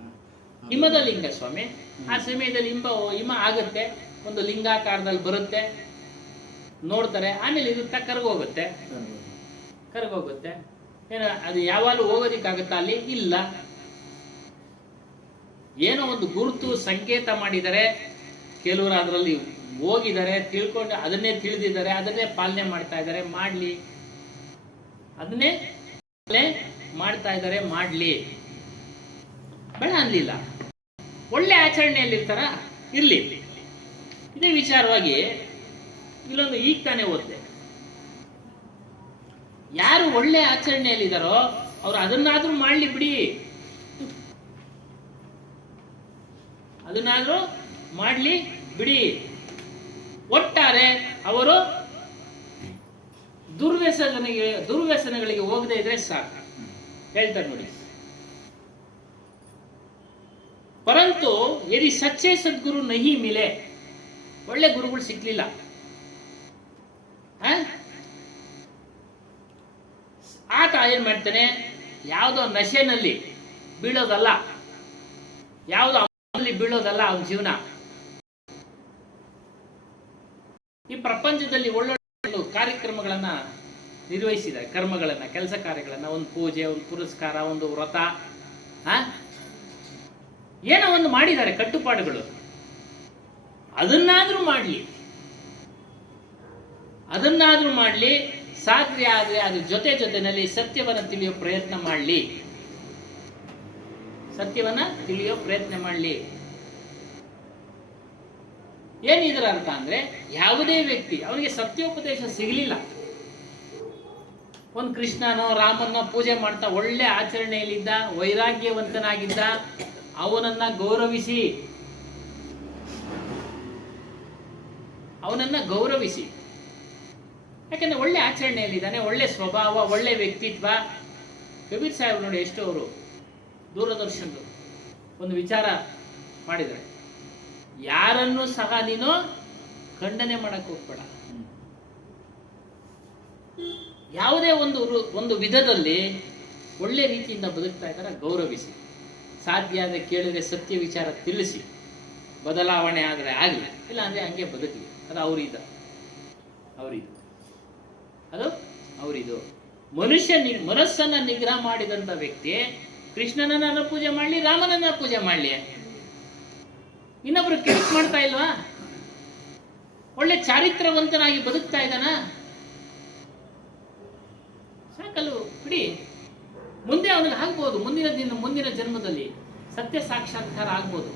ಹಿಮದ ಲಿಂಗ ಸ್ವಾಮಿ. ಆ ಸಮಯದಲ್ಲಿ ಹಿಮ ಆಗುತ್ತೆ, ಒಂದು ಲಿಂಗಾಕಾರದಲ್ಲಿ ಬರುತ್ತೆ, ನೋಡ್ತಾರೆ, ಆಮೇಲೆ ಇದು ಕರಗೋಗುತ್ತೆ. ಏನೋ ಅದು ಯಾವಾಗಲೂ ಹೋಗೋದಿಕ್ಕಾಗುತ್ತಾ ಅಲ್ಲಿ? ಇಲ್ಲ. ಏನೋ ಒಂದು ಗುರುತು ಸಂಕೇತ ಮಾಡಿದ್ದಾರೆ, ಕೆಲವರು ಅದರಲ್ಲಿ ಹೋಗಿದ್ದಾರೆ, ತಿಳ್ಕೊಂಡು ಅದನ್ನೇ ತಿಳಿದಿದ್ದಾರೆ, ಅದನ್ನೇ ಪಾಲನೆ ಮಾಡ್ತಾ ಇದ್ದಾರೆ. ಮಾಡಲಿ, ಅದನ್ನೇ ಮಾಡ್ತಾ ಇದ್ದಾರೆ, ಮಾಡಲಿ, ಬೇಡ ಅನ್ಲಿಲ್ಲ. ಒಳ್ಳೆ ಆಚರಣೆಯಲ್ಲಿರ್ತಾರ, ಇರ್ಲಿ. ಇದೇ ವಿಚಾರವಾಗಿ ಇಲ್ಲೊಂದು ಈಗ ತಾನೇ ಓದಿದೆ, ಯಾರು ಒಳ್ಳೆ ಆಚರಣೆಯಲ್ಲಿದ್ದಾರೋ ಅವ್ರು ಅದನ್ನಾದ್ರೂ ಮಾಡಲಿ ಬಿಡಿ, ಅದನ್ನಾದ್ರೂ ಮಾಡಲಿ ಬಿಡಿ. ಒಟ್ಟಾರೆ ಅವರು ದುರ್ವ್ಯಸನಗಳಿಗೆ ಹೋಗದೆ ಇದ್ರೆ ಸಾಕು ಹೇಳ್ತಾರೆ ನೋಡಿ. ಪರಂತು ಯದಿ ಸಚ್ಚೆ ಸದ್ಗುರು ನಹಿ ಮಿಲೆ, ಒಳ್ಳೆ ಗುರುಗಳು ಸಿಕ್ಲಿಲ್ಲ, ಆತ ಏನ್ ಮಾಡ್ತಾನೆ, ಯಾವುದೋ ನಶೆನಲ್ಲಿ ಬೀಳೋದಲ್ಲ, ಯಾವುದೋ ಅಮಲಿ ಬೀಳೋದಲ್ಲ ಅವನ ಜೀವನ. ಈ ಪ್ರಪಂಚದಲ್ಲಿ ಒಳ್ಳೊಳ್ಳೆ ಕಾರ್ಯಕ್ರಮಗಳನ್ನ ನಿರ್ವಹಿಸಿದ್ದಾರೆ, ಕರ್ಮಗಳನ್ನ, ಕೆಲಸ ಕಾರ್ಯಗಳನ್ನ, ಒಂದು ಪೂಜೆ, ಒಂದು ಪುರಸ್ಕಾರ, ಒಂದು ವ್ರತ, ಏನೋ ಒಂದು ಮಾಡಿದ್ದಾರೆ ಕಟ್ಟುಪಾಡುಗಳು. ಅದನ್ನಾದ್ರೂ ಮಾಡಲಿ, ಸಾಧ್ಯ ಆದರೆ ಅದ್ರ ಜೊತೆನಲ್ಲಿ ಸತ್ಯವನ್ನ ತಿಳಿಯೋ ಪ್ರಯತ್ನ ಮಾಡಲಿ. ಏನಿದ್ರ ಅರ್ಥ ಅಂದ್ರೆ, ಯಾವುದೇ ವ್ಯಕ್ತಿ ಅವನಿಗೆ ಸತ್ಯೋಪದೇಶ ಸಿಗಲಿಲ್ಲ, ಒಂದು ಕೃಷ್ಣನೋ ರಾಮನೋ ಪೂಜೆ ಮಾಡ್ತಾ ಒಳ್ಳೆ ಆಚರಣೆಯಲ್ಲಿದ್ದ, ವೈರಾಗ್ಯವಂತನಾಗಿದ್ದ, ಅವನನ್ನ ಗೌರವಿಸಿ. ಯಾಕಂದ್ರೆ ಒಳ್ಳೆ ಆಚರಣೆಯಲ್ಲಿದ್ದಾನೆ, ಒಳ್ಳೆ ಸ್ವಭಾವ, ಒಳ್ಳೆ ವ್ಯಕ್ತಿತ್ವ. ಕಬೀರ್ ಸಾಹೇಬ್ ನೋಡಿ, ಎಷ್ಟು ಅವರು ದೂರದರ್ಶನದ ಒಂದು ವಿಚಾರ ಮಾಡಿದ್ದಾರೆ, ಯಾರನ್ನು ಸಹ ನೀನು ಖಂಡನೆ ಮಾಡಕ್ ಹೋಗ್ಬೇಡ, ಯಾವುದೇ ಒಂದು ವಿಧದಲ್ಲಿ ಒಳ್ಳೆ ರೀತಿಯಿಂದ ಬದುಕ್ತಾ ಇದ್ದಾರೆ, ಗೌರವಿಸಿ. ಸಾಧ್ಯ ಆದರೆ ಕೇಳಿದ್ರೆ ಸತ್ಯ ವಿಚಾರ ತಿಳಿಸಿ, ಬದಲಾವಣೆ ಆದರೆ ಆಗಲಿ, ಇಲ್ಲ ಅಂದರೆ ಹಂಗೆ ಬದುಕಲಿ. ಅದು ಅವರಿದು. ಮನುಷ್ಯ ಮನಸ್ಸನ್ನ ನಿಗ್ರಹ ಮಾಡಿದಂಥ ವ್ಯಕ್ತಿ ಕೃಷ್ಣನನ್ನ ಪೂಜೆ ಮಾಡಲಿ, ರಾಮನನ್ನ ಪೂಜೆ ಮಾಡಲಿ, ಇನ್ನೊಬ್ರು ಕೆಲ್ಸ ಮಾಡ್ತಾ ಇಲ್ವಾ? ಒಳ್ಳೆ ಚಾರಿತ್ರವಂತನಾಗಿ ಬದುಕ್ತಾ ಇದ್ದಾನ, ಸಾಕಲ್ವ ಬಿಡಿ. ಮುಂದೆ ಅವನಿಗೆ ಆಗ್ಬೋದು, ಮುಂದಿನ ಜನ್ಮದಲ್ಲಿ ಸತ್ಯ ಸಾಕ್ಷಾತ್ಕಾರ ಆಗ್ಬೋದು.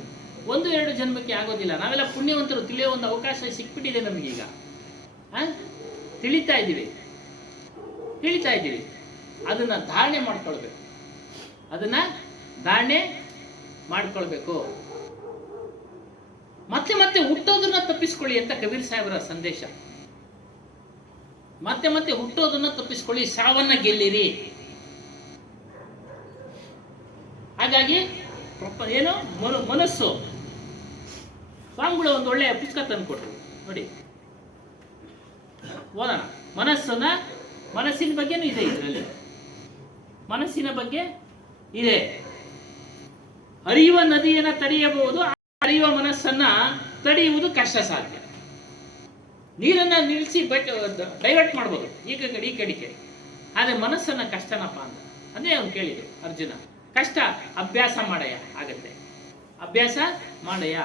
1-2 ಜನ್ಮಕ್ಕೆ ಆಗೋದಿಲ್ಲ. ನಾವೆಲ್ಲ ಪುಣ್ಯವಂತರು, ತಿಳಿಯೋ ಒಂದು ಅವಕಾಶ ಸಿಕ್ಬಿಟ್ಟಿದೆ ನಮಗೀಗ. ತಿಳಿತಾ ಇದ್ದೀವಿ. ಅದನ್ನ ಧಾರಣೆ ಮಾಡ್ಕೊಳ್ಬೇಕು. ಮತ್ತೆ ಹುಟ್ಟೋದನ್ನ ತಪ್ಪಿಸ್ಕೊಳ್ಳಿ ಅಂತ ಕಬೀರ್ ಸಾಹೇಬರ ಸಂದೇಶ. ಮತ್ತೆ ಹುಟ್ಟೋದನ್ನ ತಪ್ಪಿಸ್ಕೊಳ್ಳಿ, ಸಾವನ್ನ ಗೆಲ್ಲಿರಿ. ಹಾಗಾಗಿ ಏನು ಮನಸ್ಸು, ಸ್ವಾಮಿಗಳು ಒಂದು ಒಳ್ಳೆಯ ಪುಸ್ತಕ ತಂದು ಕೊಟ್ಟರು ನೋಡಿ, ಓದೋಣ. ಮನಸ್ಸಿನ ಬಗ್ಗೆನೂ ಇದೆ ಇದರಲ್ಲಿ, ಮನಸ್ಸಿನ ಬಗ್ಗೆ ಇದೆ. ಹರಿಯುವ ನದಿಯನ್ನು ತಡೆಯಬಹುದು, ಹರಿಯುವ ಮನಸ್ಸನ್ನ ತಡೆಯುವುದು ಕಷ್ಟ ಸಾಧ್ಯ. ನೀರನ್ನ ನಿಲ್ಲಿಸಿ ಡೈವರ್ಟ್ ಮಾಡ್ಬೋದು ಈ ಕಡೆಗೆ, ಆದರೆ ಮನಸ್ಸನ್ನ ಕಷ್ಟನಪ್ಪ ಅಂತ ಅದೇ ಅವ್ನು ಕೇಳಿದ್ರು ಅರ್ಜುನ. ಕಷ್ಟ, ಅಭ್ಯಾಸ ಮಾಡಯ್ಯ ಆಗತ್ತೆ, ಅಭ್ಯಾಸ ಮಾಡಯ್ಯ.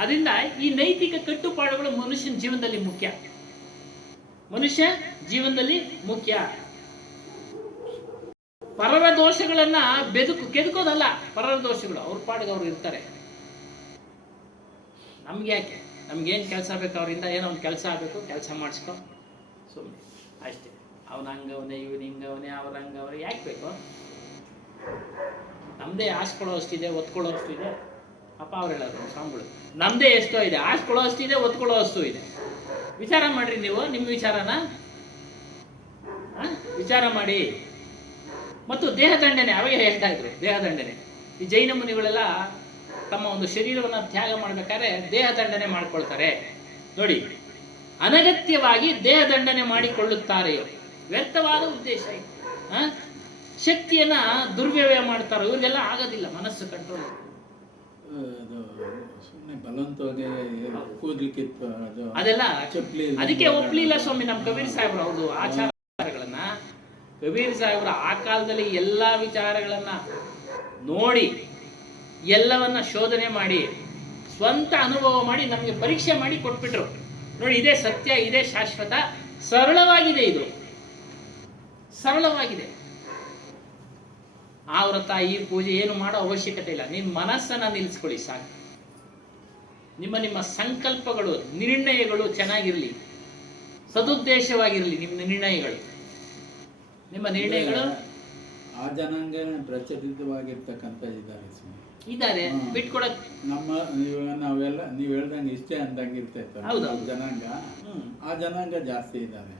ಅದರಿಂದ ಈ ನೈತಿಕ ಕಟ್ಟುಪಾಡುಗಳು ಮನುಷ್ಯನ ಜೀವನದಲ್ಲಿ ಮುಖ್ಯ. ಪರರ ದೋಷಗಳನ್ನ ಕೆದಕೋದಲ್ಲ, ಪರರ ದೋಷಗಳು ಅವ್ರ ಪಾಡಿಗೆ ಅವ್ರು ಇರ್ತಾರೆ. ನಮ್ಗೆ ಯಾಕೆ? ನಮ್ಗೇನು ಕೆಲಸ ಬೇಕು ಅವರಿಂದ? ಏನೋ ಒಂದು ಕೆಲಸ ಆಗಬೇಕು, ಕೆಲಸ ಮಾಡಿಸ್ಕೊ, ಸುಮ್ಮನೆ ಅಷ್ಟೇ. ಅವನ ಹಂಗವನೇ, ಇವನು ಹಿಂಗವನೇ, ಅವ್ರ ಹಂಗವನೇ, ಯಾಕೆ ಬೇಕು? ನಮ್ಮದೇ ಆಸ್ಕೊಳ್ಳೋ ಅಷ್ಟಿದೆ, ಒತ್ಕೊಳ್ಳೋ ಅಷ್ಟಿದೆ. ಅಪ್ಪ ಅವ್ರು ಹೇಳೋದು ಸ್ವಾಮಿಗಳು. ನಮ್ದೇ ಎಷ್ಟೋ ಇದೆ, ಆಸ್ಕೊಳ್ಳೋ ಅಷ್ಟಿದೆ, ಒತ್ಕೊಳ್ಳೋ ಅಷ್ಟು ಇದೆ. ವಿಚಾರ ಮಾಡ್ರಿ ನೀವು, ನಿಮ್ಮ ವಿಚಾರನ ವಿಚಾರ ಮಾಡಿ. ಮತ್ತು ದೇಹದಂಡನೆ, ಅವಾಗ ಹೇಳ್ತಾ ಇದ್ರು ದೇಹದಂಡನೆ. ಈ ಜೈನ ಮುನಿಗಳೆಲ್ಲ ತಮ್ಮ ಒಂದು ಶರೀರವನ್ನು ತ್ಯಾಗ ಮಾಡ್ಬೇಕಾದ್ರೆ ದೇಹದಂಡನೆ ಮಾಡ್ಕೊಳ್ತಾರೆ ನೋಡಿ. ಅನಗತ್ಯವಾಗಿ ದೇಹದಂಡನೆ ಮಾಡಿಕೊಳ್ಳುತ್ತಾರೆ, ವ್ಯರ್ಥವಾದ ಉದ್ದೇಶ ಇದು. ಶಕ್ತಿಯನ್ನ ದುರ್ವ್ಯಯ ಮಾಡ್ತಾರೆ, ಇವ್ರಿಗೆಲ್ಲ ಆಗೋದಿಲ್ಲ ಮನಸ್ಸು ಕಂಟ್ರೋಲ್. ಅದು ಸುಮ್ಮನೆ ಬಲವಂತವಾಗಿ ಕೂದಲಿಕ್ಕೆ ಅದು ಅದೆಲ್ಲ ಚಪ್ಪಲಿ ಅದಕ್ಕೆ ಒಪ್ಲಿಲ್ಲ ಸ್ವಾಮಿ ನಮ್ಮ ಕಬೀರ್ ಸಾಹೇಬ್ರು. ಹೌದು, ಆಚಾರಗಳನ್ನ ಕಬೀರ್ ಸಾಹೇಬ್ರು ಆ ಕಾಲದಲ್ಲಿ ಎಲ್ಲಾ ವಿಚಾರಗಳನ್ನ ನೋಡಿ ಎಲ್ಲವನ್ನ ಶೋಧನೆ ಮಾಡಿ ಸ್ವಂತ ಅನುಭವ ಮಾಡಿ ನಮಗೆ ಪರೀಕ್ಷೆ ಮಾಡಿ ಕೊಟ್ಬಿಟ್ರು. ನೋಡಿ, ಇದೇ ಸತ್ಯ, ಇದೇ ಶಾಶ್ವತ, ಸರಳವಾಗಿದೆ, ಇದು ಸರಳವಾಗಿದೆ. ಆ ವ್ರತ ಈ ಪೂಜೆ ಏನು ಮಾಡೋ ಅವಶ್ಯಕತೆ ಇಲ್ಲ. ನಿಮ್ಮ ಮನಸ್ಸನ್ನ ನಿಲ್ಲಿಸ್ಕೊಳ್ಳಿ ಸಾಕು. ನಿಮ್ಮ ಸಂಕಲ್ಪಗಳು ನಿರ್ಣಯಗಳು ಚೆನ್ನಾಗಿರಲಿ, ಸದುದ್ದೇಶವಾಗಿರಲಿ. ನಿಮ್ಮ ನಿರ್ಣಯಗಳು ಆ ಜನಾಂಗ ಪ್ರಚಲಿತವಾಗಿರ್ತಕ್ಕಂಥ ಇದ್ದಾರೆ ಇದ್ದಾರೆ. ಬಿಟ್ಕೊಡಕ್ ನಮ್ಮ ನಾವೆಲ್ಲ ನೀವು ಹೇಳ್ದಂಗೆ ಇಷ್ಟೇ ಅಂದಂಗೆ ಇರ್ತೈತೆ ಜನಾಂಗ. ಆ ಜನಾಂಗ ಜಾಸ್ತಿ ಇದ್ದಾರೆ.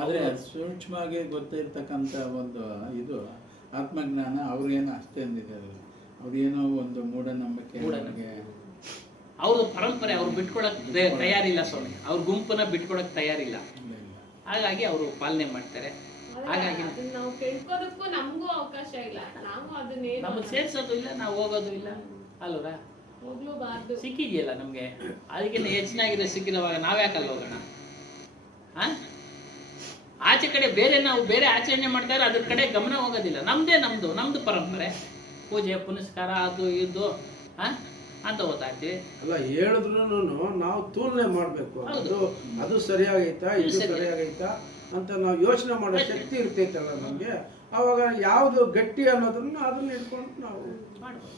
ಆದ್ರೆ ಸೂಕ್ಷ್ಮವಾಗಿ ಗೊತ್ತಿರ್ತಕ್ಕಂಥ ಒಂದು ಇದು ಆತ್ಮಜ್ಞಾನ ಅವ್ರಿಗೇನೋ ಅಷ್ಟೇ ಅಂದಿದ್ದಾರೆ. ಅವ್ರಿಗೇನೋ ಒಂದು ಮೂಢನಂಬಿಕೆ, ಅವ್ರದ್ದು ಪರಂಪರೆ, ಅವ್ರು ಬಿಟ್ಕೊಡಕ್ ತಯಾರಿಲ್ಲ ಸ್ವಾಮಿ. ಅವ್ರ ಗುಂಪನ್ನ ಬಿಟ್ಕೊಡಕ್ ತಯಾರಿಲ್ಲ, ಹಾಗಾಗಿ ಅವರು ಪಾಲನೆ ಮಾಡ್ತಾರೆ. ಹಾಗಾಗಿ ನಾವು ಕೇಳ್ಕೋದಕ್ಕೂ ನಮಗೂ ಅವಕಾಶ ಇಲ್ಲ. ನಾವು ಅದನ್ನೇ ನಮಗೆ ಸೇರ್ಸೋದು ಇಲ್ಲ, ನಾವು ಹೋಗೋದು ಇಲ್ಲ ಅಲ್ವಾ? ಹೋಗ್ಲೂಬಾರ್ದು. ಸಿಕ್ಕಿದೆಯಲ್ಲ ನಮ್ಗೆ, ಅದಕ್ಕಿಂತ ಹೆಚ್ಚಿನಾಗಿದೆ ಸಿಕ್ಕಿದವಾಗ ನಾವ್ಯಾಕಲ್ಲ ಹೋಗೋಣ? ಆಚೆ ಕಡೆ ಬೇರೆ ನಾವು ಬೇರೆ ಆಚರಣೆ ಮಾಡ್ತಾರೆ, ಅದ್ರ ಕಡೆ ಗಮನ ಹೋಗೋದಿಲ್ಲ. ನಮ್ದು ಪರಂಪರೆ, ಪೂಜೆ ಪುನಸ್ಕಾರ ಅದು ಇದು ಅಂತ ಓದಾಡ್ತೀವಿ. ಅಲ್ಲ, ಹೇಳಿದ್ರು ನಾವು ತುಲನೆ ಮಾಡ್ಬೇಕು. ಅದು ಸರಿಯಾಗೈತಾ, ಇದು ಸರಿಯಾಗೈತಾ ಅಂತ ನಾವು ಯೋಚನೆ ಮಾಡೋ ಶಕ್ತಿ ಇರ್ತೈತಲ್ಲ ನಮ್ಗೆ. ಅವಾಗ ಯಾವ್ದು ಗಟ್ಟಿ ಅನ್ನೋದನ್ನ ಅದನ್ನ ಇಟ್ಕೊಂಡು ನಾವು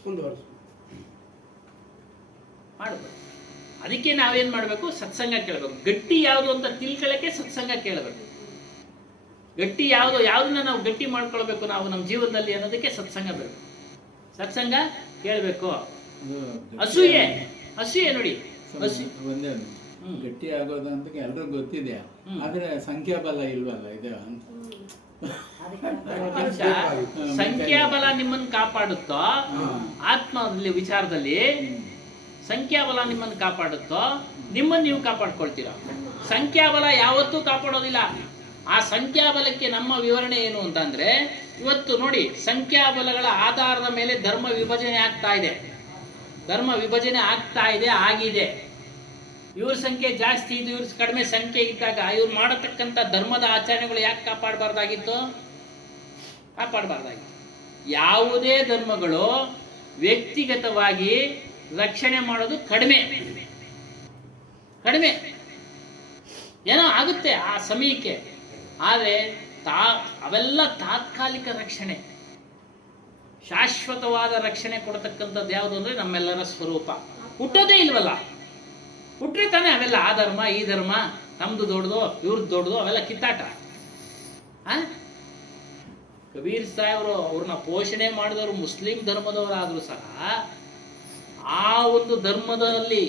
ಮುಂದುವರಿಸ್ಬೇಕು. ಅದಕ್ಕೆ ನಾವೇನ್ ಮಾಡ್ಬೇಕು? ಸತ್ಸಂಗ ಕೇಳಬೇಕು. ಗಟ್ಟಿ ಯಾವುದು ಅಂತ ತಿಳ್ಕೊಳ್ಳಕ್ಕೆ ಸತ್ಸಂಗ ಕೇಳಬೇಕು. ಗಟ್ಟಿ ಯಾವ್ದನ್ನ ನಾವು ಗಟ್ಟಿ ಮಾಡ್ಕೊಳ್ಬೇಕು ನಾವು ನಮ್ಮ ಜೀವನದಲ್ಲಿ ಅನ್ನೋದಕ್ಕೆ ಸತ್ಸಂಗ ಬೇಕು. ಸತ್ಸಂಗ ಕೇಳಬೇಕು. ಅಸೂಯೆ ನೋಡಿ, ಒಂದೇ ಗಟ್ಟಿ ಆಗೋದು ಅಂತ ಎಲ್ರಿಗೂ ಗೊತ್ತಿದೆ, ಆದ್ರೆ ಸಂಖ್ಯಾಬಲ ಇಲ್ವಲ್ಲ ಇದೆ ಅಂತ. ಸಂಖ್ಯಾಬಲ ನಿಮ್ಮನ್ನು ಕಾಪಾಡುತ್ತೋ, ಆತ್ಮ ವಿಚಾರದಲ್ಲಿ ಸಂಖ್ಯಾಬಲ ನಿಮ್ಮನ್ನು ಕಾಪಾಡುತ್ತೋ, ನಿಮ್ಮನ್ನು ನೀವು ಕಾಪಾಡ್ಕೊಳ್ತೀರಾ. ಸಂಖ್ಯಾಬಲ ಯಾವತ್ತೂ ಕಾಪಾಡೋದಿಲ್ಲ. ಆ ಸಂಖ್ಯಾಬಲಕ್ಕೆ ನಮ್ಮ ವಿವರಣೆ ಏನು ಅಂತಂದ್ರೆ, ಇವತ್ತು ನೋಡಿ, ಸಂಖ್ಯಾಬಲಗಳ ಆಧಾರದ ಮೇಲೆ ಧರ್ಮ ವಿಭಜನೆ ಆಗ್ತಾ ಇದೆ, ಆಗಿದೆ. ಇವ್ರ ಸಂಖ್ಯೆ ಜಾಸ್ತಿ ಇದು, ಇವ್ರ ಕಡಿಮೆ ಸಂಖ್ಯೆ ಇದ್ದಾಗ ಇವ್ರು ಮಾಡತಕ್ಕಂಥ ಧರ್ಮದ ಆಚರಣೆಗಳು ಯಾಕೆ ಕಾಪಾಡಬಾರ್ದಾಗಿತ್ತು? ಯಾವುದೇ ಧರ್ಮಗಳು ವ್ಯಕ್ತಿಗತವಾಗಿ ರಕ್ಷಣೆ ಮಾಡೋದು ಕಡಿಮೆ ಏನೋ ಆಗುತ್ತೆ ಆ ಸಮಯಕ್ಕೆ. ಆದರೆ ಅವೆಲ್ಲ ತಾತ್ಕಾಲಿಕ ರಕ್ಷಣೆ. ಶಾಶ್ವತವಾದ ರಕ್ಷಣೆ ಕೊಡತಕ್ಕಂಥದ್ದು ಯಾವುದು ಅಂದ್ರೆ ನಮ್ಮೆಲ್ಲರ ಸ್ವರೂಪ. ಹುಟ್ಟೋದೇ ಇಲ್ವಲ್ಲ, ಹುಟ್ರೆ ತಾನೇ ಅವೆಲ್ಲ. ಆ ಧರ್ಮ ಈ ಧರ್ಮ, ನಮ್ದು ದೊಡ್ಡದು ಇವ್ರದ್ದು ದೊಡ್ಡದು, ಅವೆಲ್ಲ ಕಿತ್ತಾಟ. ಕಬೀರ್ ಸಾಹೇಬ್ರು ಅವ್ರನ್ನ ಪೋಷಣೆ ಮಾಡಿದವರು ಮುಸ್ಲಿಂ ಧರ್ಮದವರಾದ್ರೂ ಸಹ ಆ ಒಂದು ಧರ್ಮದಲ್ಲಿ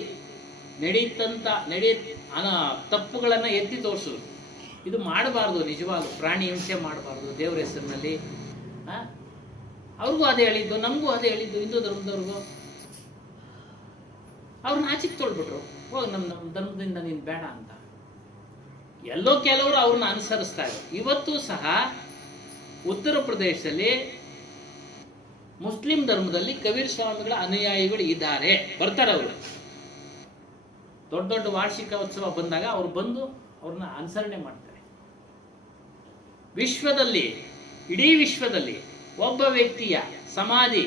ತಪ್ಪುಗಳನ್ನ ಎತ್ತಿ ತೋರಿಸಿದ್ರು. ಇದು ಮಾಡಬಾರ್ದು, ನಿಜವಾಗ್ಲು ಪ್ರಾಣಿ ಹಿಂಸೆ ಮಾಡಬಾರ್ದು ದೇವ್ರ ಹೆಸರಿನಲ್ಲಿ. ಅವ್ರಿಗೂ ಅದೇ ಹೇಳಿದ್ದು, ನಮಗೂ ಅದೇ ಹೇಳಿದ್ದು, ಹಿಂದೂ ಧರ್ಮದವ್ರಿಗೂ. ಅವ್ರನ್ನ ಆಚೆಗೆ ತೊಳ್ಬಿಟ್ರು, ಹೋಗಿ ನಮ್ಮ ಧರ್ಮದಿಂದ ನೀನು ಬೇಡ ಅಂತ. ಎಲ್ಲೋ ಕೆಲವರು ಅವ್ರನ್ನ ಅನುಸರಿಸ್ತಾ ಇದ್ರು. ಇವತ್ತು ಸಹ ಉತ್ತರ ಪ್ರದೇಶದಲ್ಲಿ ಮುಸ್ಲಿಂ ಧರ್ಮದಲ್ಲಿ ಕಬೀರ್ ಸ್ವಾಮಿಗಳ ಅನುಯಾಯಿಗಳು ಇದ್ದಾರೆ, ಬರ್ತಾರೆ. ಅವರು ದೊಡ್ಡ ವಾರ್ಷಿಕ ಉತ್ಸವ ಬಂದಾಗ ಅವ್ರು ಬಂದು ಅವ್ರನ್ನ ಅನುಸರಣೆ ಮಾಡ್ತಾರೆ. ಇಡೀ ವಿಶ್ವದಲ್ಲಿ ಒಬ್ಬ ವ್ಯಕ್ತಿಯ ಸಮಾಧಿ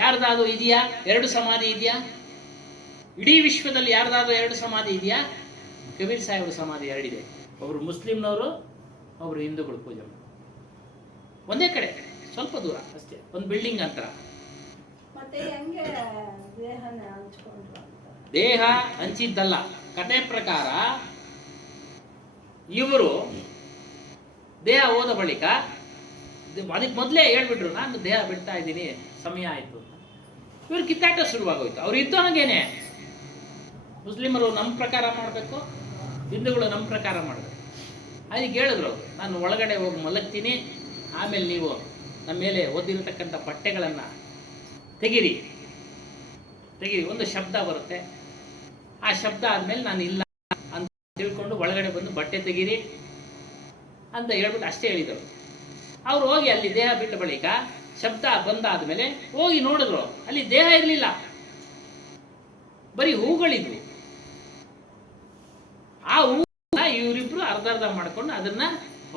ಯಾರ್ದಾದ್ರು ಇದೆಯಾ? 2 ಸಮಾಧಿ ಇದೆಯಾ? ಇಡೀ ವಿಶ್ವದಲ್ಲಿ ಯಾರ್ದಾದ್ರು 2 ಸಮಾಧಿ ಇದೆಯಾ? ಕಬೀರ್ ಸಾಹೇಬ್ರ ಸಮಾಧಿ 2 ಇದೆ. ಒಬ್ರು ಮುಸ್ಲಿಂನವರು, ಒಬ್ರು ಹಿಂದೂಗಳು ಪೂಜೆ ಮಾಡಿ. ಒಂದೇ ಕಡೆ, ಸ್ವಲ್ಪ ದೂರ ಅಷ್ಟೇ, ಒಂದು ಬಿಲ್ಡಿಂಗ್ ಅಂತರ. ದೇಹ ಹಂಚಿದ್ದಲ್ಲ. ಕತೆ ಪ್ರಕಾರ ಇವರು ದೇಹ ಹೋದ ಬಳಿಕ ಅದಕ್ಕೆ ಮೊದಲೇ ಹೇಳ್ಬಿಟ್ರು, ನಾನು ದೇಹ ಬಿಡ್ತಾ ಇದ್ದೀನಿ, ಸಮಯ ಆಯ್ತು ಅಂತ. ಇವ್ರು ಕಿತ್ತಾಟ ಶುರುವಾಗೋಯ್ತು. ಅವ್ರು ಇದ್ದು ಹಾಗೇನೆ, ಮುಸ್ಲಿಮರು ನಮ್ಮ ಪ್ರಕಾರ ಮಾಡಬೇಕು, ಹಿಂದೂಗಳು ನಮ್ಮ ಪ್ರಕಾರ ಮಾಡಬೇಕು. ಅದಕ್ಕೆ ಹೇಳಿದ್ರು, ನಾನು ಒಳಗಡೆ ಹೋಗಿ ಮಲಗ್ತೀನಿ, ಆಮೇಲೆ ನೀವು ನಮ್ಮ ಮೇಲೆ ಓದಿರತಕ್ಕಂಥ ಬಟ್ಟೆಗಳನ್ನು ತೆಗೀರಿ. ಒಂದು ಶಬ್ದ ಬರುತ್ತೆ, ಆ ಶಬ್ದ ಆದಮೇಲೆ ನಾನು ಇಲ್ಲ ಅಂತ ತಿಳ್ಕೊಂಡು ಒಳಗಡೆ ಬಂದು ಬಟ್ಟೆ ತೆಗೀರಿ ಅಂತ ಹೇಳ್ಬಿಟ್ಟು ಅಷ್ಟೇ ಹೇಳಿದರು. ಅವ್ರು ಹೋಗಿ ಅಲ್ಲಿ ದೇಹ ಬಿಟ್ಟ ಬಳಿಕ ಶಬ್ದ ಬಂದಾದ್ಮೇಲೆ ಹೋಗಿ ನೋಡಿದ್ರು, ಅಲ್ಲಿ ದೇಹ ಇರಲಿಲ್ಲ, ಬರೀ ಹೂಗಳಿದ್ವು. ಆ ಹೂವನ್ನ ಇವರಿಬ್ರು ಅರ್ಧ ಮಾಡ್ಕೊಂಡು ಅದನ್ನ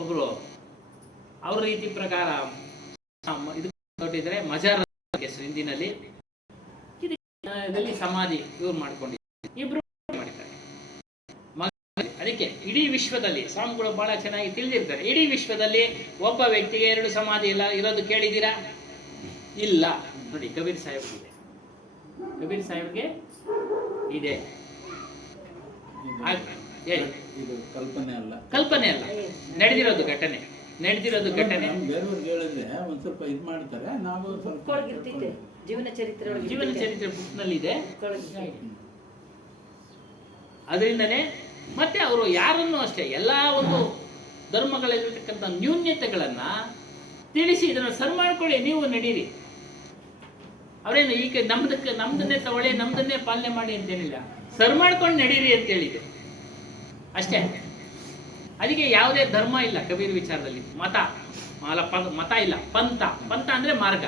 ಒಬ್ರು ಅವ್ರ ರೀತಿ ಪ್ರಕಾರ ಇದು ಕೊಟ್ಟಿದ್ರೆ ಮಜಾರ್ ಹೆಸರು ಹಿಂದಿನಲ್ಲಿ, ಇದರಲ್ಲಿ ಸಮಾಧಿ ಇವ್ರು ಮಾಡ್ಕೊಂಡಿದ್ದಾರೆ, ಇಬ್ರು ಮಾಡಿದ್ದಾರೆ. ಅದಕ್ಕೆ ಇಡೀ ವಿಶ್ವದಲ್ಲಿ ಸ್ವಾಮಿಗಳು ಬಹಳ ಚೆನ್ನಾಗಿ ತಿಳಿದಿರ್ತಾರೆ. ಇಡೀ ವಿಶ್ವದಲ್ಲಿ ಒಬ್ಬ ವ್ಯಕ್ತಿಗೆ 2 ಸಮಾಧಿ ಇಲ್ಲ ಇರೋದು ಕೇಳಿದ್ದೀರಾ? ಇಲ್ಲ. ನೋಡಿ, ಕಬೀರ್ ಸಾಹೇಬ್ಗೆ ಕಬೀರ್ ಸಾಹೇಬ್ಗೆ ಇದೆ. ಹೇಳಿ. ಇದು ಕಲ್ಪನೆ ಅಲ್ಲ, ಕಲ್ಪನೆ ಅಲ್ಲ, ನಡೆದಿರೋದು ಘಟನೆ. ಬೇರೆಯವ್ರಿಗೆ ಹೇಳಿದ್ರೆ ಒಂದ್ ಸ್ವಲ್ಪ ಇದ್ ಮಾಡ್ತಾರೆ, ನಾವು ಸ್ವಲ್ಪ ಕೊಳಗಿರ್ತೈತೆ. ಜೀವನ ಚರಿತ್ರೆ ಬುಕ್ ನಲ್ಲಿ ಇದೆ. ಅದರಿಂದನೇ ಮತ್ತೆ ಅವರು ಯಾರನ್ನೂ ಅಷ್ಟೇ ಎಲ್ಲಾ ಒಂದು ಧರ್ಮಗಳಲ್ಲಿರ್ತಕ್ಕಂಥ ನ್ಯೂನ್ಯತೆಗಳನ್ನ ತಿಳಿಸಿ ಇದನ್ನ ಸರಿ ಮಾಡ್ಕೊಳ್ಳಿ, ನೀವು ನಡೀರಿ. ಅವರೇನು ಈಗ ನಮ್ದನ್ನೇ ತಗೊಳ್ಳಿ, ನಮ್ದನ್ನೇ ಪಾಲನೆ ಮಾಡಿ ಅಂತೇನಿಲ್ಲ, ಸರಿ ಮಾಡ್ಕೊಂಡು ನಡೀರಿ ಅಂತ ಹೇಳಿದೆ ಅಷ್ಟೇ. ಅದಕ್ಕೆ ಯಾವುದೇ ಧರ್ಮ ಇಲ್ಲ ಕಬೀರ್ ವಿಚಾರದಲ್ಲಿ. ಮತ ಇಲ್ಲ, ಪಂಥ ಅಂದ್ರೆ ಮಾರ್ಗ.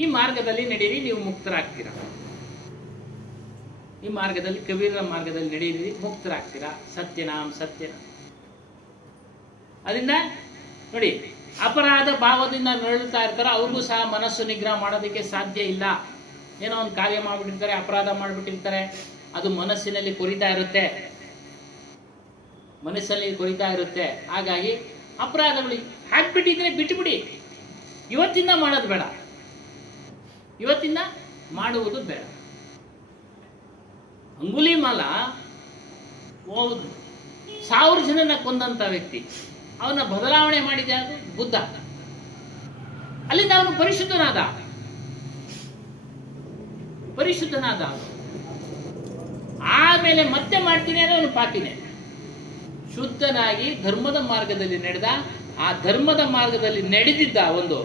ಈ ಮಾರ್ಗದಲ್ಲಿ ನಡೀರಿ, ನೀವು ಮುಕ್ತರಾಗ್ತೀರಾ. ಈ ಮಾರ್ಗದಲ್ಲಿ, ಕಬೀರರ ಮಾರ್ಗದಲ್ಲಿ ನಡೀರಿ, ಮುಕ್ತರಾಗ್ತೀರಾ. ಸತ್ಯನಾಮ್. ಅದರಿಂದ ನೋಡಿ, ಅಪರಾಧ ಭಾವದಿಂದ ನರಳುತ್ತಾ ಇರ್ತಾರ, ಅವ್ರಿಗೂ ಸಹ ಮನಸ್ಸು ನಿಗ್ರಹ ಮಾಡೋದಕ್ಕೆ ಸಾಧ್ಯ ಇಲ್ಲ. ಏನೋ ಒಂದು ಕಾರ್ಯ ಮಾಡ್ಬಿಟ್ಟಿರ್ತಾರೆ, ಅಪರಾಧ ಮಾಡ್ಬಿಟ್ಟಿರ್ತಾರೆ, ಅದು ಮನಸ್ಸಿನಲ್ಲಿ ಕೊರಿತಾ ಇರುತ್ತೆ. ಹಾಗಾಗಿ ಅಪರಾಧಗಳು ಹಾಕ್ಬಿಟ್ಟಿದ್ರೆ ಬಿಟ್ಟುಬಿಡಿ. ಇವತ್ತಿಂದ ಮಾಡೋದು ಬೇಡ, ಇವತ್ತಿಂದ ಮಾಡುವುದು ಬೇಡ. ಅಂಗುಲಿಮಾಲ 1000 ಜನನ ಕೊಂದಂತ ವ್ಯಕ್ತಿ, ಅವನ ಬದಲಾವಣೆ ಮಾಡಿದ ಅದು ಬುದ್ಧ. ಅಲ್ಲಿಂದ ಅವನು ಪರಿಶುದ್ಧನಾದ. ಆಮೇಲೆ ಮತ್ತೆ ಮಾಡ್ತೀನಿ ಅಂದ್ರೆ ಅವನು ಪಾಪಿನೇ. ಶುದ್ಧನಾಗಿ ಧರ್ಮದ ಮಾರ್ಗದಲ್ಲಿ ನಡೆದ, ಆ ಧರ್ಮದ ಮಾರ್ಗದಲ್ಲಿ ನಡೆದಿದ್ದ ಒಂದು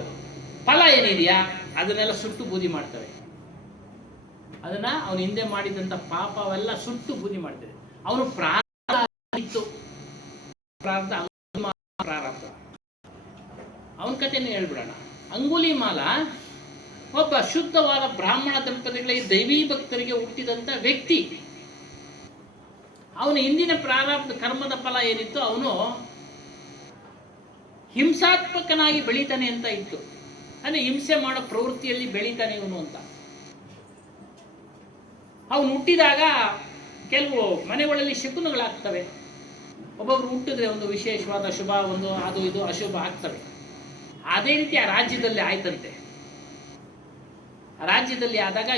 ಫಲ ಏನಿದೆಯಾ ಅದನ್ನೆಲ್ಲ ಸುಟ್ಟು ಬೂದಿ ಮಾಡ್ತವೆ. ಅದನ್ನ ಅವನು ಹಿಂದೆ ಮಾಡಿದಂತ ಪಾಪ ಅವೆಲ್ಲ ಸುಟ್ಟು ಬೂದಿ ಮಾಡ್ತದೆ. ಅವನು ಪ್ರಾರಬ್ಧ ಅವನ ಕಥೆಯನ್ನು ಹೇಳ್ಬಿಡೋಣ. ಅಂಗುಲಿಮಾಲ ಒಬ್ಬ ಶುದ್ಧವಾದ ಬ್ರಾಹ್ಮಣ ದಂಪತಿಗಳಿಗೆ, ದೈವೀ ಭಕ್ತರಿಗೆ ಹುಟ್ಟಿದಂತ ವ್ಯಕ್ತಿ. ಅವನ ಹಿಂದಿನ ಪ್ರಾರಬ್ಧ ಕರ್ಮದ ಫಲ ಏನಿತ್ತು, ಅವನು ಹಿಂಸಾತ್ಮಕನಾಗಿ ಬೆಳೀತಾನೆ ಅಂತ ಇತ್ತು. ಅಂದ್ರೆ ಹಿಂಸೆ ಮಾಡೋ ಪ್ರವೃತ್ತಿಯಲ್ಲಿ ಬೆಳೀತಾನೆ ಇವನು ಅಂತ. ಅವನು ಹುಟ್ಟಿದಾಗ ಕೆಲವು ಮನೆಗಳಲ್ಲಿ ಶಕುನಗಳಾಗ್ತವೆ. ಒಬ್ಬೊಬ್ರು ಹುಟ್ಟಿದ್ರೆ ಒಂದು ವಿಶೇಷವಾದ ಶುಭ, ಒಂದು ಅದು ಇದು ಅಶುಭ ಆಗ್ತವೆ. ಅದೇ ರೀತಿ ಆ ರಾಜ್ಯದಲ್ಲಿ ಆಯ್ತಂತೆ. ಆ ರಾಜ್ಯದಲ್ಲಿ ಆದಾಗ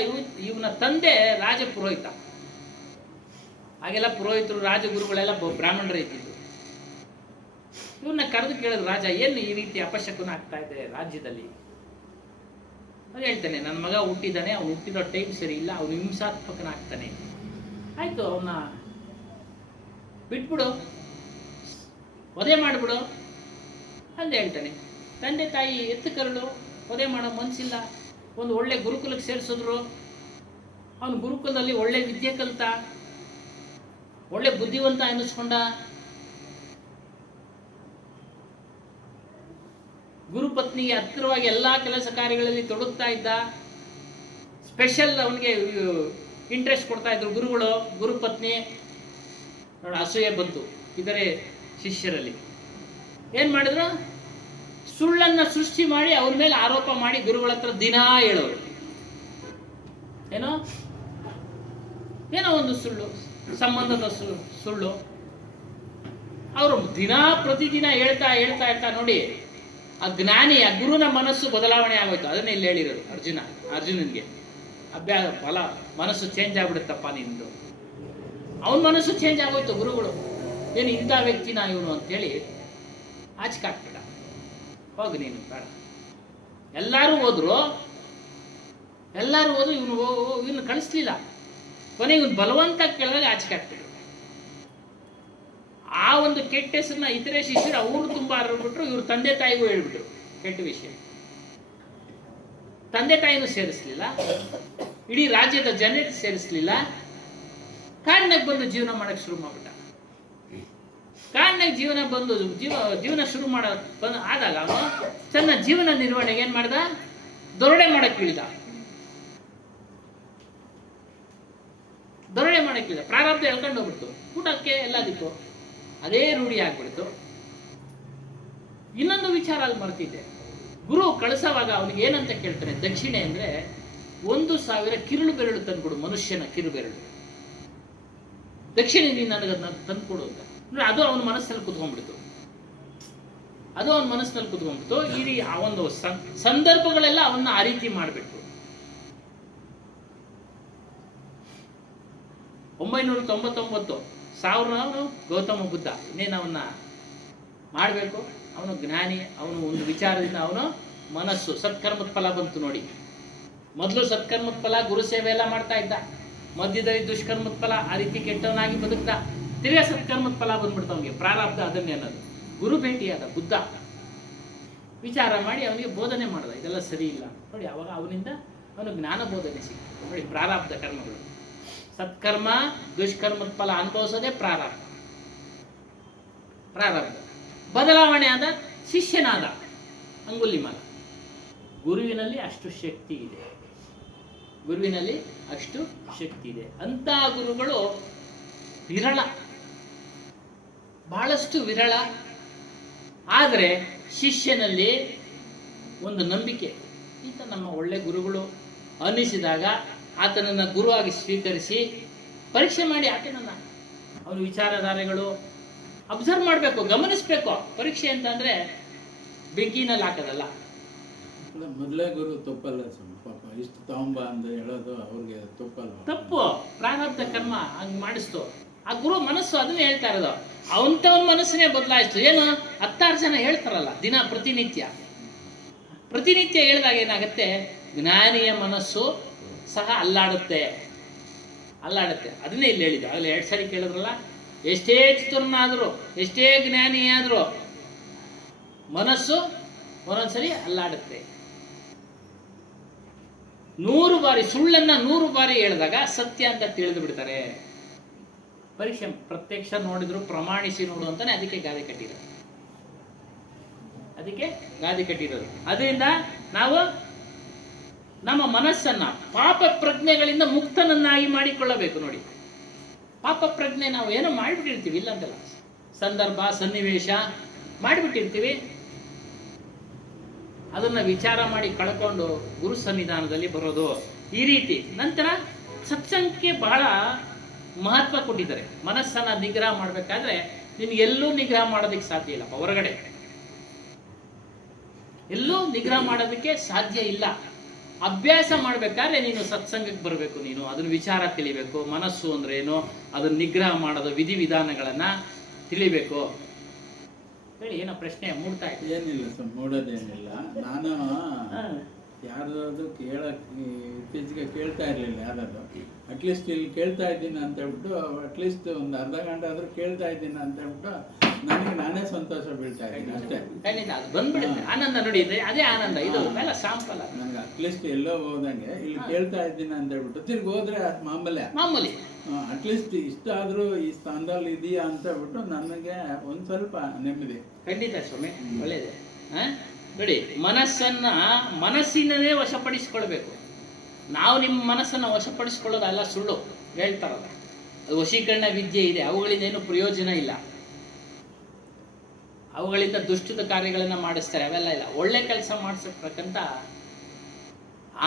ಇವನ ತಂದೆ ರಾಜ ಪುರೋಹಿತ. ಹಾಗೆಲ್ಲ ಪುರೋಹಿತರು, ರಾಜಗುರುಗಳೆಲ್ಲ ಬ್ರಾಹ್ಮಣರೇ ಇದ್ದಿದ್ದು. ಇವನ್ನ ಕರೆದು ಕೇಳಿದ್ರು, ರಾಜ ಏನು ಈ ರೀತಿ ಅಪಶಕುನ ಆಗ್ತಾ ಇದೆ ರಾಜ್ಯದಲ್ಲಿ? ಅವ್ರು ಹೇಳ್ತಾನೆ, ನನ್ನ ಮಗ ಹುಟ್ಟಿದ್ದಾನೆ, ಅವ್ನು ಹುಟ್ಟಿರೋ ಟೈಮ್ ಸರಿ ಇಲ್ಲ, ಅವನು ಹಿಂಸಾತ್ಮಕನಾಗ್ತಾನೆ. ಆಯ್ತು, ಅವನ್ನ ಬಿಟ್ಬಿಡು, ವಧೆ ಮಾಡಿಬಿಡು ಅಂತ ಹೇಳ್ತಾನೆ. ತಂದೆ ತಾಯಿ ಎತ್ತು ಕರಳು, ವಧೆ ಮಾಡೋ ಮನಸ್ಸಿಲ್ಲ. ಒಂದು ಒಳ್ಳೆ ಗುರುಕುಲಕ್ಕೆ ಸೇರಿಸಿದ್ರು. ಅವನು ಗುರುಕುಲದಲ್ಲಿ ಒಳ್ಳೆ ವಿದ್ಯೆ ಕಲಿತ, ಒಳ್ಳೆ ಬುದ್ಧಿವಂತ ಅನ್ನಿಸ್ಕೊಂಡ. ಗುರುಪತ್ನಿಗೆ ಹತ್ತಿರವಾಗಿ ಎಲ್ಲಾ ಕೆಲಸ ಕಾರ್ಯಗಳಲ್ಲಿ ತೊಡಗ್ತಾ ಇದ್ದ. ಸ್ಪೆಷಲ್ ಅವನಿಗೆ ಇಂಟ್ರೆಸ್ಟ್ ಕೊಡ್ತಾ ಇದ್ರು ಗುರುಗಳು. ಗುರುಪತ್ನಿ ನೋಡಿ, ಅಸೂಯೆ ಬಂತು ಇದರೇ ಶಿಷ್ಯರಲ್ಲಿ. ಏನ್ ಮಾಡಿದ್ರು? ಸುಳ್ಳನ್ನ ಸೃಷ್ಟಿ ಮಾಡಿ ಅವ್ರ ಮೇಲೆ ಆರೋಪ ಮಾಡಿ ಗುರುಗಳ ಹತ್ರ ದಿನಾ ಹೇಳೋರು. ಏನೋ ಒಂದು ಸುಳ್ಳು, ಸಂಬಂಧದ ಸುಳ್ಳು. ಅವರು ಪ್ರತಿದಿನ ಹೇಳ್ತಾ ಇರ್ತಾ ನೋಡಿ, ಆ ಜ್ಞಾನಿ, ಆ ಗುರುನ ಮನಸ್ಸು ಬದಲಾವಣೆ ಆಗೋಯ್ತು. ಅದನ್ನೇ ಇಲ್ಲಿ ಹೇಳಿರೋದು ಅರ್ಜುನನ್ಗೆ. ಫಲ ಮನಸ್ಸು ಚೇಂಜ್ ಆಗ್ಬಿಡುತ್ತಪ್ಪ ನಿಂದು. ಅವನ ಮನಸ್ಸು ಚೇಂಜ್ ಆಗೋಯ್ತು. ಗುರುಗಳು ಏನು ಇಂಥ ವ್ಯಕ್ತಿನ ಇವನು ಅಂತೇಳಿ ಆಚಿಕಾಕ್ಬಿಡ. ಹೋಗು ನೀನು ಬೇಡ. ಎಲ್ಲರೂ ಹೋದ್ರು. ಎಲ್ಲರೂ ಹೋದ್ರು, ಇವನು ಕಳಿಸ್ಲಿಲ್ಲ. ಕೊನೆಗೆ ಇವನು ಬಲವಂತ ಕೇಳಿದಾಗ ಆಚೆ ಆಗ್ತಿದ್ರು. ಆ ಒಂದು ಕೆಟ್ಟ ಹೆಸರನ್ನ ಇತರೆ ಶಿಷ್ಯರು ಅವರು ತುಂಬಾ ಹರಡ್ಬಿಟ್ರು. ಇವ್ರ ತಂದೆ ತಾಯಿಗೂ ಹೇಳ್ಬಿಟ್ರು ಕೆಟ್ಟ ವಿಷಯ. ತಂದೆ ತಾಯಿನೂ ಸೇರಿಸ್ಲಿಲ್ಲ, ಇಡೀ ರಾಜ್ಯದ ಜನತೆ ಸೇರಿಸ್ಲಿಲ್ಲ. ಕಾಡಿನಾಗ ಬಂದು ಜೀವನ ಮಾಡಕ್ ಶುರು ಮಾಡ್ಬಿಟ್ಟ. ಕಾಡಿನಾಗ ಜೀವನ ಶುರು ಆದಾಗ ಅವನು ತನ್ನ ಜೀವನ ನಿರ್ವಹಣೆಗೆ ಏನ್ ಮಾಡ್ದ? ದೊರಡೆ ಮಾಡಕ್ ಇಳಿದ. ಪ್ರಾರಬ್ಧ ಎಳ್ಕೊಂಡು ಹೋಗ್ಬಿಡ್ತು. ಊಟಕ್ಕೆ ಎಲ್ಲದಕ್ಕೂ ಅದೇ ರೂಢಿ ಆಗ್ಬಿಡ್ತು. ಇನ್ನೊಂದು ವಿಚಾರ ಅಲ್ಲಿ ಮರ್ತಿದ್ದೆ. ಗುರು ಕಳಿಸೋವಾಗ ಅವನಿಗೆ ಏನಂತ ಕೇಳ್ತಾನೆ? ದಕ್ಷಿಣೆ ಅಂದ್ರೆ 1,000 ಕಿರುಳು ಬೆರಳು ತಂದ್ಕೊಡು, ಮನುಷ್ಯನ ಕಿರು ಬೆರಳು ದಕ್ಷಿಣೆ ನೀನು ನನಗದನ್ನ ತಂದ್ಕೊಡು ಅಂತ. ಅದು ಅವನ ಮನಸ್ಸಲ್ಲಿ ಕುತ್ಕೊಂಡ್ಬಿಡ್ತು. ಈ ಆ ಒಂದು ಸಂದರ್ಭಗಳೆಲ್ಲ ಅವನ್ನ ಆ ರೀತಿ ಮಾಡ್ಬಿಟ್ಟು 999 ಸಾವಿರ ಗೌತಮ ಬುದ್ಧ ಇನ್ನೇನು ಅವನ್ನ ಮಾಡಬೇಕು. ಅವನು ಜ್ಞಾನಿ. ಅವನು ಒಂದು ವಿಚಾರದಿಂದ ಅವನು ಮನಸ್ಸು ಸತ್ಕರ್ಮದ ಫಲ ಬಂತು ನೋಡಿ. ಮೊದಲು ಸತ್ಕರ್ಮದ ಫಲ ಗುರು ಸೇವೆ ಎಲ್ಲ ಮಾಡ್ತಾ ಇದ್ದ, ಮಧ್ಯದಲ್ಲಿ ದುಷ್ಕರ್ಮದ ಫಲ, ಆ ರೀತಿ ಕೆಟ್ಟವನಾಗಿ ಬದುಕ್ದ. ತಿರ್ಗಾ ಸತ್ಕರ್ಮದ ಫಲ ಬಂದ್ಬಿಡ್ತು ಅವನಿಗೆ, ಪ್ರಾರಬ್ಧ ಅದನ್ನೇ ಅನ್ನೋದು. ಗುರು ಭೇಟಿಯಾದ ಬುದ್ಧ, ವಿಚಾರ ಮಾಡಿ ಅವನಿಗೆ ಬೋಧನೆ ಮಾಡ್ದ, ಇದೆಲ್ಲ ಸರಿ ಇಲ್ಲ ನೋಡಿ. ಅವಾಗ ಅವನಿಂದ ಅವನು ಜ್ಞಾನ ಬೋಧನೆ ಸಿಕ್ತು ನೋಡಿ. ಪ್ರಾರಬ್ಧ ಕರ್ಮಗಳು, ಸತ್ಕರ್ಮ ದುಷ್ಕರ್ಮದ ಫಲ ಅನುಭವಿಸೋದೇ ಪ್ರಾರಬ್ಧ. ಬದಲಾವಣೆ ಆದ ಶಿಷ್ಯನಾದ ಅಂಗುಲಿಮಾಲ. ಗುರುವಿನಲ್ಲಿ ಅಷ್ಟು ಶಕ್ತಿ ಇದೆ. ಅಂತ ಗುರುಗಳು ವಿರಳ, ಬಹಳಷ್ಟು ವಿರಳ. ಆದರೆ ಶಿಷ್ಯನಲ್ಲಿ ಒಂದು ನಂಬಿಕೆ, ಈತ ನಮ್ಮ ಒಳ್ಳೆ ಗುರುಗಳು ಅನ್ನಿಸಿದಾಗ ಆತನನ್ನು ಗುರುವಾಗಿ ಸ್ವೀಕರಿಸಿ ಪರೀಕ್ಷೆ ಮಾಡಿ ಆತನನ್ನು ಅವನ ವಿಚಾರಧಾರೆಗಳು ಅಬ್ಸರ್ವ್ ಮಾಡಬೇಕು, ಗಮನಿಸಬೇಕು. ಪರೀಕ್ಷೆ ಅಂತಂದ್ರೆ ಬೆಂಕಿನಲ್ಲಿ ಹಾಕೋದಲ್ಲ. ಮೊದಲೇ ಗುರು ತಪ್ಪಲ್ಲ ಪಾಪ, ಇಷ್ಟು ತಗೊಂಬ ಅಂತ ಹೇಳೋದು ಅವ್ರಿಗೆ ತಪ್ಪು. ಪ್ರಾರಬ್ಧ ಕರ್ಮ ಹಂಗೆ ಮಾಡಿಸ್ತು. ಆ ಗುರು ಮನಸ್ಸು ಅದನ್ನೇ ಹೇಳ್ತಾ ಇರೋದು. ಅವಂತವನ ಮನಸ್ಸನ್ನೇ ಬದಲಾಯಿಸ್ತು. ಏನು 10 ಜನ ಹೇಳ್ತಾರಲ್ಲ ದಿನ ಪ್ರತಿನಿತ್ಯ ಹೇಳಿದಾಗ ಏನಾಗುತ್ತೆ? ಜ್ಞಾನಿಯ ಮನಸ್ಸು ಸಹ ಅಲ್ಲಾಡುತ್ತೆ. ಅದನ್ನೇ ಇಲ್ಲಿ ಹೇಳಿದ್ದು. ಆಗಲೇ 2 ಸಾರಿ ಕೇಳಿದ್ರಲ್ಲ, ಎಷ್ಟೇ ಚತುರನಾದರೂ ಎಷ್ಟೇ ಜ್ಞಾನಿಯಾದರೂ ಮನಸ್ಸು ಒಂದೊಂದ್ಸರಿ ಅಲ್ಲಾಡುತ್ತೆ. 100 ಬಾರಿ ಸುಳ್ಳನ್ನ 100 ಬಾರಿ ಹೇಳಿದಾಗ ಸತ್ಯ ಅಂತ ತಿಳಿದು ಬಿಡ್ತಾರೆ. ಪರೀಕ್ಷೆ ಪ್ರತ್ಯಕ್ಷ ನೋಡಿದ್ರು ಪ್ರಮಾಣಿಸಿ ನೋಡು ಅಂತಾನೆ ಅದಕ್ಕೆ ಗಾದೆ ಕಟ್ಟಿರೋದು. ಅದರಿಂದ ನಾವು ನಮ್ಮ ಮನಸ್ಸನ್ನ ಪಾಪ ಪ್ರಜ್ಞೆಗಳಿಂದ ಮುಕ್ತನನ್ನಾಗಿ ಮಾಡಿಕೊಳ್ಳಬೇಕು ನೋಡಿ. ಪಾಪ ಪ್ರಜ್ಞೆ ನಾವು ಏನೋ ಮಾಡಿಬಿಟ್ಟಿರ್ತೀವಿ, ಇಲ್ಲ ಅಂತಲ್ಲ, ಸಂದರ್ಭ ಸನ್ನಿವೇಶ ಮಾಡಿಬಿಟ್ಟಿರ್ತೀವಿ. ಅದನ್ನ ವಿಚಾರ ಮಾಡಿ ಕಳ್ಕೊಂಡು ಗುರು ಸನ್ನಿಧಾನದಲ್ಲಿ ಬರೋದು ಈ ರೀತಿ. ನಂತರ ಸತ್ಸಂಗಕ್ಕೆ ಬಹಳ ಮಹತ್ವ ಕೊಟ್ಟಿದ್ದಾರೆ. ಮನಸ್ಸನ್ನ ನಿಗ್ರಹ ಮಾಡಬೇಕಾದ್ರೆ ನಿನ್ಗೆ ಎಲ್ಲೂ ನಿಗ್ರಹ ಮಾಡೋದಕ್ಕೆ ಸಾಧ್ಯ ಇಲ್ಲಪ್ಪ. ಹೊರಗಡೆ ಎಲ್ಲೂ ನಿಗ್ರಹ ಮಾಡೋದಕ್ಕೆ ಸಾಧ್ಯ ಇಲ್ಲ. ಅಭ್ಯಾಸ ಮಾಡ್ಬೇಕಾದ್ರೆ ನೀನು ಸತ್ಸಂಗಕ್ಕೆ ಬರಬೇಕು. ನೀನು ಅದನ್ನ ವಿಚಾರ ತಿಳಿಬೇಕು. ಮನಸ್ಸು ಅಂದ್ರೆ ಏನು, ಅದನ್ನ ನಿಗ್ರಹ ಮಾಡೋದು ವಿಧಿವಿಧಾನಗಳನ್ನ ತಿಳಿಬೇಕು. ಹೇಳಿ, ಏನೋ ಪ್ರಶ್ನೆ ಮೂಡ್ತಾ ಇದೆ? ಏನಿಲ್ಲ ಸರ್, ಮೂಡೋದೇನಿಲ್ಲ. ನಾನು ಯಾರ್ದಾದ್ರು ಇತ್ತೀಚೆಗೆ ಕೇಳ್ತಾ ಇರ್ಲಿಲ್ಲ. ಯಾರಾದ್ರು ಅಟ್ಲೀಸ್ಟ್ ಇಲ್ಲಿ ಕೇಳ್ತಾ ಇದ್ದೀನಿ ಅಂತ ಹೇಳ್ಬಿಟ್ಟು, ಅಟ್ಲೀಸ್ಟ್ ಒಂದು ಅರ್ಧ ಗಂಟೆ ಆದ್ರೂ ಕೇಳ್ತಾ ಇದ್ದೀನಿ ಅಂತ ಹೇಳ್ಬಿಟ್ಟು ನನಗೆ ನಾನೇ ಸಂತೋಷ ಬೀಳ್ತಾ ಇದ್ದೀನಿ ಅಷ್ಟೇ. ಬಂದ್ಬಿಡುತ್ತೆ ಆನಂದ ನೋಡಿ. ಅದೇ ಆನಂದ. ಇದು ಸಾಂಪಲ್. ನನಗೆ ಅಟ್ಲೀಸ್ಟ್ ಎಲ್ಲೋ ಹೋದಂಗೆ ಇಲ್ಲಿ ಕೇಳ್ತಾ ಇದ್ದೀನಿ ಅಂತ ಹೇಳ್ಬಿಟ್ಟು ತಿರ್ಗಿ ಹೋದ್ರೆ ಮಾಮೂಲಿ ಅಟ್ಲೀಸ್ಟ್ ಇಷ್ಟ ಆದ್ರೂ ಈ ಸ್ಥಾನದಲ್ಲಿ ಇದೆಯಾ ಅಂತ ಹೇಳ್ಬಿಟ್ಟು ನನಗೆ ಒಂದ್ ಸ್ವಲ್ಪ ನೆಮ್ಮದಿ. ಖಂಡಿತ ಸ್ವಾಮಿ, ಒಳ್ಳೇದೆ. ನೋಡಿ, ಮನಸ್ಸಿನದೇ ವಶಪಡಿಸಿಕೊಳ್ಬೇಕು. ನಾವು ನಿಮ್ಮ ಮನಸ್ಸನ್ನು ವಶಪಡಿಸಿಕೊಳ್ಳೋದಲ್ಲ, ಸುಳ್ಳು ಹೇಳ್ತಾರಲ್ಲ, ಅದು ವಶೀಕರಣ ವಿದ್ಯೆ ಇದೆ. ಅವುಗಳಿಂದ ಏನು ಪ್ರಯೋಜನ ಇಲ್ಲ. ಅವುಗಳಿಂದ ದುಷ್ಟದ ಕಾರ್ಯಗಳನ್ನ ಮಾಡಿಸ್ತಾರೆ, ಅವೆಲ್ಲ ಇಲ್ಲ. ಒಳ್ಳೆ ಕೆಲಸ ಮಾಡಿಸತಕ್ಕಂಥ.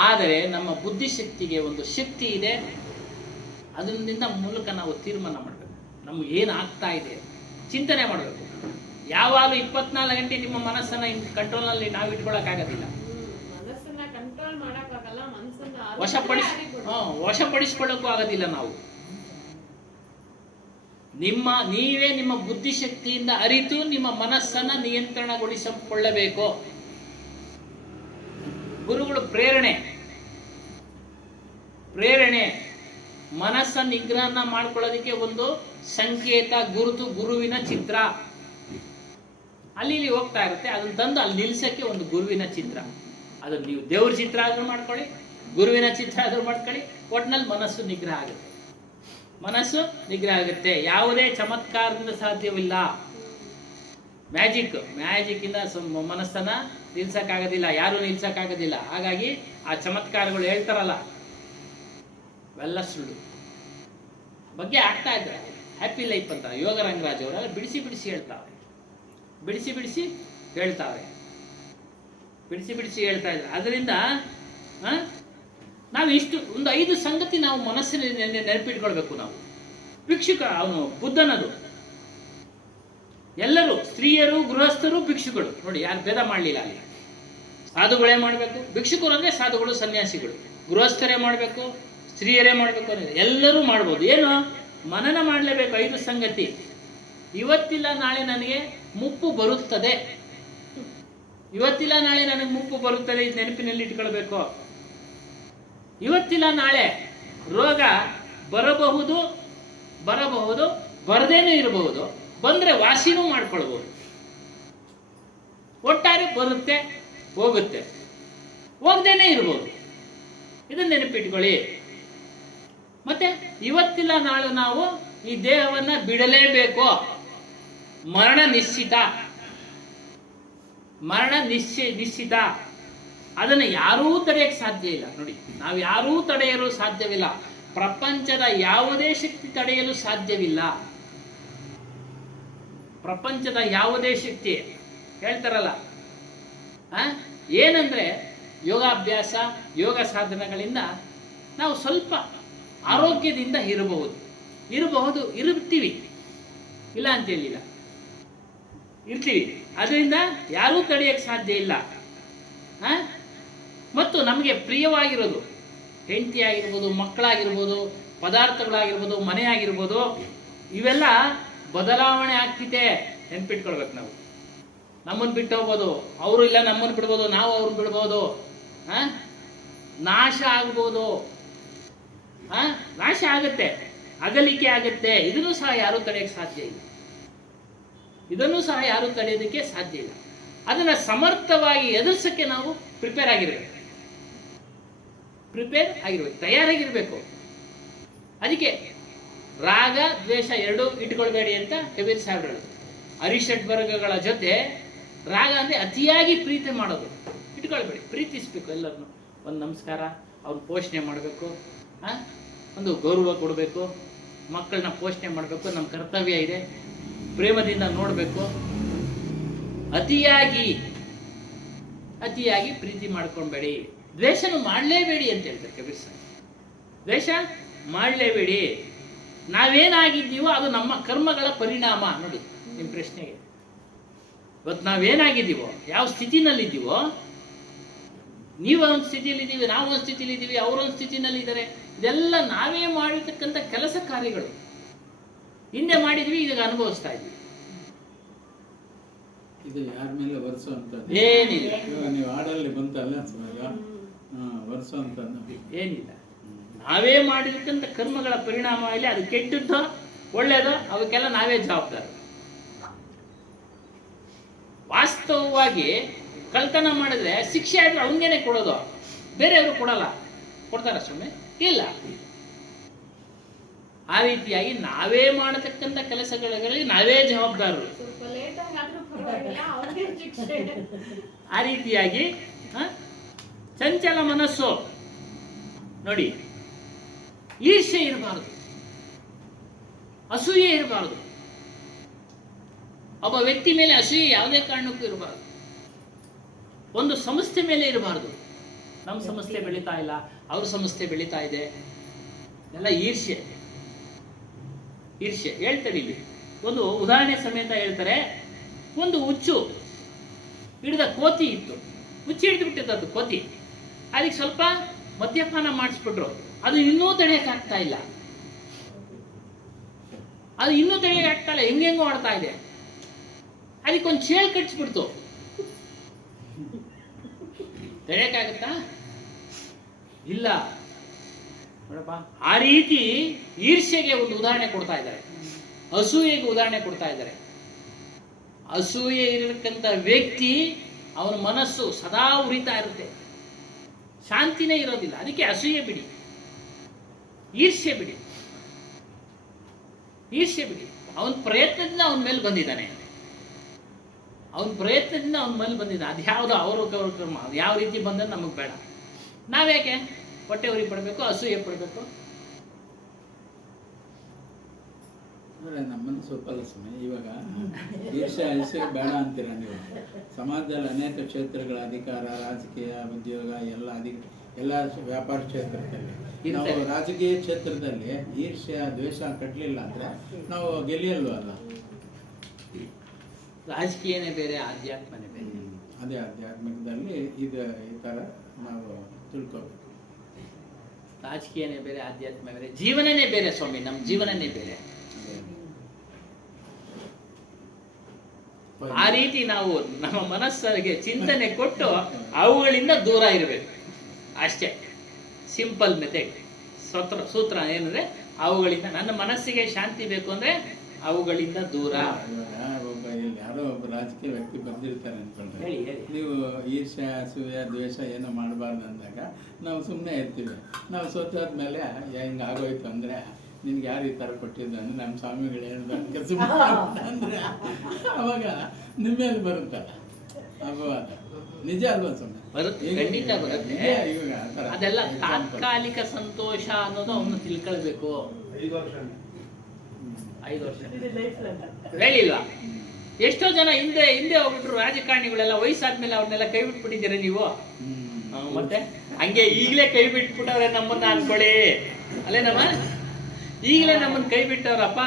ಆದರೆ ನಮ್ಮ ಬುದ್ಧಿಶಕ್ತಿಗೆ ಒಂದು ಶಕ್ತಿ ಇದೆ. ಅದರಿಂದ ಮೂಲಕ ನಾವು ತೀರ್ಮಾನ ಮಾಡಬೇಕು. ನಮ್ಗೆ ಏನು ಆಗ್ತಾ ಇದೆ ಚಿಂತನೆ ಮಾಡಬೇಕು. ಯಾವಾಗಲೂ 24 ಗಂಟೆ ನಿಮ್ಮ ಮನಸ್ಸನ್ನ ಕಂಟ್ರೋಲ್ನಲ್ಲಿ ನಾವು ಇಟ್ಕೊಳ್ಳೋಕ್ಕಾಗೋದಿಲ್ಲ. ವಶಪಡಿಸ್ಕೊಳ್ಳೋಕ್ಕೂ ಆಗೋದಿಲ್ಲ. ನಾವು ನೀವೇ ನಿಮ್ಮ ಬುದ್ಧಿಶಕ್ತಿಯಿಂದ ಅರಿತು ನಿಮ್ಮ ಮನಸ್ಸನ್ನ ನಿಯಂತ್ರಣಗೊಳಿಸಿಕೊಳ್ಳಬೇಕು. ಗುರುಗಳು ಪ್ರೇರಣೆ ಪ್ರೇರಣೆ, ಮನಸ್ಸ ನಿಗ್ರಹನ ಮಾಡ್ಕೊಳ್ಳೋದಕ್ಕೆ ಒಂದು ಸಂಕೇತ, ಗುರುತು, ಗುರುವಿನ ಚಿತ್ರ. ಅಲ್ಲಿ ಇಲ್ಲಿ ಹೋಗ್ತಾ ಇರುತ್ತೆ, ಅದನ್ನ ತಂದು ಅಲ್ಲಿ ನಿಲ್ಸಕ್ಕೆ ಒಂದು ಗುರುವಿನ ಚಿತ್ರ. ಅದನ್ನು ನೀವು ದೇವ್ರ ಚಿತ್ರ ಆದ್ರೂ ಮಾಡ್ಕೊಳ್ಳಿ, ಗುರುವಿನ ಚಿತ್ರ ಆದ್ರೂ ಮಾಡ್ಕೊಳ್ಳಿ, ಒಟ್ನಲ್ಲಿ ಮನಸ್ಸು ನಿಗ್ರಹ ಆಗುತ್ತೆ. ಮನಸ್ಸು ನಿಗ್ರಹ ಆಗುತ್ತೆ. ಯಾವುದೇ ಚಮತ್ಕಾರದಿಂದ ಸಾಧ್ಯವಿಲ್ಲ. ಮ್ಯಾಜಿಕ್ ಇಂದ ಮನಸ್ಸನ್ನ ನಿಲ್ಸಕ್ಕಾಗೋದಿಲ್ಲ, ಯಾರು ನಿಲ್ಸಕ್ಕಾಗೋದಿಲ್ಲ. ಹಾಗಾಗಿ ಆ ಚಮತ್ಕಾರಗಳು ಹೇಳ್ತಾರಲ್ಲ, ಅವೆಲ್ಲ ಸುಳ್ಳು. ಬಗ್ಗೆ ಆಗ್ತಾ ಇದ್ದಾರೆ. ಹ್ಯಾಪಿ ಲೈಫ್ ಅಂತ ಯೋಗ ರಂಗರಾಜ್ ಅವರೆಲ್ಲ ಬಿಡಿಸಿ ಹೇಳ್ತಾವ್ರೆ, ಬಿಡಿಸಿ ಹೇಳ್ತಾವ್ರೆ, ಬಿಡಿಸಿ ಹೇಳ್ತಾ ಇದ್ದಾರೆ. ಅದರಿಂದ ನಾವು ಇಷ್ಟು ಒಂದು 5 ಸಂಗತಿ ನಾವು ಮನಸ್ಸಿನಲ್ಲಿ ನೆನಪಿಟ್ಕೊಳ್ಬೇಕು. ನಾವು ಭಿಕ್ಷುಕ ಅವನು ಬುದ್ಧನದು. ಎಲ್ಲರೂ ಸ್ತ್ರೀಯರು, ಗೃಹಸ್ಥರು, ಭಿಕ್ಷುಗಳು ನೋಡಿ, ಯಾರು ಭೇದ ಮಾಡಲಿಲ್ಲ ಅಲ್ಲಿ. ಸಾಧುಗಳೇ ಮಾಡಬೇಕು, ಭಿಕ್ಷುಕರು ಅಂದರೆ ಸಾಧುಗಳು, ಸನ್ಯಾಸಿಗಳು, ಗೃಹಸ್ಥರೇ ಮಾಡಬೇಕು, ಸ್ತ್ರೀಯರೇ ಮಾಡಬೇಕು ಅನ್ನೋದು ಎಲ್ಲರೂ ಮಾಡ್ಬೋದು. ಏನು ಮನನ ಮಾಡಲೇಬೇಕು. 5 ಸಂಗತಿ. ಇವತ್ತಿಲ್ಲ ನಾಳೆ ನನಗೆ ಮುಪ್ಪು ಬರುತ್ತದೆ, ಇವತ್ತಿಲ್ಲ ನಾಳೆ ನನಗೆ ಮುಪ್ಪು ಬರುತ್ತದೆ, ಇದು ನೆನಪಿನಲ್ಲಿ ಇಟ್ಕೊಳ್ಬೇಕು. ಇವತ್ತಿಲ್ಲ ನಾಳೆ ರೋಗ ಬರಬಹುದು, ಬರದೇನೂ ಇರಬಹುದು, ಬಂದರೆ ವಾಸಿನೂ ಮಾಡ್ಕೊಳ್ಬಹುದು. ಒಟ್ಟಾರೆ ಬರುತ್ತೆ, ಹೋಗುತ್ತೆ, ಹೋಗದೇನೆ ಇರ್ಬೋದು. ಇದನ್ನ ನೆನಪಿಟ್ಕೊಳ್ಳಿ. ಮತ್ತೆ ಇವತ್ತಿಲ್ಲ ನಾಳೆ ನಾವು ಈ ದೇಹವನ್ನ ಬಿಡಲೇಬೇಕು. ಮರಣ ನಿಶ್ಚಿತ, ನಿಶ್ಚಿತ. ಅದನ್ನು ಯಾರೂ ತಡೆಯಕ್ಕೆ ಸಾಧ್ಯ ಇಲ್ಲ. ನೋಡಿ, ನಾವು ಯಾರೂ ತಡೆಯಲು ಸಾಧ್ಯವಿಲ್ಲ. ಪ್ರಪಂಚದ ಯಾವುದೇ ಶಕ್ತಿ ತಡೆಯಲು ಸಾಧ್ಯವಿಲ್ಲ. ಪ್ರಪಂಚದ ಯಾವುದೇ ಶಕ್ತಿ ಹೇಳ್ತಾರಲ್ಲ, ಏನಂದ್ರೆ ಯೋಗಾಭ್ಯಾಸ, ಯೋಗ ಸಾಧನೆಗಳಿಂದ ನಾವು ಸ್ವಲ್ಪ ಆರೋಗ್ಯದಿಂದ ಇರ್ತೀವಿ, ಇಲ್ಲ ಅಂತ ಹೇಳಿಲ್ಲ, ಇರ್ತೀವಿ. ಅದರಿಂದ ಯಾರೂ ತಡೆಯಕ್ಕೆ ಸಾಧ್ಯ ಇಲ್ಲ. ಮತ್ತು ನಮಗೆ ಪ್ರಿಯವಾಗಿರೋದು ಹೆಂಡತಿ ಆಗಿರ್ಬೋದು, ಮಕ್ಕಳಾಗಿರ್ಬೋದು, ಪದಾರ್ಥಗಳಾಗಿರ್ಬೋದು, ಮನೆ ಆಗಿರ್ಬೋದು, ಇವೆಲ್ಲ ಬದಲಾವಣೆ ಆಗ್ತಿದೆ. ನೆನ್ಪಿಟ್ಕೊಳ್ಬೇಕು. ನಾವು ನಮ್ಮನ್ನು ಬಿಟ್ಟು ಹೋಗ್ಬೋದು, ಅವರು ಇಲ್ಲ ನಮ್ಮನ್ನು ಬಿಡ್ಬೋದು, ನಾವು ಅವ್ರನ್ನ ಬಿಡ್ಬೋದು. ನಾಶ ಆಗ್ಬೋದು, ನಾಶ ಆಗುತ್ತೆ, ಅಗಲಿಕೆ ಆಗುತ್ತೆ. ಇದನ್ನು ಸಹ ಯಾರೂ ತಡೆಯಕ್ಕೆ ಸಾಧ್ಯ ಇಲ್ಲ. ಇದನ್ನು ಸಹ ಯಾರೂ ತಡೆಯೋದಕ್ಕೆ ಸಾಧ್ಯ ಇಲ್ಲ. ಅದನ್ನು ಸಮರ್ಥವಾಗಿ ಎದುರಿಸಕ್ಕೆ ನಾವು ಪ್ರಿಪೇರ್ ಆಗಿರ್ಬೇಕು, ತಯಾರಾಗಿರ್ಬೇಕು. ಅದಕ್ಕೆ ರಾಗ ದ್ವೇಷ ಎರಡೂ ಇಟ್ಕೊಳ್ಬೇಡಿ ಅಂತ ಕಬೀರ್ ಸಾಹೇಬ್ ಹೇಳಿದ್ರು. ಅರಿಷಡ್ ವರ್ಗಗಳ ಜೊತೆ ರಾಗ ಅಂದರೆ ಅತಿಯಾಗಿ ಪ್ರೀತಿ ಮಾಡೋದು ಇಟ್ಕೊಳ್ಬೇಡಿ. ಪ್ರೀತಿಸ್ಬೇಕು ಎಲ್ಲರನ್ನು. ಒಂದು ನಮಸ್ಕಾರ, ಅವ್ರ ಪೋಷಣೆ ಮಾಡಬೇಕು, ಒಂದು ಗೌರವ ಕೊಡಬೇಕು, ಮಕ್ಕಳನ್ನ ಪೋಷಣೆ ಮಾಡಬೇಕು, ನಮ್ಮ ಕರ್ತವ್ಯ ಇದೆ. ಪ್ರೇಮದಿಂದ ನೋಡಬೇಕು. ಅತಿಯಾಗಿ ಪ್ರೀತಿ ಮಾಡ್ಕೊಳ್ಬೇಡಿ. ದ್ವೇಷನು ಮಾಡಲೇಬೇಡಿ ಅಂತ ಹೇಳ್ತಾರೆ ಕಬೀರ್ ಸಾಹೇಬ್. ದ್ವೇಷ ಮಾಡಲೇಬೇಡಿ. ನಾವೇನಾಗಿದ್ದೀವೋ ಅದು ನಮ್ಮ ಕರ್ಮಗಳ ಪರಿಣಾಮ. ನೋಡಿ ನಿಮ್ಮ ಪ್ರಶ್ನೆಗೆ, ಇವತ್ತು ನಾವೇನಾಗಿದ್ದೀವೋ, ಯಾವ ಸ್ಥಿತಿನಲ್ಲಿದ್ದೀವೋ, ನೀವು ಒಂದು ಸ್ಥಿತಿಯಲ್ಲಿದ್ದೀವಿ, ನಾವು ಒಂದು ಸ್ಥಿತಿಯಲ್ಲಿದ್ದೀವಿ, ಅವರೊಂದು ಸ್ಥಿತಿನಲ್ಲಿ ಇದ್ದಾರೆ. ಇದೆಲ್ಲ ನಾವೇ ಮಾಡಿರ್ತಕ್ಕಂಥ ಕೆಲಸ ಕಾರ್ಯಗಳು. ಹಿಂದೆ ಮಾಡಿದ್ವಿ, ಈಗ ಅನುಭವಿಸ್ತಾ ಇದ್ವಿ. ಇದು ಯಾರ ಮೇಲೆ ಒರೆಸುವಂಥದ್ದು ಏನಿಲ್ಲ. ಇವಾಗ ನೀವು ಹಾಡಲ್ಲಿ ಬಂತಲ್ಲ ಒರೆಸುವಂಥದ್ದು ಏನಿಲ್ಲ. ನಾವೇ ಮಾಡಿರ್ತಕ್ಕಂಥ ಕರ್ಮಗಳ ಪರಿಣಾಮ ಇಲ್ಲಿ. ಅದು ಕೆಟ್ಟದ್ದೋ ಒಳ್ಳೇದೋ ಅವಕ್ಕೆಲ್ಲ ನಾವೇ ಜವಾಬ್ದಾರ. ವಾಸ್ತವವಾಗಿ ಕಳ್ತನ ಮಾಡಿದ್ರೆ ಶಿಕ್ಷೆ ಆದ್ರೆ ಅವನಿಗೇನೆ ಕೊಡೋದು, ಬೇರೆಯವರು ಕೊಡಲ್ಲ. ಕೊಡ್ತಾರ ಸ್ವಾಮಿ? ಇಲ್ಲ. ಆ ರೀತಿಯಾಗಿ ನಾವೇ ಮಾಡತಕ್ಕಂಥ ಕೆಲಸಗಳಲ್ಲಿ ನಾವೇ ಜವಾಬ್ದಾರರು. ಆ ರೀತಿಯಾಗಿ ಚಂಚಲ ಮನಸ್ಸು. ನೋಡಿ, ಈರ್ಷೆ ಇರಬಾರದು, ಅಸೂಯೆ ಇರಬಾರದು. ಒಬ್ಬ ವ್ಯಕ್ತಿ ಮೇಲೆ ಅಸೂಯೆ ಯಾವುದೇ ಕಾರಣಕ್ಕೂ ಇರಬಾರದು. ಒಂದು ಸಂಸ್ಥೆ ಮೇಲೆ ಇರಬಾರದು. ನಮ್ಮ ಸಂಸ್ಥೆ ಬೆಳೀತಾ ಇಲ್ಲ, ಅವ್ರ ಸಂಸ್ಥೆ ಬೆಳೀತಾ ಇದೆ, ಎಲ್ಲ ಈರ್ಷೆ. ಹೇಳ್ತಾರೆ ಇಲ್ಲಿ ಒಂದು ಉದಾಹರಣೆ ಸಮೇತ ಹೇಳ್ತಾರೆ. ಒಂದು ಹುಚ್ಚು ಹಿಡಿದ ಕೋತಿ ಇತ್ತು. ಹುಚ್ಚು ಹಿಡಿದು ಬಿಟ್ಟಿದ್ದು ಕೋತಿ. ಅದಕ್ಕೆ ಸ್ವಲ್ಪ ಮದ್ಯಪಾನ ಮಾಡಿಸ್ಬಿಟ್ರು. ಅದು ಇನ್ನೂ ತಡೆಯೋಕ್ಕಾಗ್ತಾ ಇಲ್ಲ. ಹೆಂಗೆಂಗೋ ಆಡ್ತಾ ಇದೆ. ಅದಕ್ಕೊಂದು ಚೇಳು ಕಟ್ಸ್ಬಿಡ್ತು. ತಡೆಯಕ್ಕಾಗತ್ತಾ? ಇಲ್ಲ. ನೋಡಪ್ಪ, ಆ ರೀತಿ ಈರ್ಷ್ಯೆಗೆ ಒಂದು ಉದಾಹರಣೆ ಕೊಡ್ತಾ ಇದ್ದಾರೆ, ಅಸೂಯೆಗೆ ಉದಾಹರಣೆ ಕೊಡ್ತಾ ಇದ್ದಾರೆ. ಅಸೂಯೆ ಇರತಕ್ಕಂಥ ವ್ಯಕ್ತಿ ಅವನ ಮನಸ್ಸು ಸದಾ ಉರಿತಾ ಇರುತ್ತೆ, ಶಾಂತಿನೇ ಇರೋದಿಲ್ಲ. ಅದಕ್ಕೆ ಅಸೂಯೆ ಬಿಡಿ, ಈರ್ಷ್ಯೆ ಬಿಡಿ, ಈರ್ಷ್ಯೆ ಬಿಡಿ. ಅವನ ಪ್ರಯತ್ನದಿಂದ ಅವನ ಮೇಲೆ ಬಂದಿದ್ದಾನೆ, ಅವನ ಪ್ರಯತ್ನದಿಂದ ಅವನ ಮೇಲೆ ಬಂದಿದ್ದಾನೆ. ಅದ್ಯಾವುದು ಅವರು ಕ್ರಮ, ಅದು ಯಾವ ರೀತಿ ಬಂದ್ರೆ ನಮಗೆ ಬೇಡ. ನಾವ್ಯಾಕೆ ಹೊಟ್ಟೆ ಉರಿ ಪಡಬೇಕು, ಅಸೂಯೆ ಪಡಬೇಕು? ಅಂದರೆ ನಮ್ಮನ್ನು ಸ್ವಲ್ಪ ಸಮಯ ಇವಾಗ ಈರ್ಷ್ಯೆ ಬೇಡ ಅಂತೀರ ನೀವು. ಸಮಾಜದಲ್ಲಿ ಅನೇಕ ಕ್ಷೇತ್ರಗಳ ಅಧಿಕಾರ, ರಾಜಕೀಯ, ಉದ್ಯೋಗ ಎಲ್ಲ ವ್ಯಾಪಾರ ಕ್ಷೇತ್ರದಲ್ಲಿ ನಾವು ರಾಜಕೀಯ ಕ್ಷೇತ್ರದಲ್ಲಿ ಈರ್ಷ್ಯ ದ್ವೇಷ ಕಟ್ಟಲಿಲ್ಲ ಅಂದರೆ ನಾವು ಗೆಲ್ಲಿಯಲ್ವಲ್ಲ. ರಾಜಕೀಯನೇ ಬೇರೆ, ಆಧ್ಯಾತ್ಮನೇ ಬೇರೆ. ಅದೇ ಆಧ್ಯಾತ್ಮಿಕದಲ್ಲಿ ಈ ಥರ ನಾವು ತಿಳ್ಕೋಬೇಕು. ರಾಜಕೀಯನೇ ಬೇರೆ, ಆಧ್ಯಾತ್ಮ ಬೇರೆ, ಜೀವನನೇ ಬೇರೆ ಸ್ವಾಮಿ. ನಮ್ಮ ಜೀವನನೇ ಬೇರೆ. ಆ ರೀತಿ ನಾವು ನಮ್ಮ ಮನಸ್ಸಿಗೆ ಚಿಂತನೆ ಕೊಟ್ಟು ಅವುಗಳಿಂದ ದೂರ ಇರಬೇಕು ಅಷ್ಟೇ. ಸಿಂಪಲ್ ಮೆಥಡ್, ಸೂತ್ರ ಏನಂದ್ರೆ ಅವುಗಳಿಂದ. ನನ್ನ ಮನಸ್ಸಿಗೆ ಶಾಂತಿ ಬೇಕು ಅಂದ್ರೆ ಅವುಗಳಿಂದ ದೂರ. ಒಬ್ಬ ಯಾರೋ ಒಬ್ಬ ರಾಜಕೀಯ ವ್ಯಕ್ತಿ ಬಂದಿರ್ತಾರೆ ಅನ್ಕೊಂಡ್ರೆ, ಹೇಳಿ ಹೇಳಿ. ನೀವು ಈರ್ಷ್ಯ ಅಸೂಯೆ ದ್ವೇಷ ಏನೋ ಮಾಡಬಾರ್ದು ಅಂದಾಗ ನಾವು ಸುಮ್ಮನೆ ಇರ್ತೀವಿ. ನಾವು ಸೋತಾದ್ಮೇಲೆ ಹಿಂಗೆ ಆಗೋಯ್ತು ಅಂದರೆ ನಿನ್ಗೆ ಯಾರು ಈ ಥರ ಕೊಟ್ಟಿದ್ದು ಅಂದ್ರೆ ನಮ್ಮ ಸ್ವಾಮಿಗಳು ಹೇಳ್ದಂಗೆ ಸುಮ್ಮನೆ ಅಂದರೆ ಅವಾಗ ನಿಮ್ಮ ಮೇಲೆ ಬರುತ್ತಲ್ಲ ಅಪವಾದ. ನಿಜ ಅಲ್ವಾ ಸುಮ್ಮನೆ? ಬರುತ್ತೆ, ಖಂಡಿತ ಬರುತ್ತೆ. ಅದೆಲ್ಲ ತಾತ್ಕಾಲಿಕ ಸಂತೋಷ ಅನ್ನೋದು ಅವನು ತಿಳ್ಕೊಳ್ಬೇಕು. 5 ವರ್ಷ ಹೇಳಿಲ್ವಾ? ಎಷ್ಟೋ ಜನ ಹಿಂದೆ ಹೋಗ್ಬಿಟ್ರು ರಾಜಕಾರಣಿಗಳೆಲ್ಲ. ವಯಸ್ಸಾದ್ಮೇಲೆ ಅವ್ರನ್ನೆಲ್ಲ ಕೈ ಬಿಟ್ಬಿಟ್ಟಿದ್ದೀರ ನೀವು. ಮತ್ತೆ ಹಂಗೆ ಈಗಲೇ ಕೈ ಬಿಟ್ಬಿಟ್ಟವ್ರೆ ನಮ್ಮನ್ನ ಅನ್ಕೊಳ್ಳಿ. ಅಲ್ಲೇನಮ್ಮ, ಈಗಲೇ ನಮ್ಮನ್ನ ಕೈ ಬಿಟ್ಟವ್ರಪ್ಪ,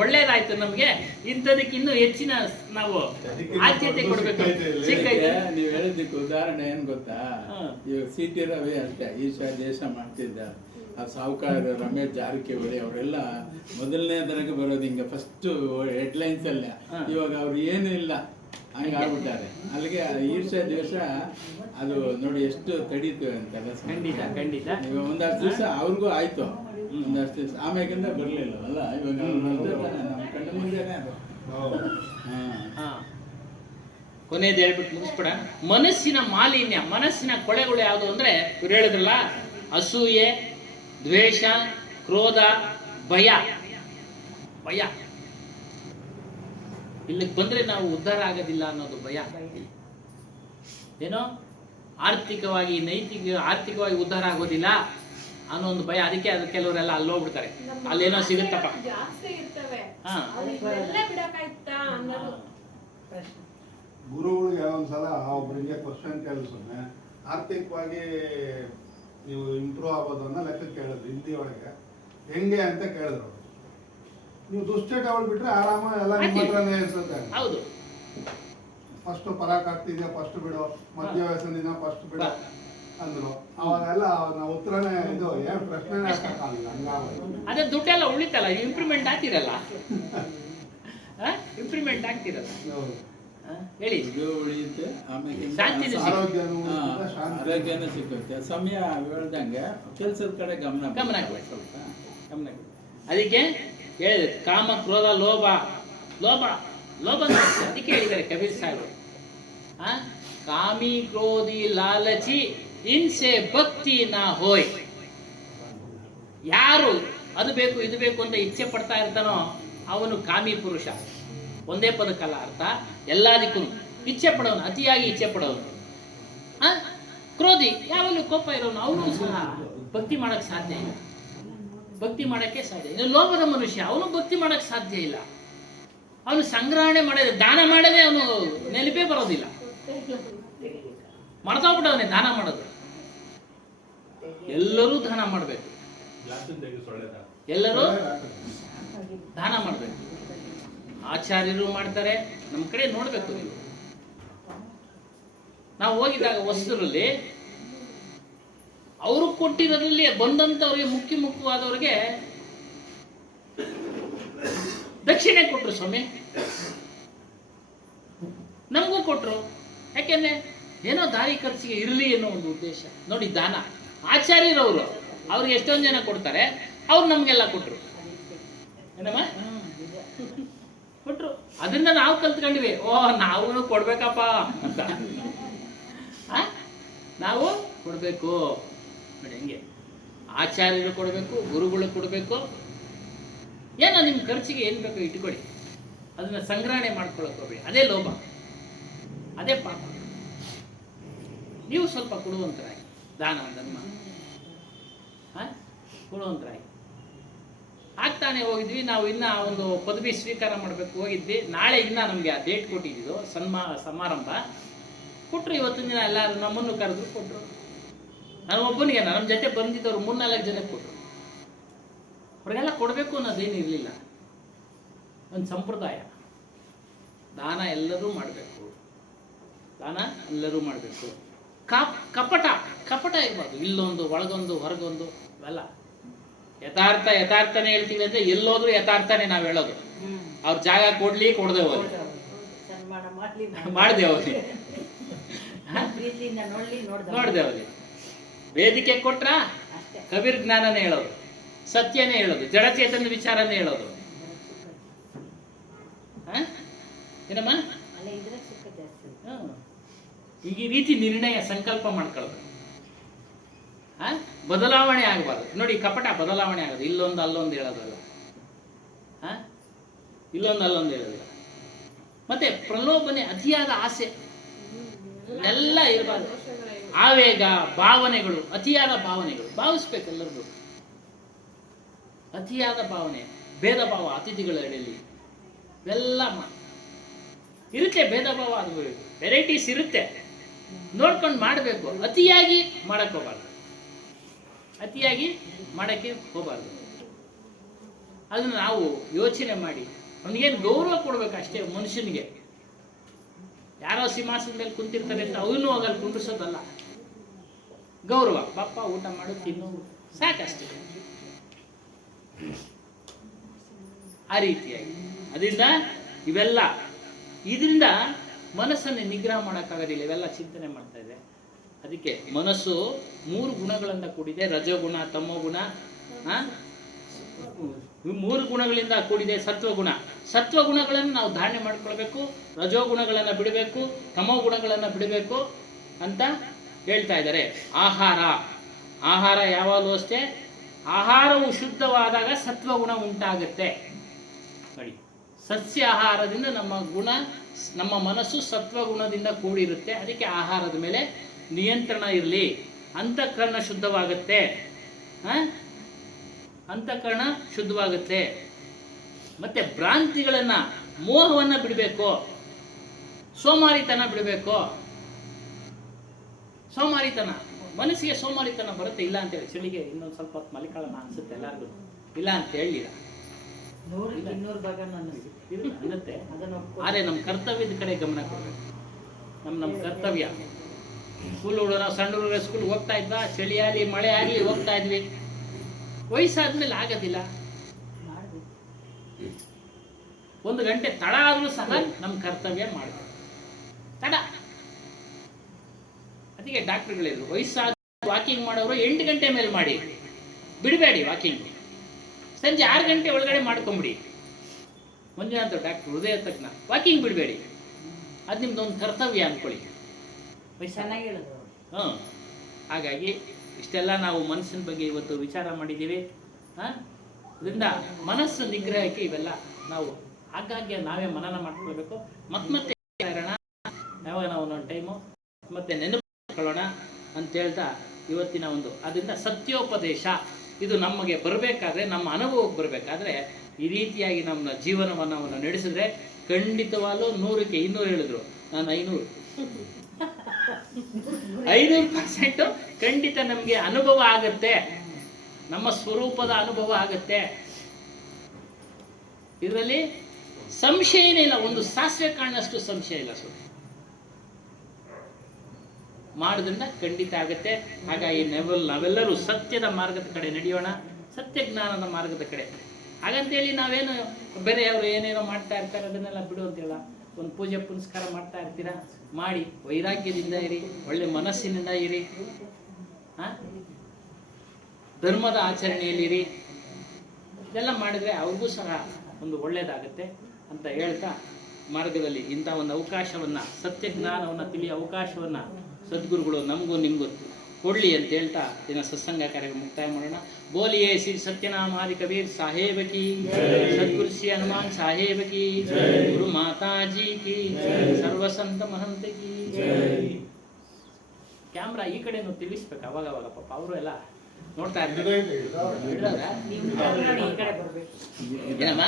ಒಳ್ಳೇದಾಯ್ತು ನಮ್ಗೆ. ಇಂಥದಕ್ಕೆ ಇನ್ನೂ ಹೆಚ್ಚಿನ ನಾವು ಆದ್ಯತೆ ಕೊಡ್ಬೇಕು. ಸಿಕ್ಕೈತೆ. ನೀವು ಹೇಳಿದ್ದಕ್ಕೆ ಉದಾಹರಣೆ ಏನ್ ಗೊತ್ತಾ? ಇವಾಗ CT ರವಿ ಅಷ್ಟೇ ಈಶ ದೇಶ ಮಾಡ್ತಿದ್ದ. ಆ ಸಾಹುಕಾರ ರಮೇಶ್ ಜಾರಕಿಹೊಳಿ ಅವರೆಲ್ಲ ಮೊದಲನೇದ್ರಾಗ ಬರೋದು ಹಿಂಗೆ ಫಸ್ಟ್ ಹೆಡ್ಲೈನ್ಸ್ ಅಲ್ಲ. ಇವಾಗ ಅವ್ರು ಏನೂ ಇಲ್ಲ ಹಂಗಾಗ್ಬಿಟ್ಟಾರೆ. ಅಲ್ಲಿಗೆ ಈರ್ಷ್ಯ ದಿವಸ ಅದು ನೋಡಿ ಎಷ್ಟು ತಡೀತು ಅಂತೆಲ್ಲ. ಖಂಡಿತ ಖಂಡಿತ. ಇವಾಗ ಒಂದಷ್ಟು ದಿವಸ ಅವ್ರಿಗೂ ಆಯ್ತು, ಒಂದಷ್ಟು ದಿವಸ ಆಮ್ಯಾಗಿಂದ ಬರಲಿಲ್ಲ ಅಲ್ಲ. ಇವಾಗ ನಮ್ಮ ಕಣ್ಣ ಮುಂದೆನೇ ಅದು. ಕೊನೆಯದು ಹೇಳ್ಬಿಟ್ಟು ಮುಗಿಸ್ಬಿಡ. ಮನಸ್ಸಿನ ಮಾಲಿನ್ಯ, ಮನಸ್ಸಿನ ಕೊಳೆಗಳು ಯಾವುದು ಅಂದ್ರೆ ಇವ್ರು ಹೇಳಿದ್ರಲ್ಲ, ಅಸೂಯೆ, ದ್ವೇಷ, ಕ್ರೋಧ, ಭಯ. ಇಲ್ಲಿಗೆ ಬಂದ್ರೆ ನಾವು ಉದ್ಧಾರ ಆಗೋದಿಲ್ಲ ಅನ್ನೋದು ಭಯ. ಏನೋ ಆರ್ಥಿಕವಾಗಿ ಆರ್ಥಿಕವಾಗಿ ಉದ್ಧಾರ ಆಗೋದಿಲ್ಲ ಅನ್ನೋ ಒಂದು ಭಯ. ಅದಕ್ಕೆ ಅದು ಕೆಲವರೆಲ್ಲ ಅಲ್ಲಿ ಹೋಗ್ಬಿಡ್ತಾರೆ, ಅಲ್ಲೇನೋ ಸಿಗುತ್ತಪ್ಪ. ಗುರುಗಳಿಗೆ ಒಂದ್ಸಲ ಒಬ್ಬರಿಗೆ ಕ್ವಶನ್ ಕೇಳಿಸೋನೆ, ಆರ್ಥಿಕವಾಗಿ ನೀವು ಇಂಪ್ರೂವ್ ಆಗೋದು ಅನ್ನೋ ಲೆಕ್ಕ ಕೇಳಿದ್ರು ಹಿಂದಿ ಒಳಗೆ. ಹೆಂಗೆ ಅಂತ ಕೇಳಿದ್ರು. ನೀವು ದುಶ್ಚಟ ಬಿಟ್ರೆ ಆರಾಮ ಎಲ್ಲ ನಿಮ್ಮ ಹತ್ರನೇ ಇರ್ತದೆ. ಹೌದು. ಫಸ್ಟ್ ಪರಾಕ್ ಆಗ್ತಿದ್ಯಾ ಫಸ್ಟ್ ಬಿಡು, ಮಧ್ಯ ವಯಸ್ಸಿನ ಫಸ್ಟ್ ಬಿಡು ಅಂದ್ರು. ಅವಾಗೆಲ್ಲ ನಾವು ಉತ್ತರನೇ ಇದು ಏನ್ ಪ್ರಶ್ನೆನೇ ಹಾಕಕ್ಕಾಗಲ್ಲ. ಅದೇ ದುಡ್ಡೆಲ್ಲ ಉಳಿತಲ್ಲ, ಇಂಪ್ರೂವ್ಮೆಂಟ್ ಆಗ್ತಿರಲ್ಲ. ಇಂಪ್ರೂವ್ಮೆಂಟ್ ಆಗ್ತಿರಲ್ಲ. ಹೇಳಿ. ಉಳಿಯುತ್ತೆ, ಆಮೇಲೆ ಆರೋಗ್ಯನೂ ಸಿಗುತ್ತೆ. ಸಮಯ ಹೇಳ್ದಂಗೆ ಕೆಲ್ಸದ ಕಡೆ ಗಮನ ಸ್ವಲ್ಪ ಗಮನ. ಅದಕ್ಕೆ ಹೇಳಿದೆ, ಕಾಮ, ಕ್ರೋಧ, ಲೋಭ. ಅದಕ್ಕೆ ಹೇಳಿದ್ದಾರೆ ಕಬೀರ್ ಸಾಹೇಬರು, ಕಾಮಿ ಕ್ರೋಧಿ ಲಾಲಚಿ ಇನ್ಸೆ ಭಕ್ತಿ ನಾ ಹೋಯ್. ಯಾರು ಅದು ಬೇಕು ಇದು ಬೇಕು ಅಂತ ಇಚ್ಛೆ ಪಡ್ತಾ ಇರ್ತಾನೋ ಅವನು ಕಾಮಿ ಪುರುಷ. ಒಂದೇ ಪದಕ್ಕಲ್ಲ ಅರ್ಥ, ಎಲ್ಲದಕ್ಕೂ ಇಚ್ಛೆ ಪಡೋನು, ಅತಿಯಾಗಿ ಇಚ್ಛೆ ಪಡೋನು. ಕ್ರೋಧಿ, ಯಾವಾಗಲೂ ಕೋಪ ಇರೋನು, ಅವನು ಸಹ ಭಕ್ತಿ ಮಾಡಕ್ ಸಾಧ್ಯ ಇಲ್ಲ. ಭಕ್ತಿ ಮಾಡಕ್ಕೆ ಸಾಧ್ಯ. ಇನ್ನು ಲೋಭದ ಮನುಷ್ಯ, ಅವನು ಭಕ್ತಿ ಮಾಡಕ್ ಸಾಧ್ಯ ಇಲ್ಲ. ಅವನು ಸಂಗ್ರಹಣೆ ಮಾಡದೆ, ದಾನ ಮಾಡದೆ ಅವನು ನೆನಪೇ ಬರೋದಿಲ್ಲ. ಮರ್ತೋಗ್ಬಿಟ್ಟವನೇ ದಾನ ಮಾಡೋದು. ಎಲ್ಲರೂ ದಾನ ಮಾಡಬೇಕು, ಎಲ್ಲರೂ ದಾನ ಮಾಡಬೇಕು. ಆಚಾರ್ಯರು ಮಾಡ್ತಾರೆ. ನಮ್ಮ ಕಡೆ ನೋಡ್ಬೇಕು ನೀವು. ನಾವು ಹೋಗಿದ್ದಾಗ ವಸ್ತುರಲ್ಲಿ ಅವರು ಕೊಟ್ಟಿರೋದ್ರಲ್ಲಿ ಬಂದಂತವ್ರಿಗೆ ಮುಖ್ಯವಾದವ್ರಿಗೆ ದಕ್ಷಿಣೆ ಕೊಟ್ರು ಸ್ವಾಮಿ. ನಮಗೂ ಕೊಟ್ರು. ಯಾಕೆಂದ್ರೆ ಏನೋ ದಾರಿ ಖರ್ಚಿಗೆ ಇರಲಿ ಅನ್ನೋ ಒಂದು ಉದ್ದೇಶ. ನೋಡಿ, ದಾನ. ಆಚಾರ್ಯರವರು ಅವ್ರಿಗೆ ಎಷ್ಟೊಂದು ಜನ ಕೊಡ್ತಾರೆ, ಅವ್ರು ನಮಗೆಲ್ಲ ಕೊಟ್ಟರು. ಏನಮ್ಮ ಕೊಟ್ಟರು. ಅದನ್ನ ನಾವು ಕಲ್ತ್ಕೊಂಡ್ವಿ, ಓ ನಾವು ಕೊಡ್ಬೇಕಪ್ಪ ಅಂತ. ನಾವು ಕೊಡಬೇಕು ನೋಡಿ, ಹೆಂಗೆ ಆಚಾರ್ಯರು ಕೊಡಬೇಕು, ಗುರುಗಳು ಕೊಡಬೇಕು. ಏನೋ ನಿಮ್ಮ ಖರ್ಚಿಗೆ ಏನು ಬೇಕೋ ಇಟ್ಕೊಳ್ಳಿ, ಅದನ್ನ ಸಂಗ್ರಹಣೆ ಮಾಡ್ಕೊಳಕ್ ಹೋಗ್ಬೇಡಿ. ಅದೇ ಲೋಭ, ಅದೇ ಪಾಪ. ನೀವು ಸ್ವಲ್ಪ ಕೊಡುವಂತರಾಗಿ, ದಾನ ಧರ್ಮ ಕೊಡುವಂತರಾಗಿ. ಆಗ್ತಾನೆ ಹೋಗಿದ್ವಿ ನಾವು. ಇನ್ನ ಒಂದು ಪದವಿ ಸ್ವೀಕಾರ ಮಾಡಬೇಕು ಹೋಗಿದ್ವಿ. ನಾಳೆ ಇನ್ನ ನಮಗೆ ಆ ಡೇಟ್ ಕೊಟ್ಟಿದ್ದು ಸಮಾರಂಭ ಕೊಟ್ಟರು. ಇವತ್ತಿನ ದಿನ ಎಲ್ಲರೂ ನಮ್ಮನ್ನು ಕರೆದ್ರು, ಕೊಟ್ಟರು. ನಾನು ಒಬ್ಬನಿಗೆ, ನಮ್ಮ ಜೊತೆ ಬಂದಿದ್ದವ್ರು 3-4 ಜನಕ್ಕೆ ಕೊಟ್ಟರು. ಅವ್ರಿಗೆಲ್ಲ ಕೊಡಬೇಕು ಅನ್ನೋದೇನು ಇರಲಿಲ್ಲ. ಒಂದು ಸಂಪ್ರದಾಯ, ದಾನ ಎಲ್ಲರೂ ಮಾಡಬೇಕು, ದಾನ ಎಲ್ಲರೂ ಮಾಡಬೇಕು. ಕಪಟ ಇರ್ಬಾರ್ದು. ಇಲ್ಲೊಂದು ಒಳಗೊಂದು ಹೊರಗೊಂದು ಅವೆಲ್ಲ. ಯಥಾರ್ಥನೇ ಹೇಳ್ತೀವಿ ಅಂದ್ರೆ ಎಲ್ಲೋದ್ರೂ ಯಥಾರ್ಥನೇ ನಾವು ಹೇಳೋದು. ಅವ್ರ ಜಾಗ ಕೊಡ್ಲಿ ಕೊಡದೆ ಹೋಗ್ಲಿ, ಮಾಡದೆ ಹೋಗ್ಲಿ, ನೋಡದೆ ಹೋಗ್ಲಿ. ವೇದಿಕೆ ಕೊಟ್ರ ಕಬೀರ್ ಜ್ಞಾನನೇ ಹೇಳೋದು, ಸತ್ಯನೇ ಹೇಳೋದು, ಜಡಚೇತನ ವಿಚಾರನೇ ಹೇಳೋದು. ಏನಮ್ಮ ಈ ರೀತಿ ನಿರ್ಣಯ ಸಂಕಲ್ಪ ಮಾಡ್ಕೊಳ್ಳೋದು. ಬದಲಾವಣೆ ಆಗಬಾರ್ದು ನೋಡಿ. ಕಪಟ ಬದಲಾವಣೆ ಆಗೋದು. ಇಲ್ಲೊಂದು ಅಲ್ಲೊಂದು ಹೇಳೋದಲ್ಲ, ಇಲ್ಲೊಂದು ಅಲ್ಲೊಂದು ಹೇಳೋದಿಲ್ಲ. ಮತ್ತೆ ಪ್ರಲೋಭನೆ, ಅತಿಯಾದ ಆಸೆ ಎಲ್ಲ ಇರಬಾರ್ದು. ಆವೇಗ, ಭಾವನೆಗಳು, ಅತಿಯಾದ ಭಾವನೆಗಳು ಭಾವಿಸ್ಬೇಕೆಲ್ಲರಿಗೂ. ಅತಿಯಾದ ಭಾವನೆ, ಭೇದ ಭಾವ ಅತಿಥಿಗಳ ಎಡೆಯಲ್ಲಿ ಇವೆಲ್ಲ ಇರುತ್ತೆ. ಭೇದ ಭಾವ, ಅದು ವೆರೈಟೀಸ್ ಇರುತ್ತೆ, ನೋಡ್ಕೊಂಡು ಮಾಡಬೇಕು. ಅತಿಯಾಗಿ ಮಾಡಕ್ಕೆ ಹೋಗ್ಬಾರ್ದು, ಅತಿಯಾಗಿ ಮಾಡಕ್ಕೆ ಹೋಗಬಾರ್ದು. ಅದನ್ನು ನಾವು ಯೋಚನೆ ಮಾಡಿ ಅವನಿಗೇನು ಗೌರವ ಕೊಡ್ಬೇಕು ಅಷ್ಟೇ. ಮನುಷ್ಯನಿಗೆ ಯಾರೋ ಸಿಂಹಾಸನದ ಮೇಲೆ ಕುಂತಿರ್ತಾರೆ ಅಂತ ಅವನು ಹೋಗಲ್ಲಿ ಕುಂಡಿಸೋದಲ್ಲ. ಗೌರವ, ಪಾಪ ಊಟ ಮಾಡು, ತಿನ್ನು, ಸಾಕಷ್ಟೇ. ಆ ರೀತಿಯಾಗಿ ಅದರಿಂದ ಇದರಿಂದ ಮನಸ್ಸನ್ನು ನಿಗ್ರಹ ಮಾಡೋಕ್ಕಾಗೋದಿಲ್ಲ. ಇವೆಲ್ಲ ಚಿಂತನೆ ಮಾಡ್ತಾ ಇದೆ. ಅದಕ್ಕೆ ಮನಸ್ಸು 3 ಗುಣಗಳಿಂದ ಕೂಡಿದೆ. ರಜೋಗುಣ, ತಮೋಗುಣ, 3 ಗುಣಗಳಿಂದ ಕೂಡಿದೆ. ಸತ್ವಗುಣಗಳನ್ನು ನಾವು ಧಾರಣೆ ಮಾಡ್ಕೊಳ್ಬೇಕು, ರಜೋಗುಣಗಳನ್ನು ಬಿಡಬೇಕು, ತಮೋ ಗುಣಗಳನ್ನು ಬಿಡಬೇಕು ಅಂತ ಹೇಳ್ತಾ ಇದ್ದಾರೆ. ಆಹಾರ ಯಾವಾಗಲೂ ಅಷ್ಟೇ, ಆಹಾರವು ಶುದ್ಧವಾದಾಗ ಸತ್ವಗುಣ ಉಂಟಾಗುತ್ತೆ ನೋಡಿ. ಸಸ್ಯ ಆಹಾರದಿಂದ ನಮ್ಮ ಮನಸ್ಸು ಸತ್ವಗುಣದಿಂದ ಕೂಡಿರುತ್ತೆ. ಅದಕ್ಕೆ ಆಹಾರದ ಮೇಲೆ ನಿಯಂತ್ರಣ ಇರಲಿ. ಅಂತಃಕರಣ ಶುದ್ಧವಾಗುತ್ತೆ, ಅಂತಃಕರಣ ಶುದ್ಧವಾಗುತ್ತೆ. ಮತ್ತೆ ಭ್ರಾಂತಿಗಳನ್ನ, ಮೋಹವನ್ನ ಬಿಡಬೇಕು, ಸೋಮಾರಿತನ ಬಿಡಬೇಕು. ಸೋಮಾರಿತನ, ಮನಸ್ಸಿಗೆ ಸೋಮಾರಿತನ ಬರುತ್ತೆ. ಇಲ್ಲ ಅಂತೇಳಿ ಚಳಿಗೆ ಇನ್ನೊಂದು ಸ್ವಲ್ಪ ಹೊತ್ತು ಮಲಿಕಾಳನ ಅನ್ಸುತ್ತೆ ಎಲ್ಲರಿಗೂ. ಇಲ್ಲ ಅಂತ ಹೇಳಿಲ್ಲ, 100 ಭಾಗ ಅನ್ನತ್ತೆ. ಆದರೆ ನಮ್ಮ ಕರ್ತವ್ಯದ ಕಡೆ ಗಮನ ಕೊಡಬೇಕು. ನಮ್ಮ ಕರ್ತವ್ಯ. ಸ್ಕೂಲ್ ಹುಡುಗರು, ಸಣ್ಣ ಹುಡುಗರ ಸ್ಕೂಲ್ಗೆ ಹೋಗ್ತಾ ಇದ್ದ, ಚಳಿ ಆಗಲಿ ಮಳೆ ಆಗಲಿ ಹೋಗ್ತಾ ಇದ್ವಿ. ವಯಸ್ಸಾದ್ಮೇಲೆ ಆಗೋದಿಲ್ಲ. 1 ಗಂಟೆ ತಡ ಆದರೂ ಸಹ ನಮ್ಮ ಕರ್ತವ್ಯ ಮಾಡಬೇಕು. ತಡ. ಅದಕ್ಕೆ ಡಾಕ್ಟರ್ಗಳಿದ್ರು, ವಯಸ್ಸಾದ ವಾಕಿಂಗ್ ಮಾಡೋರು 8 ಗಂಟೆ ಮೇಲೆ ಮಾಡಿ, ಬಿಡಬೇಡಿ ವಾಕಿಂಗ್. ಸಂಜೆ 6 ಗಂಟೆ ಒಳಗಡೆ ಮಾಡ್ಕೊಂಬಿಡಿ. ಮಂಜುನಾಥ ಡಾಕ್ಟರ್, ಹೃದಯ ತಜ್ಞ. ವಾಕಿಂಗ್ ಬಿಡಬೇಡಿ, ಅದು ನಿಮ್ದೊಂದು ಕರ್ತವ್ಯ ಅಂದ್ಕೊಳ್ಳಿ. ಚೆನ್ನಾಗಿ ಹೇಳಿದ್ರು. ಹಾಗಾಗಿ ಇಷ್ಟೆಲ್ಲ ನಾವು ಮನಸ್ಸಿನ ಬಗ್ಗೆ ಇವತ್ತು ವಿಚಾರ ಮಾಡಿದ್ದೀವಿ. ಅದರಿಂದ ಮನಸ್ಸು ನಿಗ್ರಹಕ್ಕೆ ಇವೆಲ್ಲ ನಾವು ಆಗಾಗ್ಗೆ ನಾವೇ ಮನನ ಮಾಡ್ಕೊಳ್ಬೇಕು. ಮತ್ತೆ ಯಾವಾಗ ನಾವು ಒಂದೊಂದು ಟೈಮು ಮತ್ತೆ ನೆನಪಿಕೊಳ್ಳೋಣ ಅಂತ ಹೇಳ್ತಾ ಇವತ್ತಿನ ಅದರಿಂದ ಸತ್ಯೋಪದೇಶ ಇದು ನಮಗೆ ಬರಬೇಕಾದ್ರೆ, ನಮ್ಮ ಅನುಭವಕ್ಕೆ ಬರಬೇಕಾದ್ರೆ ಈ ರೀತಿಯಾಗಿ ನಮ್ಮ ಜೀವನವನ್ನು ನಡೆಸಿದ್ರೆ ಖಂಡಿತವಾಗ್ಲೂ 100ಕ್ಕೆ 200 ಹೇಳಿದ್ರು, ನಾನು 500% ಖಂಡಿತ ನಮಗೆ ಅನುಭವ ಆಗತ್ತೆ. ನಮ್ಮ ಸ್ವರೂಪದ ಅನುಭವ ಆಗತ್ತೆ. ಇದರಲ್ಲಿ ಸಂಶಯನೇ ಇಲ್ಲ, ಒಂದು ಸಾಸಿವೆ ಕಾಣಷ್ಟು ಸಂಶಯ ಇಲ್ಲ. ಮಾಡೋದ್ರಿಂದ ಖಂಡಿತ ಆಗುತ್ತೆ. ಹಾಗಾಗಿ ನಾವೆಲ್ಲರೂ ಸತ್ಯದ ಮಾರ್ಗದ ಕಡೆ ನಡೆಯೋಣ, ಸತ್ಯ ಜ್ಞಾನದ ಮಾರ್ಗದ ಕಡೆ. ಹಾಗಂತೇಳಿ ನಾವೇನು ಬೇರೆಯವರು ಏನೇನೋ ಮಾಡ್ತಾ ಇರ್ತಾರೆ ಅದನ್ನೆಲ್ಲ ಬಿಡು ಅಂತೇಳ. ಒಂದು ಪೂಜೆ ಪುನಸ್ಕಾರ ಮಾಡ್ತಾ ಇರ್ತೀರಾ, ಮಾಡಿ ವೈರಾಗ್ಯದಿಂದ ಇರಿ, ಒಳ್ಳೆ ಮನಸ್ಸಿನಿಂದ ಇರಿ. ಧರ್ಮದ ಆಚರಣೆಯಲ್ಲಿರಿ. ಇದೆಲ್ಲ ಮಾಡಿದರೆ ಅವ್ರಿಗೂ ಸಹ ಒಂದು ಒಳ್ಳೆಯದಾಗುತ್ತೆ ಅಂತ ಹೇಳ್ತಾ, ಮಾರ್ಗದಲ್ಲಿ ಇಂಥ ಒಂದು ಅವಕಾಶವನ್ನು, ಸತ್ಯಜ್ಞಾನವನ್ನು ತಿಳಿಯೋ ಅವಕಾಶವನ್ನು ಸದ್ಗುರುಗಳು ನಮಗೂ ನಿಮಗೂ ಕೊಡಲಿ ಅಂತ ಹೇಳ್ತಾ ದಿನ ಸತ್ಸಂಗ ಕಾರ್ಯಕ್ರಮ ಮುಕ್ತಾಯ ಮಾಡೋಣ. ಬೋಲಿಯೇ ಶ್ರೀ ಸತ್ಯನಾಮಾದಿ ಕಬೀರ್ ಸಾಹೇಬ್ ಕಿ, ಸದ್ಗುರು ಶ್ರೀ ಹನುಮಾನ್ ಸಾಹೇಬ್ ಕಿ, ಗುರು ಮಾತಾಜಿ ಕಿ, ಸರ್ವ ಸಂತ ಮಹಂತ ಕಿ. ಕ್ಯಾಮ್ರಾ ಈ ಕಡೆನೂ ತಿಳಿಸ್ಬೇಕು ಅವಾಗ ಪಾಪ ಅವರು ಎಲ್ಲ ನೋಡ್ತಾ ಇರ್ತಾರೆ. ನೀವು ಈ ಕಡೆ ಬರ್ಬೇಕು. ಏನಮ್ಮ?